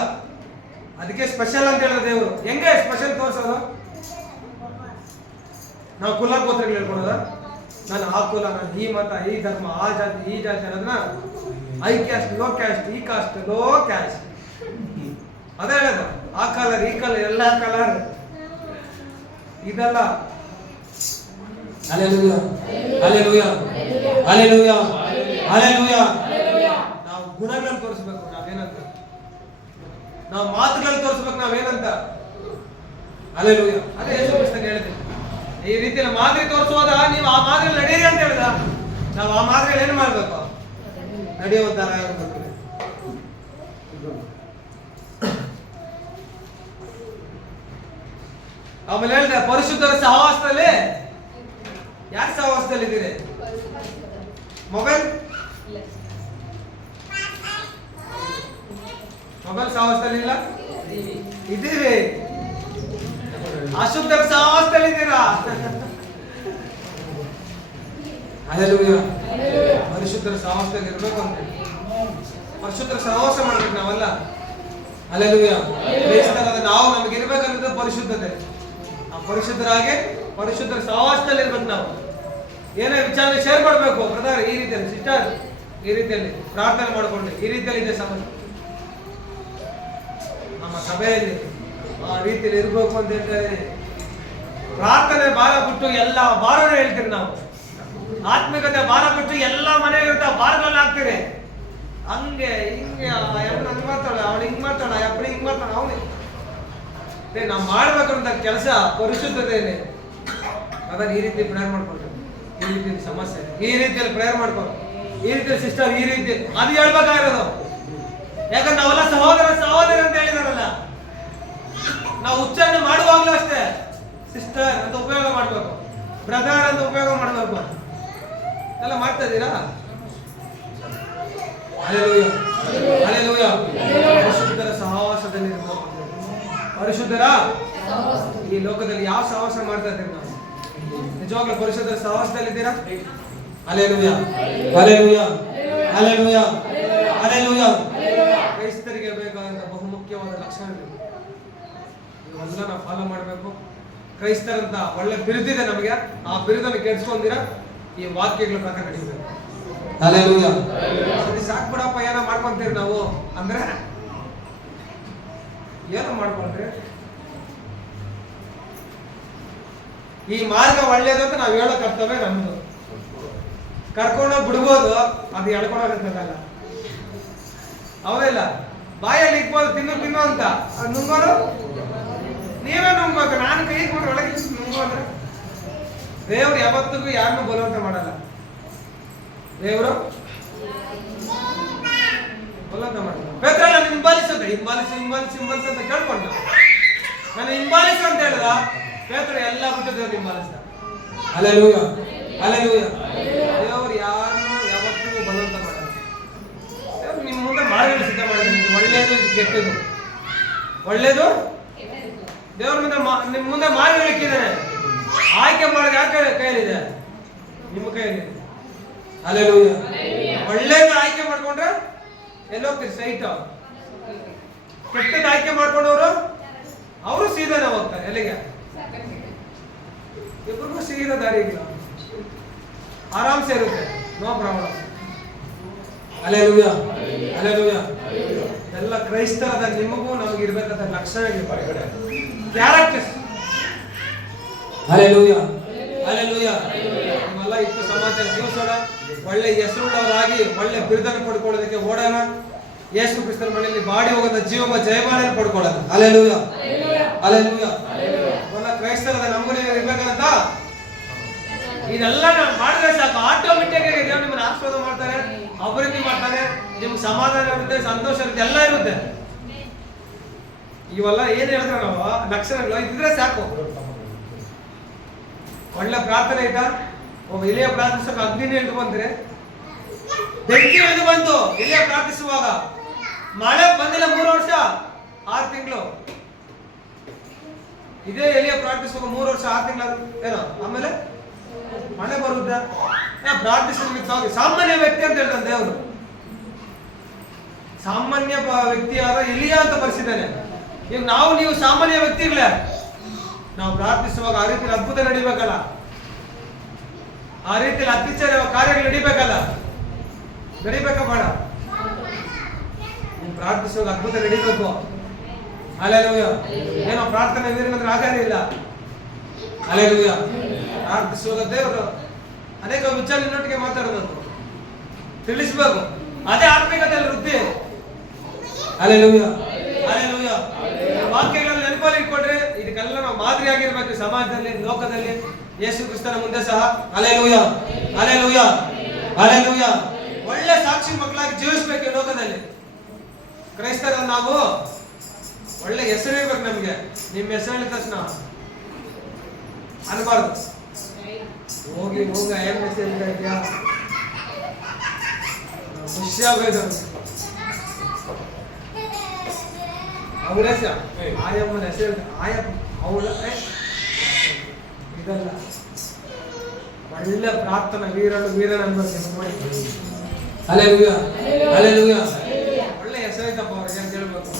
ಅದಕ್ಕೆ ಸ್ಪೆಷಲ್ ಅಂತ ಹೇಳಿದ್ರೆ ದೇವರು. ಹೆಂಗೆ ಸ್ಪೆಷಲ್ ತೋರ್ಸೋದು? ನಾವು ಕುಲ ಗೋತ್ರಗಳು ಹೇಳ್ಕೊಳೋದ? ನಾನು ಆ ಕುಲ, ನಾನು ಈ ಮತ, ಈ ಧರ್ಮ, ಆ ಜಾತಿ, ಈ ಜಾತಿ ಅನ್ನೋದನ್ನ ಹೈ ಕ್ಯಾಸ್ಟ್, ಲೋ ಕ್ಯಾಸ್ಟ್, ಈ ಕಾಸ್ಟ್, ಲೋ ಕ್ಯಾಸ್ಟ್ ಅದೇ ಹೇಳೋದು. ಆ ಕಲರ್, ಈ ಕಲರ್, ಎಲ್ಲ ಕಲರ್ ಇದೆಲ್ಲ. Hallelujah, hallelujah, hallelujah, hallelujah. ನಾವು ಗುಣಗಳನ್ನು ತೋರಿಸ್ಬೇಕು ನಾವೇನಂತ, ನಾವು ಮಾತುಗಳನ್ನು ತೋರಿಸ್ಬೇಕು ನಾವೇನಂತ. ಹಲ್ಲೆಲೂಯ. ಅದೇ ಯೇಸು ಕ್ರಿಸ್ತನಿಗೆ ಹೇಳಿದೆ, ಈ ರೀತಿಯಲ್ಲಿ ಮಾದರಿ ತೋರಿಸುವಾಗ ನೀವು ಆ ಮಾದರಿ ನಡೆಯಿರಿ ಅಂತ ಹೇಳಿದ. ನಾವು ಆ ಮಾದರಿಯಲ್ಲಿ ಏನು ಮಾಡ್ಬೇಕು? ನಡೆಯುವಂತ ಆಮೇಲೆ ಹೇಳಿದೆ, ಪರಿಶುದ್ಧರ ಸಹವಾಸದಲ್ಲಿ. ಯಾರ ಸಹವಾಸದಲ್ಲಿ ಇದ್ದೀರಿ? ಮೊಬೈಲ್ ಸಹವಾಸದಲ್ಲಿ ಇಲ್ಲ? ಇದ್ದೀವಿ. ಅಶುದ್ಧರ ಸಹವಾಸದಲ್ಲಿ ಇದ್ದೀರಾ? ಹಲ್ಲೆಲೂಯ. ಪರಿಶುದ್ಧರ ಸಹವಾಸದಲ್ಲಿ ಇರಬೇಕು ಅಂತ. ಪರಿಶುದ್ಧರ ಸಹವಾಸ ಮಾಡ್ಬೇಕು ನಾವೆಲ್ಲ. ಹಲ್ಲೆಲೂಯ. ಕ್ರೈಸ್ತರಾದ ನಾವು ನಮಗೆ ಇರ್ಬೇಕನ್ನೋದು ಪರಿಶುದ್ಧತೆ. ನಾವು ಪರಿಶುದ್ಧರಾಗಿ ಪರಿಶುದ್ಧರ ಸಹವಾಸದಲ್ಲಿ ಇರ್ಬೇಕು. ನಾವು ಏನೇ ವಿಚಾರ ಶೇರ್ ಮಾಡಬೇಕು, ಬ್ರದರ್ ಈ ರೀತಿಯಲ್ಲಿ, ಸಿಸ್ಟರ್ ಈ ರೀತಿಯಲ್ಲಿ ಪ್ರಾರ್ಥನೆ ಮಾಡಿಕೊಂಡು ಈ ರೀತಿಯಲ್ಲಿ ಇದೆ ಸಮಸ್ಯೆ. ನಮ್ಮ ಸಭೆಯಲ್ಲಿ ಆ ರೀತಿಯಲ್ಲಿ ಇರ್ಬೇಕು ಅಂತ ಹೇಳ್ತಾರೆ. ಪ್ರಾರ್ಥನೆ ಭಾರ ಬಿಟ್ಟು ಎಲ್ಲ ಭಾರನ ಹೇಳ್ತೀರಿ ನಾವು. ಆತ್ಮಿಕತೆ ಭಾರ ಬಿಟ್ಟು ಎಲ್ಲ ಮನೆಗಿರ್ತ ಭಾರದಲ್ಲಿ ಹಾಕ್ತೀರಿ. ಹಂಗೆ ಹಿಂಗೆ ಎಬ್ರು ಹಂಗ್ ಮಾಡ್ತಾಳೆ, ಅವಳು ಹಿಂಗ್ ಮಾಡ್ತಾಳ, ಎಬ್ರು ಹಿಂಗ್ ಮಾಡ್ತಾಳ. ಅವನೇ ನಾವು ಮಾಡ್ಬೇಕಂತ ಕೆಲಸ ಪರಿಶುದ್ಧತೆಯಲ್ಲಿ. ಅದನ್ನ ಈ ರೀತಿ ಪ್ರೇಯರ್ ಮಾಡ್ಕೊಂಡು, ಈ ರೀತಿ ಸಮಸ್ಯೆ ಈ ರೀತಿಯಲ್ಲಿ ಪ್ರೇಯರ್ ಮಾಡ್ಕೊಂಡು, ಈ ರೀತಿ ಸಿಸ್ಟರ್ ಈ ರೀತಿ ಅದು ಹೇಳ್ಬೇಕಾಗಿರೋದು. ಯಾಕಂದ್ರೆ ನಾವೆಲ್ಲ ಸಹೋದರ ಅಂತ ಹೇಳಿದಾರಲ್ಲ. ನಾವು ಉಚ್ಚಾರಣೆ ಮಾಡುವಾಗ್ಲೂ ಅಷ್ಟೇ ಸಿಸ್ಟರ್ ಅಂತ ಉಪಯೋಗ ಮಾಡ್ಬೇಕು, ಬ್ರದರ್ ಅಂತ ಉಪಯೋಗ ಮಾಡ್ಬೇಕು. ಎಲ್ಲ ಮಾಡ್ತಾ ಇದ್ದೀರಾ? ಹಲ್ಲೆಲೂಯ. ಹಲ್ಲೆಲೂಯಾ. ಪರಿಶುದ್ಧರ ಸಹವಾಸದಲ್ಲಿ ಪರಿಶುದ್ಧರ ಈ ಲೋಕದಲ್ಲಿ ಯಾವ ಸಹವಾಸ ಮಾಡ್ತಾ ಇದ್ದೀವಿ ನಾವು? ನಿಜವಾಗ್ಲೂ ಪರಿಶುದ್ಧರ ಸಹವಾಸದಲ್ಲಿ ಇದ್ದೀರಾ? Hallelujah, hallelujah, hallelujah, hallelujah. ಕ್ರೈಸ್ತರಿಗೆ ಬೇಕಾದಂತ ಬಹುಮುಖ್ಯವಾದ ಲಕ್ಷಣಗಳು ಇವೆಲ್ಲ ನಾವು ಫಾಲೋ ಮಾಡಬೇಕು. ಕ್ರೈಸ್ತರಂತ ಒಳ್ಳೆ ಬಿರುದಿದೆ ನಮಗೆ, ಆ ಬಿರುದನ್ನು ಕೆಡಿಸ್ಕೊಂಡಿರ ಈ ವಾಕ್ಯಗಳ ಪ್ರಕಾರ ನಡೀಬೇಕು. ಹಲ್ಲೆಲೂಯಾ. ಸರಿ ಸಾಕು ಬಿಡಪ್ಪ, ಏನೋ ಮಾಡ್ಕೊಂತೀರಿ ನಾವು ಅಂದ್ರೆ ಏನೋ ಮಾಡ್ಕೊಂಡ್ರಿ. ಈ ಮಾರ್ಗ ಒಳ್ಳೇದು ಅಂತ ನಾವು ಹೇಳೋ ಕರ್ತವ್ಯ ನಮ್ದು. ಕರ್ಕೊಂಡೋಗಿ ಬಿಡ್ಬೋದು, ಅದು ಎಳ್ಕೊಂಡೋಗಲ್ಲ. ಹೌದಿಲ್ಲ? ಬಾಯಲ್ಲಿ ಇಕ್ಬೋದು ತಿನ್ನು ಅಂತ, ಅದು ನುಂಗೋದು ನೀವೇ ನುಂಗ್ಬೇಕು. ನಾನು ಕೈ ಕೊಟ್ಟು ಒಳಗೆ ನುಂಗು ಅಂದ್ರೆ ದೇವ್ರು ಯಾವತ್ತಿಗೂ ಯಾರನ್ನೂ ಬಲವಂತ ಮಾಡಲ್ಲ. ದೇವರು ಬಲವಂತ ಮಾಡಲ್ಲ. ಬೇಕಾದ್ರೆ ನಾನು ಹಿಂಬಾಲಿಸು ಅಂತ ಕೇಳ್ಕೊಂಡ, ನಾನು ಹಿಂಬಾಲಿಸು ಅಂತ ಹೇಳಿದ ಪೇತ್ರ ಎಲ್ಲ ಬಿಟ್ಟು ದೇವ್ರು ಹಿಂಬಾಲಿಸ್ದ. Hallelujah, hallelujah. ದೇವ್ರು ಯಾರನ್ನು ಯಾವತ್ತಿಗೂ ಬಲವಂತ ಮಾಡಲ್ಲ. ದೇವ್ರು ನಿಮ್ಮ ಮುಂದೆ ಮಾರ್ಗಗಳು ಸಿದ್ಧ ಮಾಡಿದ, ಒಳ್ಳೇದು ಕೆಟ್ಟದು. ಒಳ್ಳೇದು ದೇವ್ರ ಮುಂದೆ ನಿಮ್ಮ ಮುಂದೆ ಮಾರ್ಗಗಳು ಇಕ್ಕಿದ್ದಾನೆ. ಆಯ್ಕೆ ಮಾಡೋದು ಯಾಕೆ ಕೈಯಲ್ಲಿದೆ? ನಿಮ್ಮ ಕೈಯಲ್ಲಿದೆ. ಹಲ್ಲೆಲೂಯಾ. ಒಳ್ಳೇದು ಆಯ್ಕೆ ಮಾಡ್ಕೊಂಡ್ರೆ ಎಲ್ಲೋಗ್ತೀರಿ? ಸೈಟ್. ಕೆಟ್ಟದ್ದು ಆಯ್ಕೆ ಮಾಡ್ಕೊಂಡವರು ಅವರು ಸೀದಾನೆ ಹೋಗ್ತಾರೆ. ಎಲ್ಲಿಗೆ? ಇಬ್ರಿಗೂ ಸೀದಾ ದಾರಿ ಇಲ್ಲ, ಆರಾಮ್ಸೆ ಇರುತ್ತೆ, ನೋ ಪ್ರಾಬ್ಲಮ್. Hallelujah, hallelujah. ಎಲ್ಲ ಕ್ರೈಸ್ತರದ ನಿಮಗೂ ನಮಗೆ ಇರ್ಬೇಕಾದ ಲಕ್ಷಣಗಳು, ಕ್ಯಾರೆಕ್ಟರ್ಸ್. Hallelujah, hallelujah. ನಿಮ್ಮೆಲ್ಲ ಇತ್ತು ಸಮಾಜ ಜೀವಿಸೋಣ, ಒಳ್ಳೆ ಹೆಸರುಳ್ಳವರಾಗಿ ಒಳ್ಳೆ ಬಿರುದನ್ನು ಪಡ್ಕೊಳ್ಳೋದಕ್ಕೆ ಓಡೋಣ. ಯೇಸು ಕ್ರಿಸ್ತನ ಮನೆಯಲ್ಲಿ ಬಾಡಿ ಹೋಗೋದ ಜೀವ ಜಯಮಾನ ಪಡ್ಕೊಳ್ಳೋಣ. Hallelujah, hallelujah. ಎಲ್ಲ ಕ್ರೈಸ್ತರದ ನಮಗೂ ಇರ್ಬೇಕಂತ ಇದೆಲ್ಲ ನಾವು ಮಾಡಿದ್ರೆ ಸಾಕು, ಆಟೋಮೆಟಿಕ್ ಆಗಿ ದೇವ್ರು ನಿಮ್ಮನ್ನ ಆಶೀರ್ವಾದ ಮಾಡ್ತಾರೆ, ಅಭಿವೃದ್ಧಿ ಮಾಡ್ತಾನೆ, ನಿಮ್ಗೆ ಸಮಾಧಾನ ಇರುತ್ತೆ, ಸಂತೋಷ ಇರುತ್ತೆ, ಎಲ್ಲ ಇರುತ್ತೆ. ಇವೆಲ್ಲ ಏನ್ ಹೇಳಿದ್ರೆ ನಾವು ಲಕ್ಷಣಗಳು ಇದ್ರೆ ಸಾಕು. ಒಳ್ಳೆ ಪ್ರಾರ್ಥನೆ ಆಯ್ತಾ? ಒಬ್ಬ ಇಲ್ಲಿಯ ಪ್ರಾರ್ಥಿಸೋಕೆ ಅಗ್ನಿ ಇಳಿದು ಬಂದ್ರೆ, ಬೆಂಕಿ ಇಳಿದು ಬಂತು ಇಲ್ಲಿಯ ಪ್ರಾರ್ಥಿಸುವಾಗ. ಮಳೆ ಬಂದಿಲ್ಲ 3 ವರ್ಷ 6 ತಿಂಗಳು. ಇದೇ ಎಲಿಯ ಪ್ರಾರ್ಥಿಸುವಾಗ 3 ವರ್ಷ 6 ತಿಂಗಳು ಏನೋ, ಆಮೇಲೆ ಮಳೆ ಬರುತ್ತಾ? ಪ್ರಾರ್ಥಿಸೋದಕ್ಕೆ ಸಾಮಾನ್ಯ ವ್ಯಕ್ತಿ ಅಂತ ಹೇಳ್ತಾನೆ ದೇವರು. ಸಾಮಾನ್ಯ ವ್ಯಕ್ತಿಯಾದ ಎಲಿಯ ಅಂತ ಬರ್ಸಿದ್ದಾನೆ. ಈಗ ನೀವು ಸಾಮಾನ್ಯ ವ್ಯಕ್ತಿಗಳೇ. ನಾವು ಪ್ರಾರ್ಥಿಸುವಾಗ ಆ ರೀತಿ ಅದ್ಭುತ ನಡಿಬೇಕಲ್ಲ, ಆ ರೀತಿಯಲ್ಲಿ ಅತ್ಯುಚ್ಚ ಕಾರ್ಯಗಳು ನಡಿಬೇಕಲ್ಲ, ನಡಿಬೇಕ ಬೇಡ? ನೀವು ಪ್ರಾರ್ಥಿಸುವಾಗ ಅದ್ಭುತ ನಡಿಬೇಕು. ಹಲ್ಲೆಲೂಯಾ. ಏನೋ ಪ್ರಾರ್ಥನೆ ಅಂದ್ರೆ ಆಗಾನೇ ಇಲ್ಲ. ಹಲ್ಲೆಲೂಯಾ. ಪ್ರಾರ್ಥಿಸುವಾಗ ದೇವರು ಅನೇಕ ವಿಚಾರ ನಿನ್ನೊಟ್ಟಿಗೆ ಮಾತಾಡಬೇಕು, ತಿಳಿಸ್ಬೇಕು. ಅದೇ ಆತ್ಮಿಕತೆಯಲ್ಲಿ ವೃದ್ಧಿ. Hallelujah, hallelujah. ವಾಕ್ಯಗಳನ್ನು ನೆನಪಲ್ಲಿ ಇಟ್ಕೊಂಡ್ರೆ ಇದಕ್ಕೆಲ್ಲ ನಾವು ಮಾದರಿಯಾಗಿರ್ಬೇಕು ಸಮಾಜದಲ್ಲಿ, ಲೋಕದಲ್ಲಿ, ಯೇಸು ಕ್ರಿಸ್ತನ ಮುಂದೆ ಸಹ. Hallelujah, hallelujah, hallelujah. ಒಳ್ಳೆ ಸಾಕ್ಷಿ ಮಕ್ಕಳಾಗಿ ಜೀವಿಸ್ಬೇಕು ಲೋಕದಲ್ಲಿ. ಕ್ರೈಸ್ತರ ನಾವು ಒಳ್ಳೆ ಹೆಸರು ಇರ್ಬೇಕು ನಮ್ಗೆ. ನಿಮ್ಮ ಹೆಸರು ಹೇಳಿದ ತಕ್ಷಣ ಅನ್ಬಾರ್ದು, ಹೋಗಿ ಏನ್ ಹೆಸರು ಹೇಳ್ತಾ ಇದ್ಯಾ, ಖುಷಿಯಾಗೋಯ್ತು. ಅವಳ ಹೆಸರು ಆಯಮ್ಮನ ಹೆಸರು ಆಯಮ್ಮ, ಅವಳ ಇದಲ್ಲ. ಒಳ್ಳೆ ಪ್ರಾರ್ಥನಾ ವೀರನ ಅನ್ಬೇಕು. Hallelujah, hallelujah. ಒಳ್ಳೆ ಹೆಸರೈತಪ್ಪ ಅವ್ರಿಗೆ ಅಂತ ಹೇಳ್ಬೇಕು.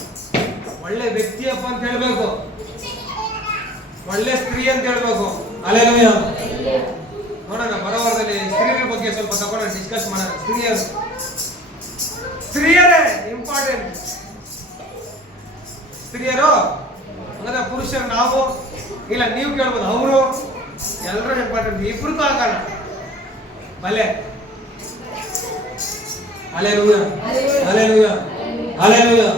ಒಳ್ಳೆ ವ್ಯಕ್ತಿಯಪ್ಪ ಅಂತ ಹೇಳ್ಬೇಕು. ಒಳ್ಳೆ ಸ್ತ್ರೀ ಅಂತ ಹೇಳ್ಬೇಕು. ಹಲ್ಲೆಲೂಯಾ. ನೋಡೋಣ ಬರೋವರದಲ್ಲಿ ಸ್ತ್ರೀಯರ ಬಗ್ಗೆ ಸ್ವಲ್ಪ ತಗೊಂಡು ಡಿಸ್ಕಸ್ ಮಾಡೋಣ. ಸ್ತ್ರೀಯರೇ ಇಂಪಾರ್ಟೆಂಟ್. ಸ್ತ್ರೀಯರು ಅಂದ್ರೆ ಪುರುಷರು ನಾವು ಇಲ್ಲ, ನೀವು ಕೇಳ್ಬೋದು, ಅವರು ಎಲ್ಲರೂ ಇಂಪಾರ್ಟೆಂಟ್. ಇಬ್ರಿಗೂ ಆಗೋಣ ಬಲೆ. Hallelujah, hallelujah, hallelujah.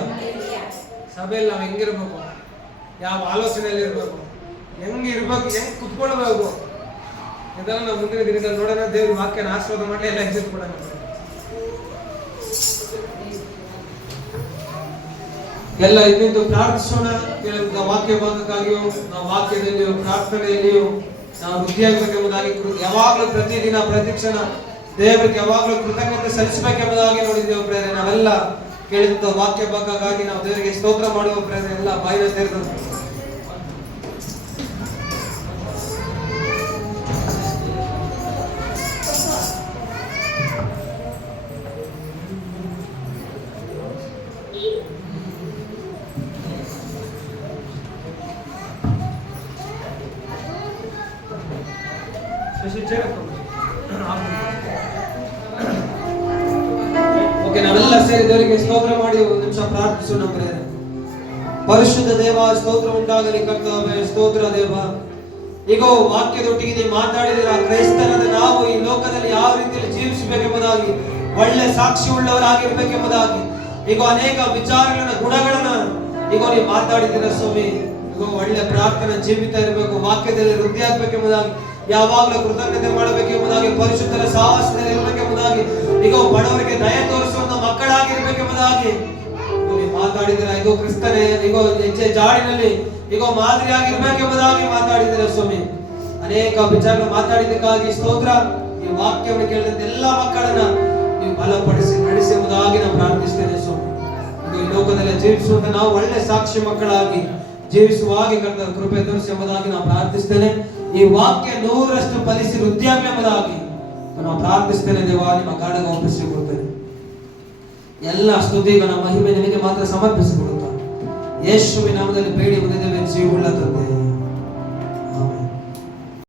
ಸಭೆಯಲ್ಲಿ ನಾವು ಹೆಂಗಿರ್ಬೇಕು, ಯಾವ ಆಲೋಚನೆಯಲ್ಲಿ ಇರ್ಬೇಕು, ಹೆಂಗಿರ್ಬೇಕು, ಹೆಂಗ್ ಕುತ್ಕೊಳ್ಬೇಕು, ಇದೆಲ್ಲ ನಾವು ಮುಂದಿನ ದಿನದಲ್ಲಿ ನೋಡೋಣ. ದೇವ್ರ ವಾಕ್ಯನ ಆಶೀರ್ವಾದ ಮಾಡಿ ಎಲ್ಲ ಎಕ್ಸಿಟ್ ಕೊಡೋಣ. ಎಲ್ಲ ಇನ್ನೊಂದು ಪ್ರಾರ್ಥಿಸೋಣ. ಕೇಳಿದ ವಾಕ್ಯ ಭಾಗಕ್ಕಾಗಿಯೂ ನಾವು ವಾಕ್ಯದಲ್ಲಿಯೂ ಪ್ರಾರ್ಥನೆಯಲ್ಲಿಯೂ ನಾವು ವೃದ್ಧಿಯಾಗಬೇಕೆಂಬುದಾಗಿ ಯಾವಾಗಲೂ ಪ್ರತಿದಿನ ಪ್ರತಿಕ್ಷಣ ದೇವರಿಗೆ ಯಾವಾಗಲೂ ಕೃತಜ್ಞತೆ ಸಲ್ಲಿಸಬೇಕೆಂಬುದಾಗಿ ನೋಡಿದ್ದೇವೆ ಪ್ರೇರೆ. ನಾವೆಲ್ಲ ಕೇಳಿದಂತ ವಾಕ್ಯ ಭಾಗಕ್ಕಾಗಿ ನಾವು ದೇವರಿಗೆ ಸ್ತೋತ್ರ ಮಾಡುವ ಪ್ರೇರಣೆ ಎಲ್ಲ ಬಾಯಿನ ತೆರೆದು ಓಕೆ, ನಾವೆಲ್ಲ ಸೇರಿ ದೇವರಿಗೆ ಸ್ತೋತ್ರ ಮಾಡಿ ಒಂದು ನಿಮಿಷ ಪ್ರಾರ್ಥಿಸೋಣ ಪ್ರೇರಣೆ. ಪರಿಶುದ್ಧ ದೇವ, ಸ್ತೋತ್ರ ಉಂಟಾಗಲಿ ಕರ್ತವ್ಯ. ಸ್ತೋತ್ರ ದೇವ, ಈಗ ವಾಕ್ಯದೊಟ್ಟಿಗೆ ನೀವು ಮಾತಾಡಿದಿರ ಕ್ರೈಸ್ತರಾದ ನಾವು ಈ ಲೋಕದಲ್ಲಿ ಯಾವ ರೀತಿಯಲ್ಲಿ ಜೀವಿಸಬೇಕೆಂಬುದಾಗಿ, ಒಳ್ಳೆ ಸಾಕ್ಷಿ ಉಳ್ಳವರಾಗಿರ್ಬೇಕೆಂಬುದಾಗಿ, ಈಗ ಅನೇಕ ವಿಚಾರಗಳನ್ನ ಗುಣಗಳನ್ನ ಈಗ ನೀವು ಮಾತಾಡಿದಿರ ಸ್ವಾಮಿ. ಈಗ ಒಳ್ಳೆ ಪ್ರಾರ್ಥನೆ ಜೀವಿತ ಇರಬೇಕು, ವಾಕ್ಯದಲ್ಲಿ ವೃದ್ಧಿ ಆಗ್ಬೇಕೆಂಬುದಾಗಿ, ಯಾವಾಗಲೂ ಕೃತಜ್ಞತೆ ಮಾಡಬೇಕೆಂಬುದಾಗಿ, ಪರಿಶುದ್ಧರ ಸಹವಾಸದಲ್ಲಿ ಇರಬೇಕೆಂಬುದಾಗಿ, ಈಗ ಬಡವರಿಗೆ ದಯ ತೋರಿಸುವಂತ ಮಕ್ಕಳಾಗಿರ್ಬೇಕೆಂಬುದಾಗಿ ನೀವು ಮಾತಾಡಿದಿರ. ಈಗ ಕ್ರಿಸ್ತನೇ ಈಗ ಹೆಜ್ಜೆ ಜಾಡಿನಲ್ಲಿ ಈಗ ಮಾದರಿಯಾಗಿರ್ಬೇಕೆಂಬುದಾಗಿ ಮಾತಾಡಿದಿರ ಸ್ವಾಮಿ. ಅನೇಕ ವಿಚಾರಗಳು ಮಾತಾಡಿದ್ದಕ್ಕಾಗಿ ಸ್ತೋತ್ರ. ಈ ವಾಕ್ಯವನ್ನು ಕೇಳಿದಂತ ಎಲ್ಲಾ ಮಕ್ಕಳನ್ನ ನೀವು ಬಲಪಡಿಸಿ ನಡೆಸಿ ಎಂಬುದಾಗಿ ನಾವು ಪ್ರಾರ್ಥಿಸ್ತೇನೆ ಸ್ವಾಮಿ. ಈ ಲೋಕದಲ್ಲಿ ಜೀವಿಸುವಂತ ನಾವು ಒಳ್ಳೆ ಸಾಕ್ಷಿ ಮಕ್ಕಳಾಗಿ ಜೀವಿಸುವ ಹಾಗೆ ಕರ್ತನ ಕೃಪೆ ತೋರಿಸಿ ಎಂಬುದಾಗಿ ನಾವು ಪ್ರಾರ್ಥಿಸ್ತೇನೆ. ಈ ವಾಕ್ಯ 100ರಷ್ಟು ಫಲಿಸಿ ವೃದ್ಧಿಯಾಗಲಿ ಎಂಬುದಾಗಿ ನಾವು ಪ್ರಾರ್ಥಿಸ್ತೇನೆ. ದೇವ, ನಿಮ್ಮ ಕಾಡಿಗೆ ಒಪ್ಪಿಸಿಕೊಡ್ತೇನೆ. ಎಲ್ಲ ಸ್ತುತಿಗಳ ಮಹಿಮೆ ನಿಮಗೆ ಮಾತ್ರ ಸಮರ್ಪಿಸಿಕೊಡುತ್ತಾ ಯೇಸುವಿನ ನಾಮದಲ್ಲಿ ಬೇಡಿ ಬಂದಿದ್ದೇವೆ, ಜೀವವುಳ್ಳ ತಂದೆ.